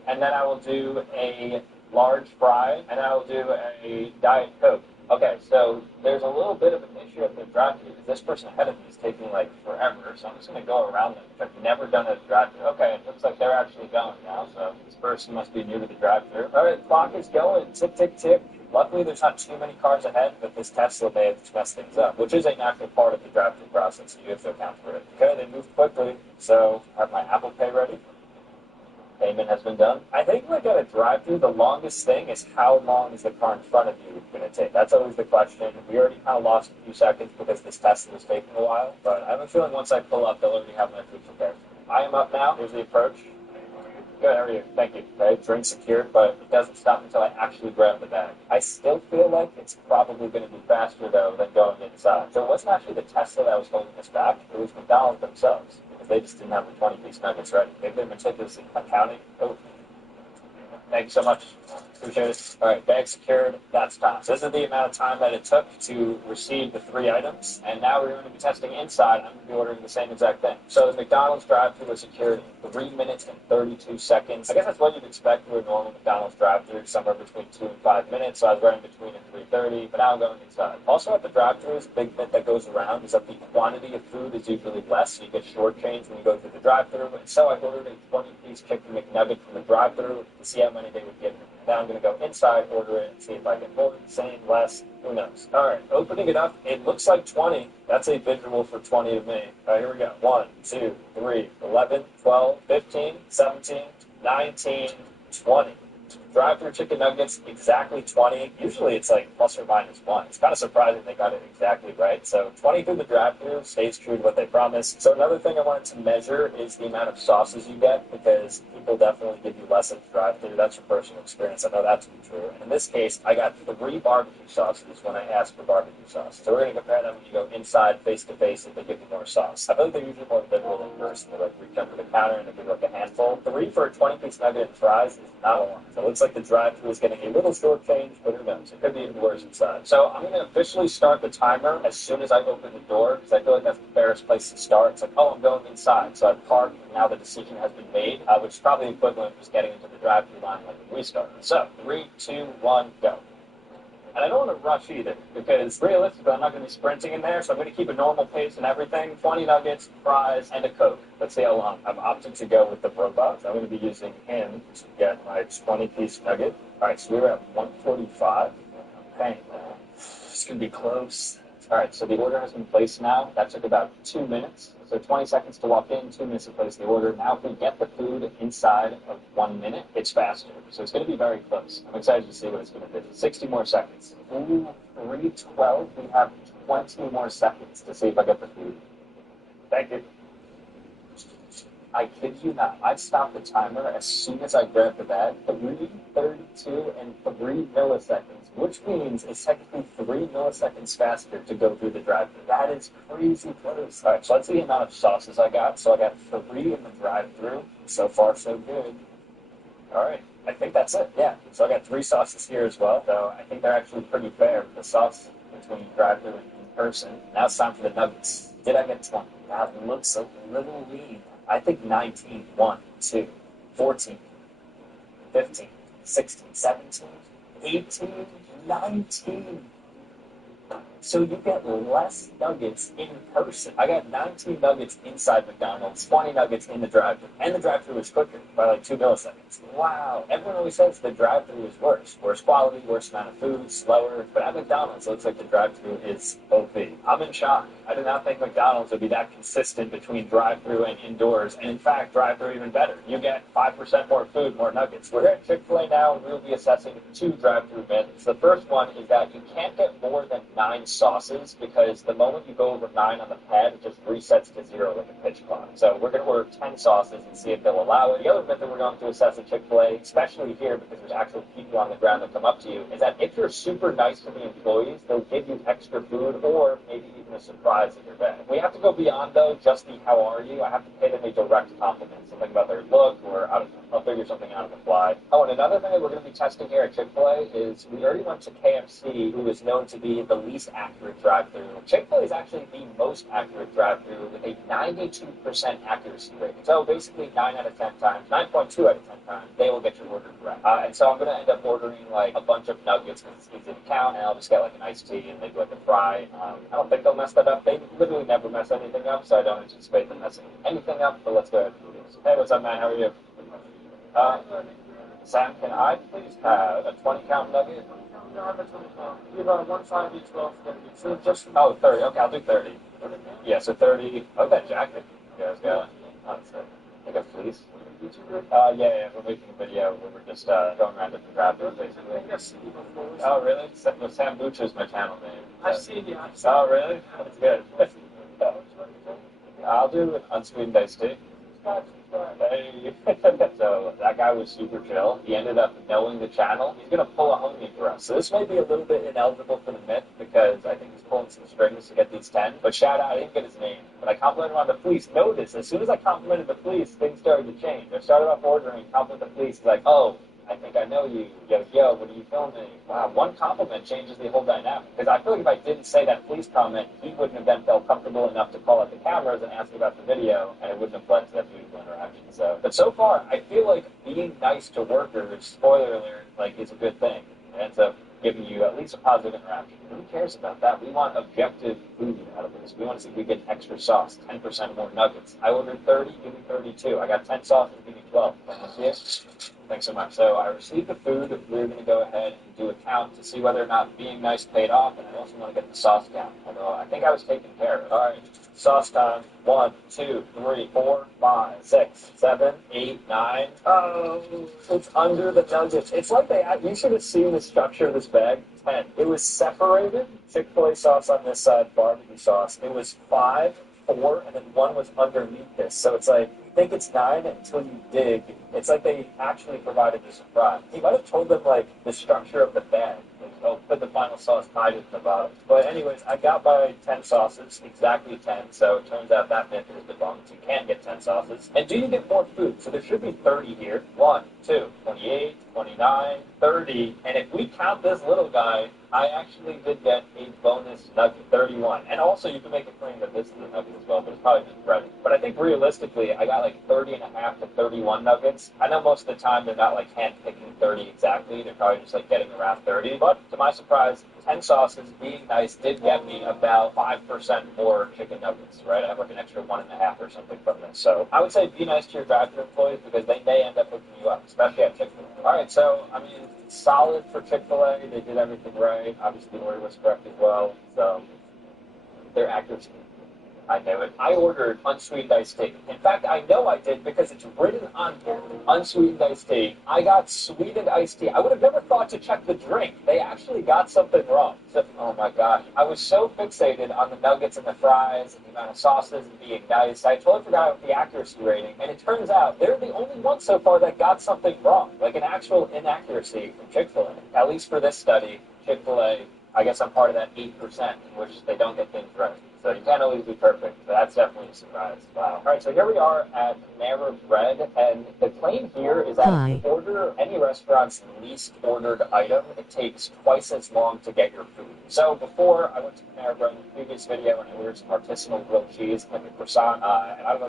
and then I will do a large fry, and I will do a Diet Coke. Okay, so there's a little bit of an issue at the drive-thru because this person ahead of me is taking like forever, so I'm just going to go around them. I've never done a drive-thru. Okay, it looks like they're actually going now, so this person must be new to the drive-thru. All right, the clock is going. Tick, tick, tick. Luckily, there's not too many cars ahead, but this Tesla may have messed things up, which is a natural part of the drive-thru process, so you have to account for it. Okay, they moved quickly, so I have my Apple Pay ready. Payment has been done. I think like at a drive-thru, the longest thing is how long is the car in front of you going to take? That's always the question. We already kind of lost a few seconds because this Tesla was taking a while, but I have a feeling once I pull up, they'll already have my food prepared. I am up now. Here's the approach. Good, how are you? Thank you. Okay, drink secured, but it doesn't stop until I actually grab the bag. I still feel like it's probably going to be faster, though, than going inside. So it wasn't actually the Tesla that was holding us back. It was McDonald's themselves, because they just didn't have the 20-piece nuggets ready. They've been meticulously counting. Oh. Thank you so much. Appreciate it. All right, bag secured. That's time. So this is the amount of time that it took to receive the 3 items. And now we're going to be testing inside. I'm going to be ordering the same exact thing. So the McDonald's drive-thru was secured in 3 minutes and 32 seconds. I guess that's what you'd expect for a normal McDonald's drive-thru, somewhere between 2 and 5 minutes. So I was running between and 3:30, but now I'm going inside. Also at the drive-thrus, a big myth that goes around is that the quantity of food is usually less, so you get shortchanged when you go through the drive-thru. And so I ordered a 20-piece chicken McNugget from the drive-thru to see how many they would give me. Now I'm going to go inside, order it, and see if I get more, same, less, who knows. All right, opening it up, it looks like 20. That's a visual for 20 of me. All right, here we go. 1, 2, 3, 11, 12, 15, 17, 19, 20. Drive-thru chicken nuggets, exactly 20. Usually it's like plus or minus 1. It's kind of surprising they got it exactly right. So 20 through the drive-thru stays true to what they promised. So another thing I wanted to measure is the amount of sauces you get, because people definitely give you less at the drive-thru. That's from personal experience. I know that's true. And in this case, I got 3 barbecue sauces when I asked for barbecue sauce. So we're going to compare them when you go inside face-to-face if they give you more sauce. I feel like they're usually more liberal in person. They like reach under the counter and they give you like a handful. 3 for a 20-piece nugget and fries is not a lot. So it looks like the drive-thru is getting a little shortchanged, but who knows? It could be even worse inside. So I'm going to officially start the timer as soon as I open the door, because I feel like that's the fairest place to start. It's like, oh, I'm going inside. So I've parked, and now the decision has been made, which is probably equivalent to just getting into the drive-thru line like when we started. So 3, 2, 1, go. And I don't want to rush either, because realistically, I'm not going to be sprinting in there, so I'm going to keep a normal pace and everything. 20 nuggets, fries, and a Coke. Let's see how long. I've opted to go with the robot. So I'm going to be using him to get my 20-piece nugget. All right, so we're at 145. Okay, it's going to be close. All right, so the order has been placed now. That took about 2 minutes. So 20 seconds to walk in, 2 minutes to place the order. Now, if we get the food inside of 1 minute, it's faster. So it's going to be very close. I'm excited to see what it's going to do. 60 more seconds. Ooh, 3:12. We have 20 more seconds to see if I get the food. Thank you. I kid you not. I stopped the timer as soon as I grabbed the bag. 3:32 and 3 milliseconds, which means it's technically 3 milliseconds faster to go through the drive-thru. That is crazy close. All right, so let's see the amount of sauces I got. So I got 3 in the drive-thru. So far, so good. All right, I think that's it. Yeah. So I got 3 sauces here as well. So I think they're actually pretty fair. The sauce between drive-thru and in person. Now it's time for the nuggets. Did I get 20? That looks a little lean. I think 19, 1, 2, 14, 15, 16, 17, 18, 19. So you get less nuggets in person. I got 19 nuggets inside McDonald's, 20 nuggets in the drive-thru. And the drive-thru is quicker by like 2 milliseconds. Wow. Everyone always says the drive-thru is worse. Worse quality, worse amount of food, slower. But at McDonald's, it looks like the drive-thru is OP. I'm in shock. I did not think McDonald's would be that consistent between drive-thru and indoors. And in fact, drive-thru even better. You get 5% more food, more nuggets. We're at Chick-fil-A now, and we'll be assessing 2 drive-thru myths. The first one is that you can't get more than 9 sauces, because the moment you go over 9 on the pad, it just resets to 0 like a pitch clock. So we're going to order 10 sauces and see if they'll allow it. The other myth that we're going to assess at Chick-fil-A, especially here because there's actual people on the ground that come up to you, is that if you're super nice to the employees, they'll give you extra food or maybe even a surprise in your bag. We have to go beyond, though, just the how are you. I have to pay them a direct compliment, something about their look, or I'll figure something out on the fly. Oh, and another thing that we're going to be testing here at Chick-fil-A is we already went to KFC, who is known to be the least accurate drive-thru. Chick-fil-A is actually the most accurate drive-thru with a 92% accuracy rate. So basically 9 out of 10 times, 9.2 out of 10 times, they will get your order correct. And so I'm going to end up ordering like a bunch of nuggets because it's easy to count, and I'll just get like an iced tea and maybe like a fry. I don't think they'll mess that up. They literally never mess anything up, so I don't anticipate them messing anything up, but let's go ahead and do this. Hey, what's up, man? How are you? Sam, can I please have a 20-count nugget? You about 1 each roll for the Just, oh, 30. Okay, I'll do 30. Yeah, so 30. Oh, that jacket you guys got. Oh, that's it. Like a fleece. Yeah, we're making a video where we're just going around different drive-thrus, basically. Oh, really? Sam Bucci's my channel name. I've seen you. Oh, really? That's good. I'll do an unsweetened iced tea. Hey. So that guy was super chill. He ended up knowing the channel. He's going to pull a homie for us. So this may be a little bit ineligible for the myth because I think he's pulling some strings to get these 10. But shout out, I didn't get his name. But I complimented him on the fleece. Notice, as soon as I complimented the fleece, things started to change. I started off ordering, complimented the fleece. He's like, oh, I think I know you. Yo, what are you filming? Wow, one compliment changes the whole dynamic. Because I feel like if I didn't say that police comment, he wouldn't have then felt comfortable enough to call out the cameras and ask about the video, and it wouldn't have led to that beautiful interaction. So, but so far, I feel like being nice to workers, spoiler alert, like, is a good thing. It ends up giving you at least a positive interaction. Who cares about that? We want objective food out of this. We want to see if we get extra sauce, 10% more nuggets. I ordered 30, give me 32. I got 10 sauces, give me 12. Yes. Thanks so much. So I received the food. We're going to go ahead and do a count to see whether or not being nice paid off, and I also want to get the sauce count. Although I think I was taken care of. All right, sauce time. 1, 2, 3, 4, 5, 6, 7, 8, 9. Oh, it's under the nuggets. It's like you should have seen the structure of this bag. 10. It was separated. Chick-fil-A sauce on this side, barbecue sauce. It was 5, 4, and then 1 was underneath this. So it's like, you think it's 9 until you dig. It's like they actually provided the surprise. He might have told them, like, the structure of the bag. Like, oh, put the final sauce hide at the bottom. But anyways, I got my 10 sauces, exactly 10. So it turns out that myth is debunked. You can get 10 sauces. And do you get more food? So there should be 30 here. 1, 2, 28, 29, 30. And if we count this little guy, I actually did get a bonus nugget, 31. And also, you can make a claim that this is a nugget as well, but it's probably just breaded. But I think realistically, I got like 30 and a half to 31 nuggets. I know most of the time they're not like hand-picking 30 exactly. They're probably just like getting around 30. But to my surprise, 10 sauces, being nice, did get me about 5% more chicken nuggets, right? I have like an extra 1.5 or something from this. So I would say be nice to your drive-thru employees because they may end up hooking you up, especially at Chick-fil-A. All right, so, I mean, solid for Chick-fil-A. They did everything right. Obviously, the order was correct as well. So their accuracy, I knew it. I ordered unsweetened iced tea. In fact, I know I did because it's written on here, unsweetened iced tea. I got sweetened iced tea. I would have never thought to check the drink. They actually got something wrong. So, oh my gosh. I was so fixated on the nuggets and the fries and the amount of sauces and being nice. I totally forgot about the accuracy rating. And it turns out they're the only ones so far that got something wrong. Like an actual inaccuracy from Chick-fil-A. At least for this study, Chick-fil-A, I guess I'm part of that 8% in which they don't get things right. So you can't always be perfect, but that's definitely a surprise. Wow. All right, so here we are at Panera Bread, and the claim here is that if you order any restaurant's least ordered item, it takes twice as long to get your food. So before, I went to Panera Bread in the previous video, and I ordered some artisanal grilled cheese, like a croissant, and I don't know.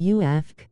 You ask.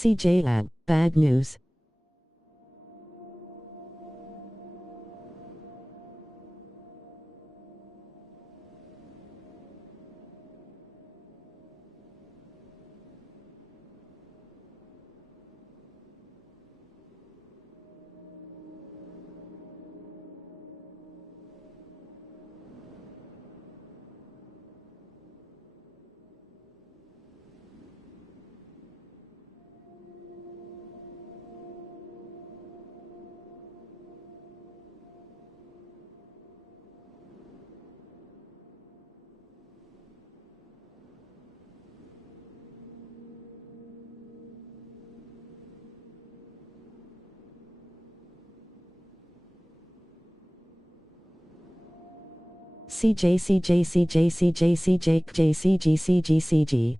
CJ ad. Bad news. CJ CJ CJ CJ CJ JCG CG CG.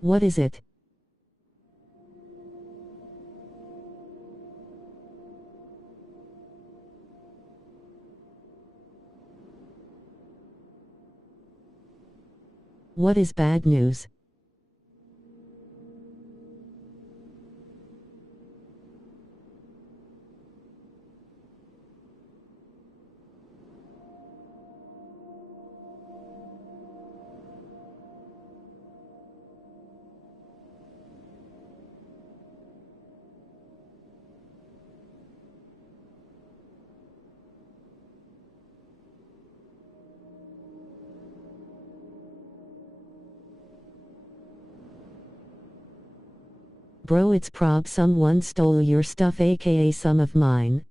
What is it? What is bad news? Bro, it's prob someone stole your stuff, aka some of mine.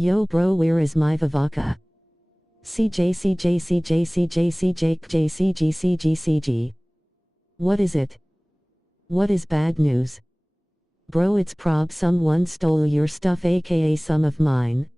Yo bro, where is my Vivaka? CJ. What is it? What is bad news? Bro, it's prob someone stole your stuff, aka some of mine.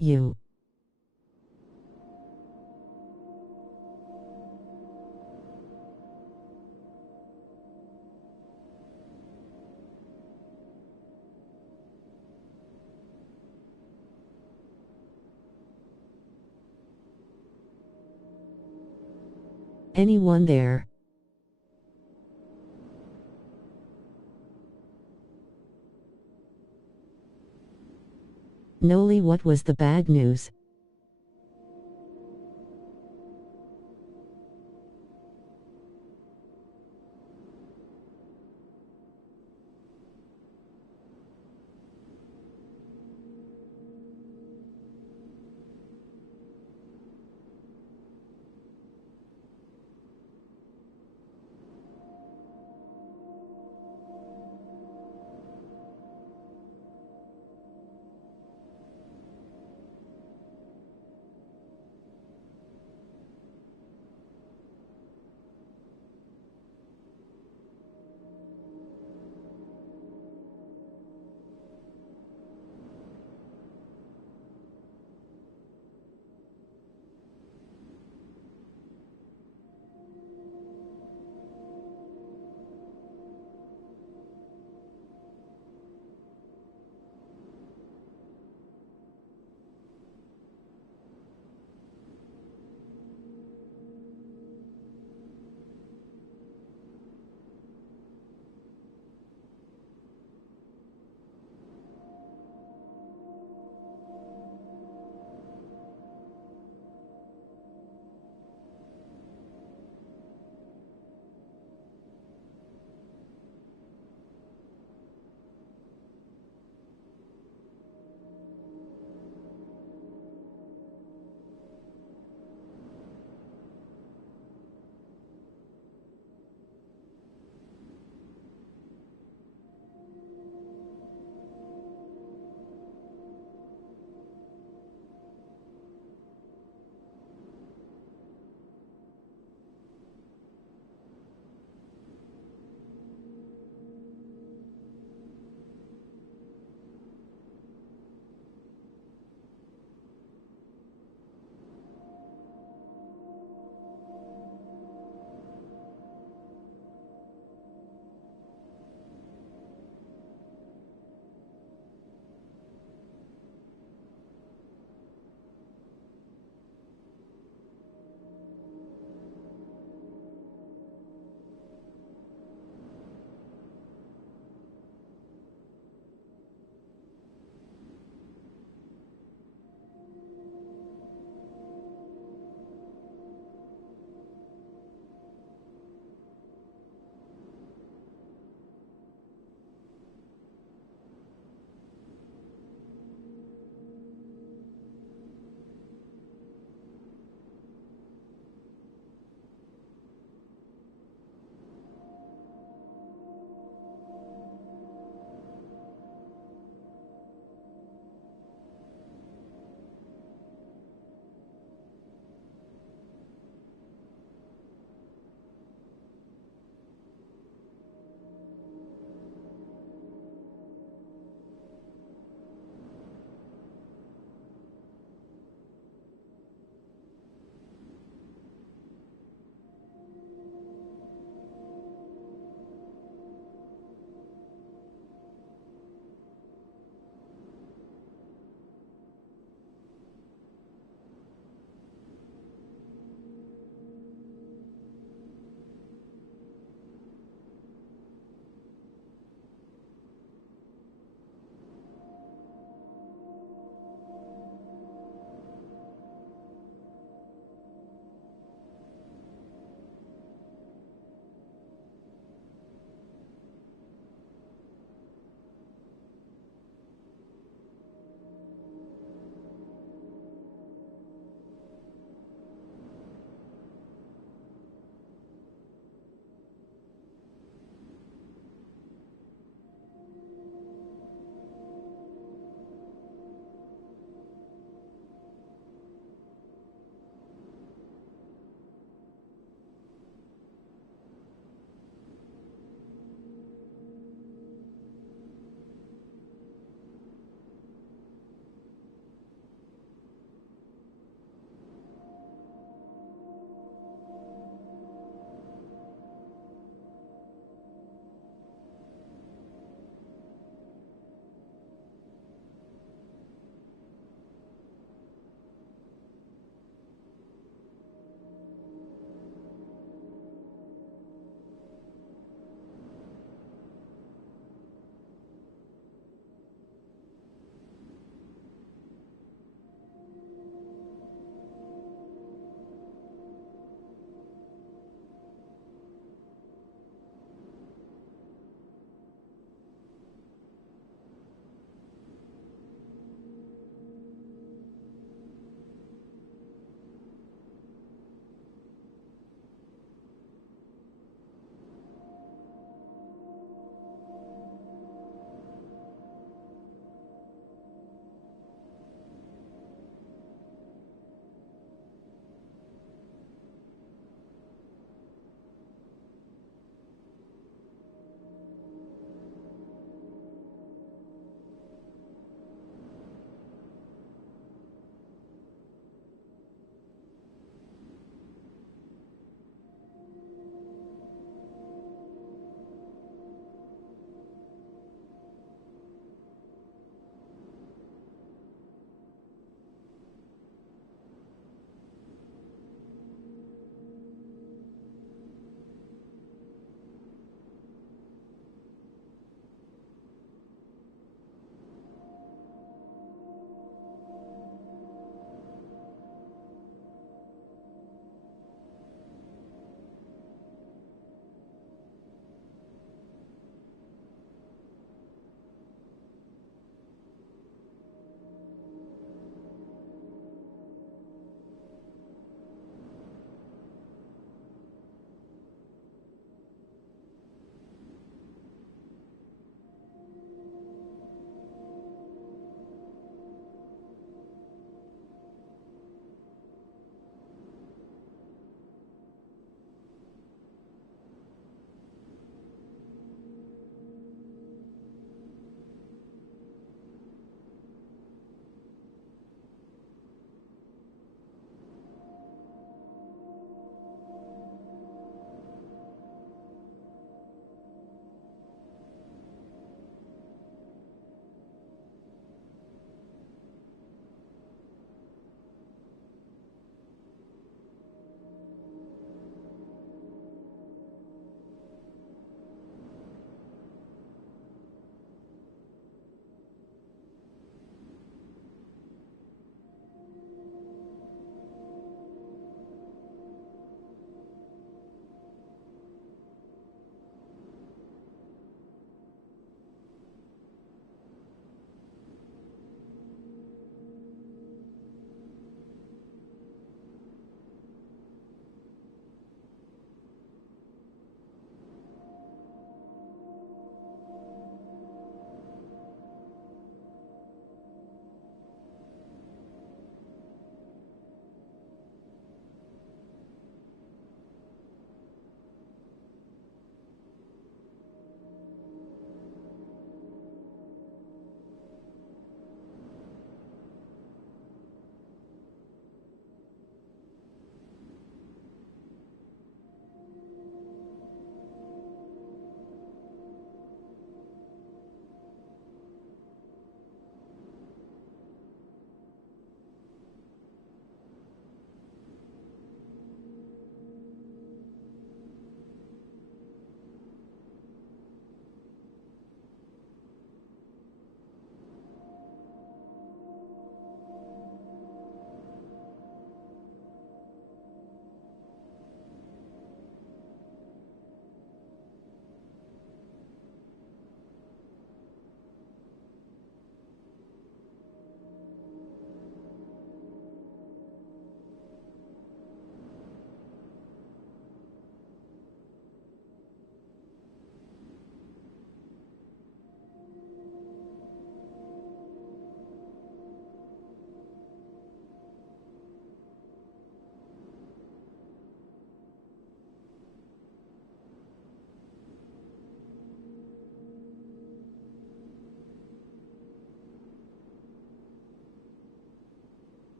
You. Anyone there? Noli, what was the bad news?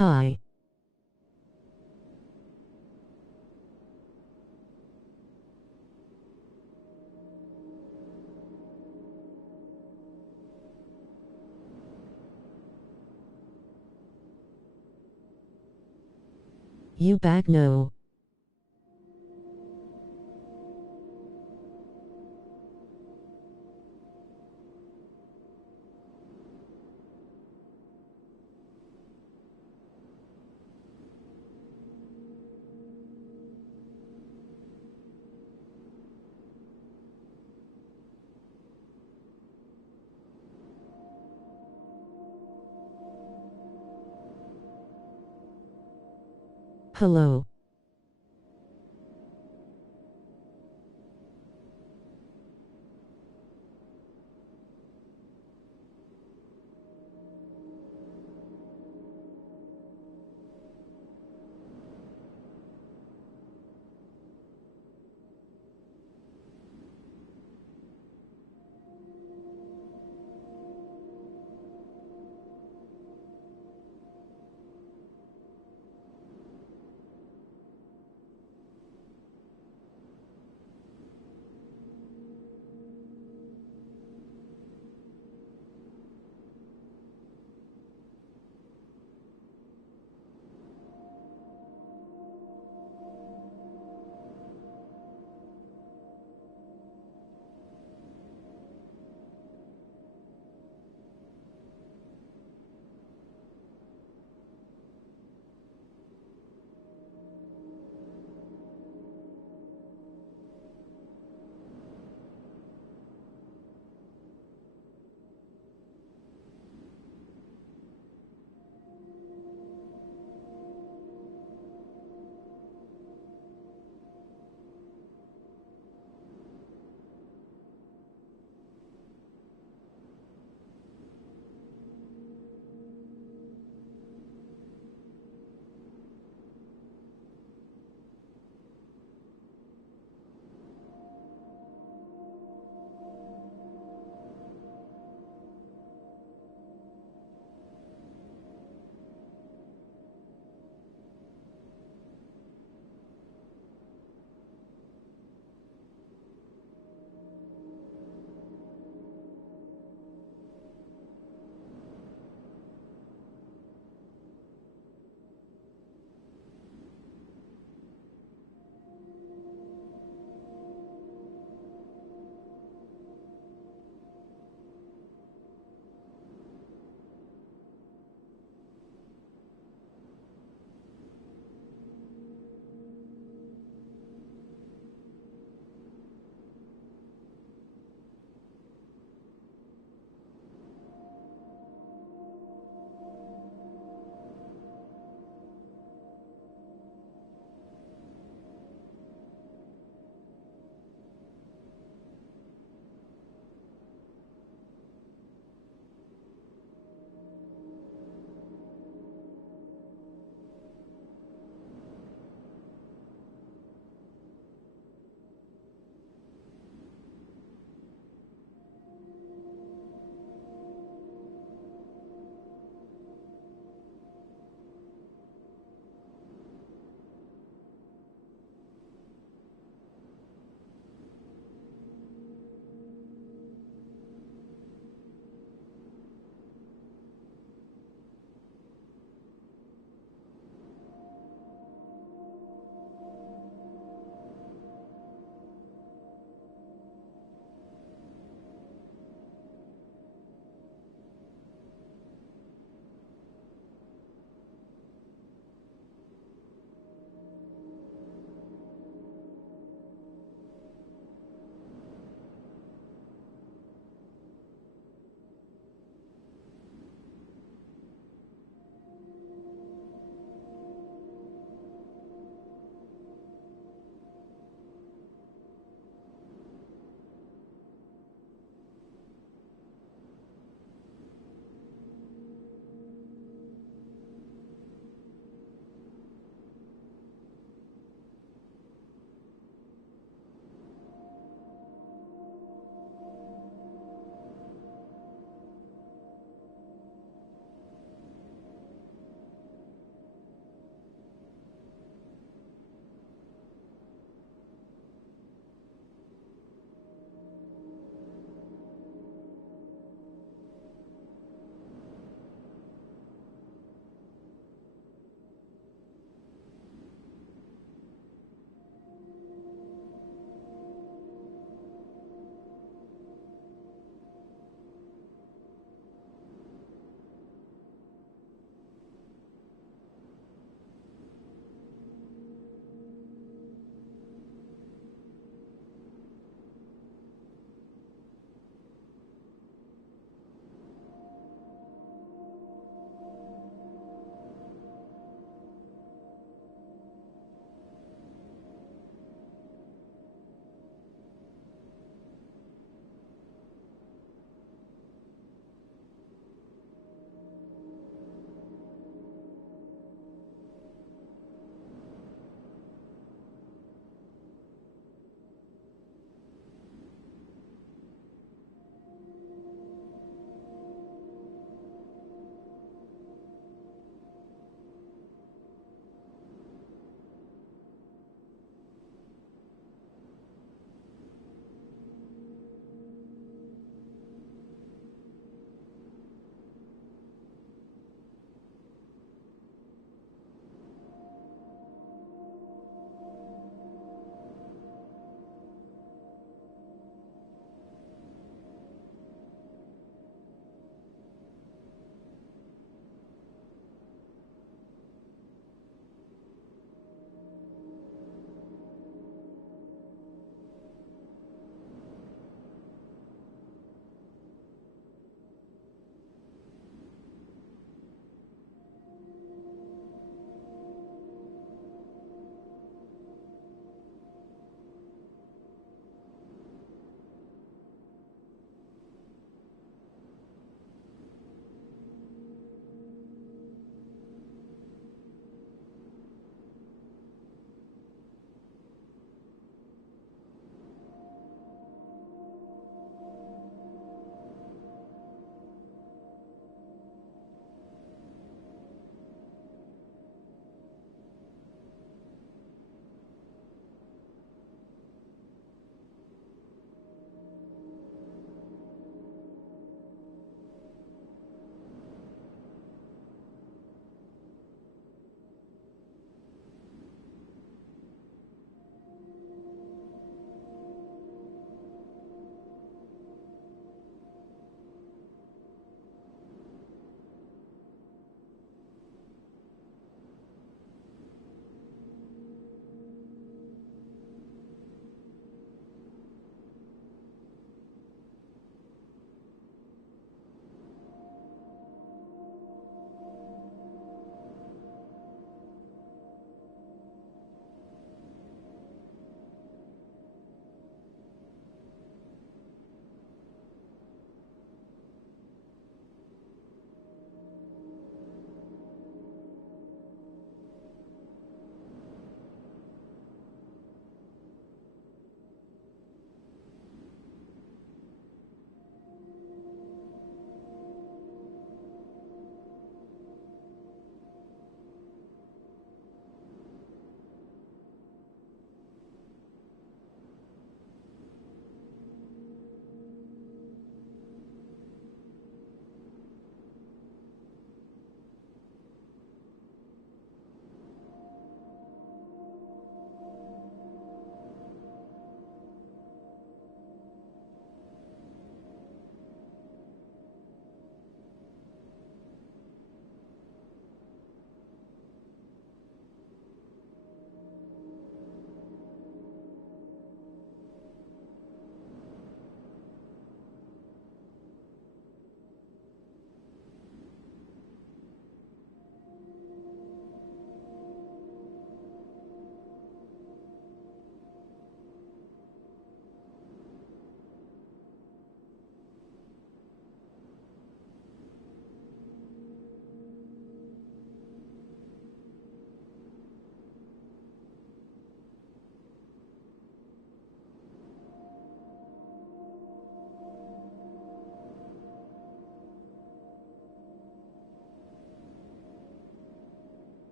Hi. You back no. Hello.